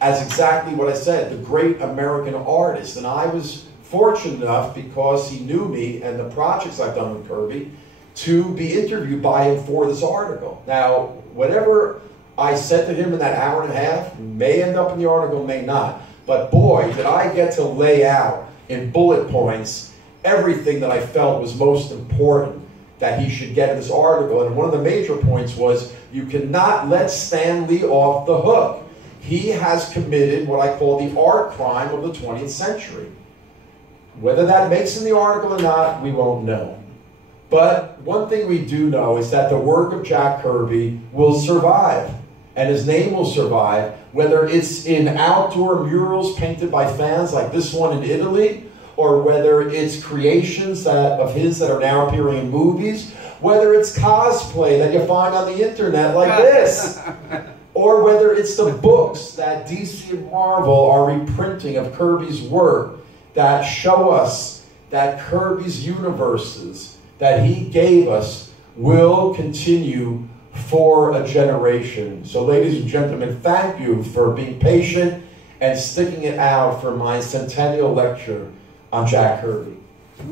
as exactly what I said, the great American artist. And I was fortunate enough, because he knew me and the projects I've done with Kirby, to be interviewed by him for this article. Now, whatever I said to him in that hour and a half may end up in the article, may not. But boy, did I get to lay out in bullet points everything that I felt was most important that he should get in this article. And one of the major points was, you cannot let Stan Lee off the hook. He has committed what I call the art crime of the 20th century. Whether that makes in the article or not, we won't know. But one thing we do know is that the work of Jack Kirby will survive, and his name will survive, whether it's in outdoor murals painted by fans like this one in Italy, or whether it's creations of his that are now appearing in movies, whether it's cosplay that you find on the internet like this, or whether it's the books that DC and Marvel are reprinting of Kirby's work that show us that Kirby's universes that he gave us will continue for a generation. So ladies and gentlemen, thank you for being patient and sticking it out for my centennial lecture on Jack Kirby. I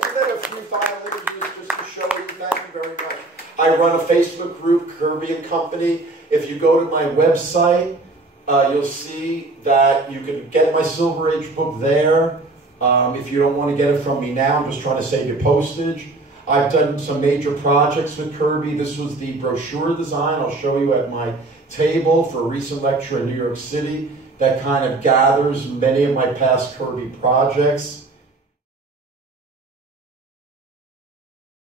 did a few final interviews just to show you. Thank you very much. I run a Facebook group, Kirby and Company. If you go to my website, you'll see that you can get my Silver Age book there. If you don't want to get it from me now, I'm just trying to save you postage. I've done some major projects with Kirby. This was the brochure design I'll show you at my table for a recent lecture in New York City that kind of gathers many of my past Kirby projects.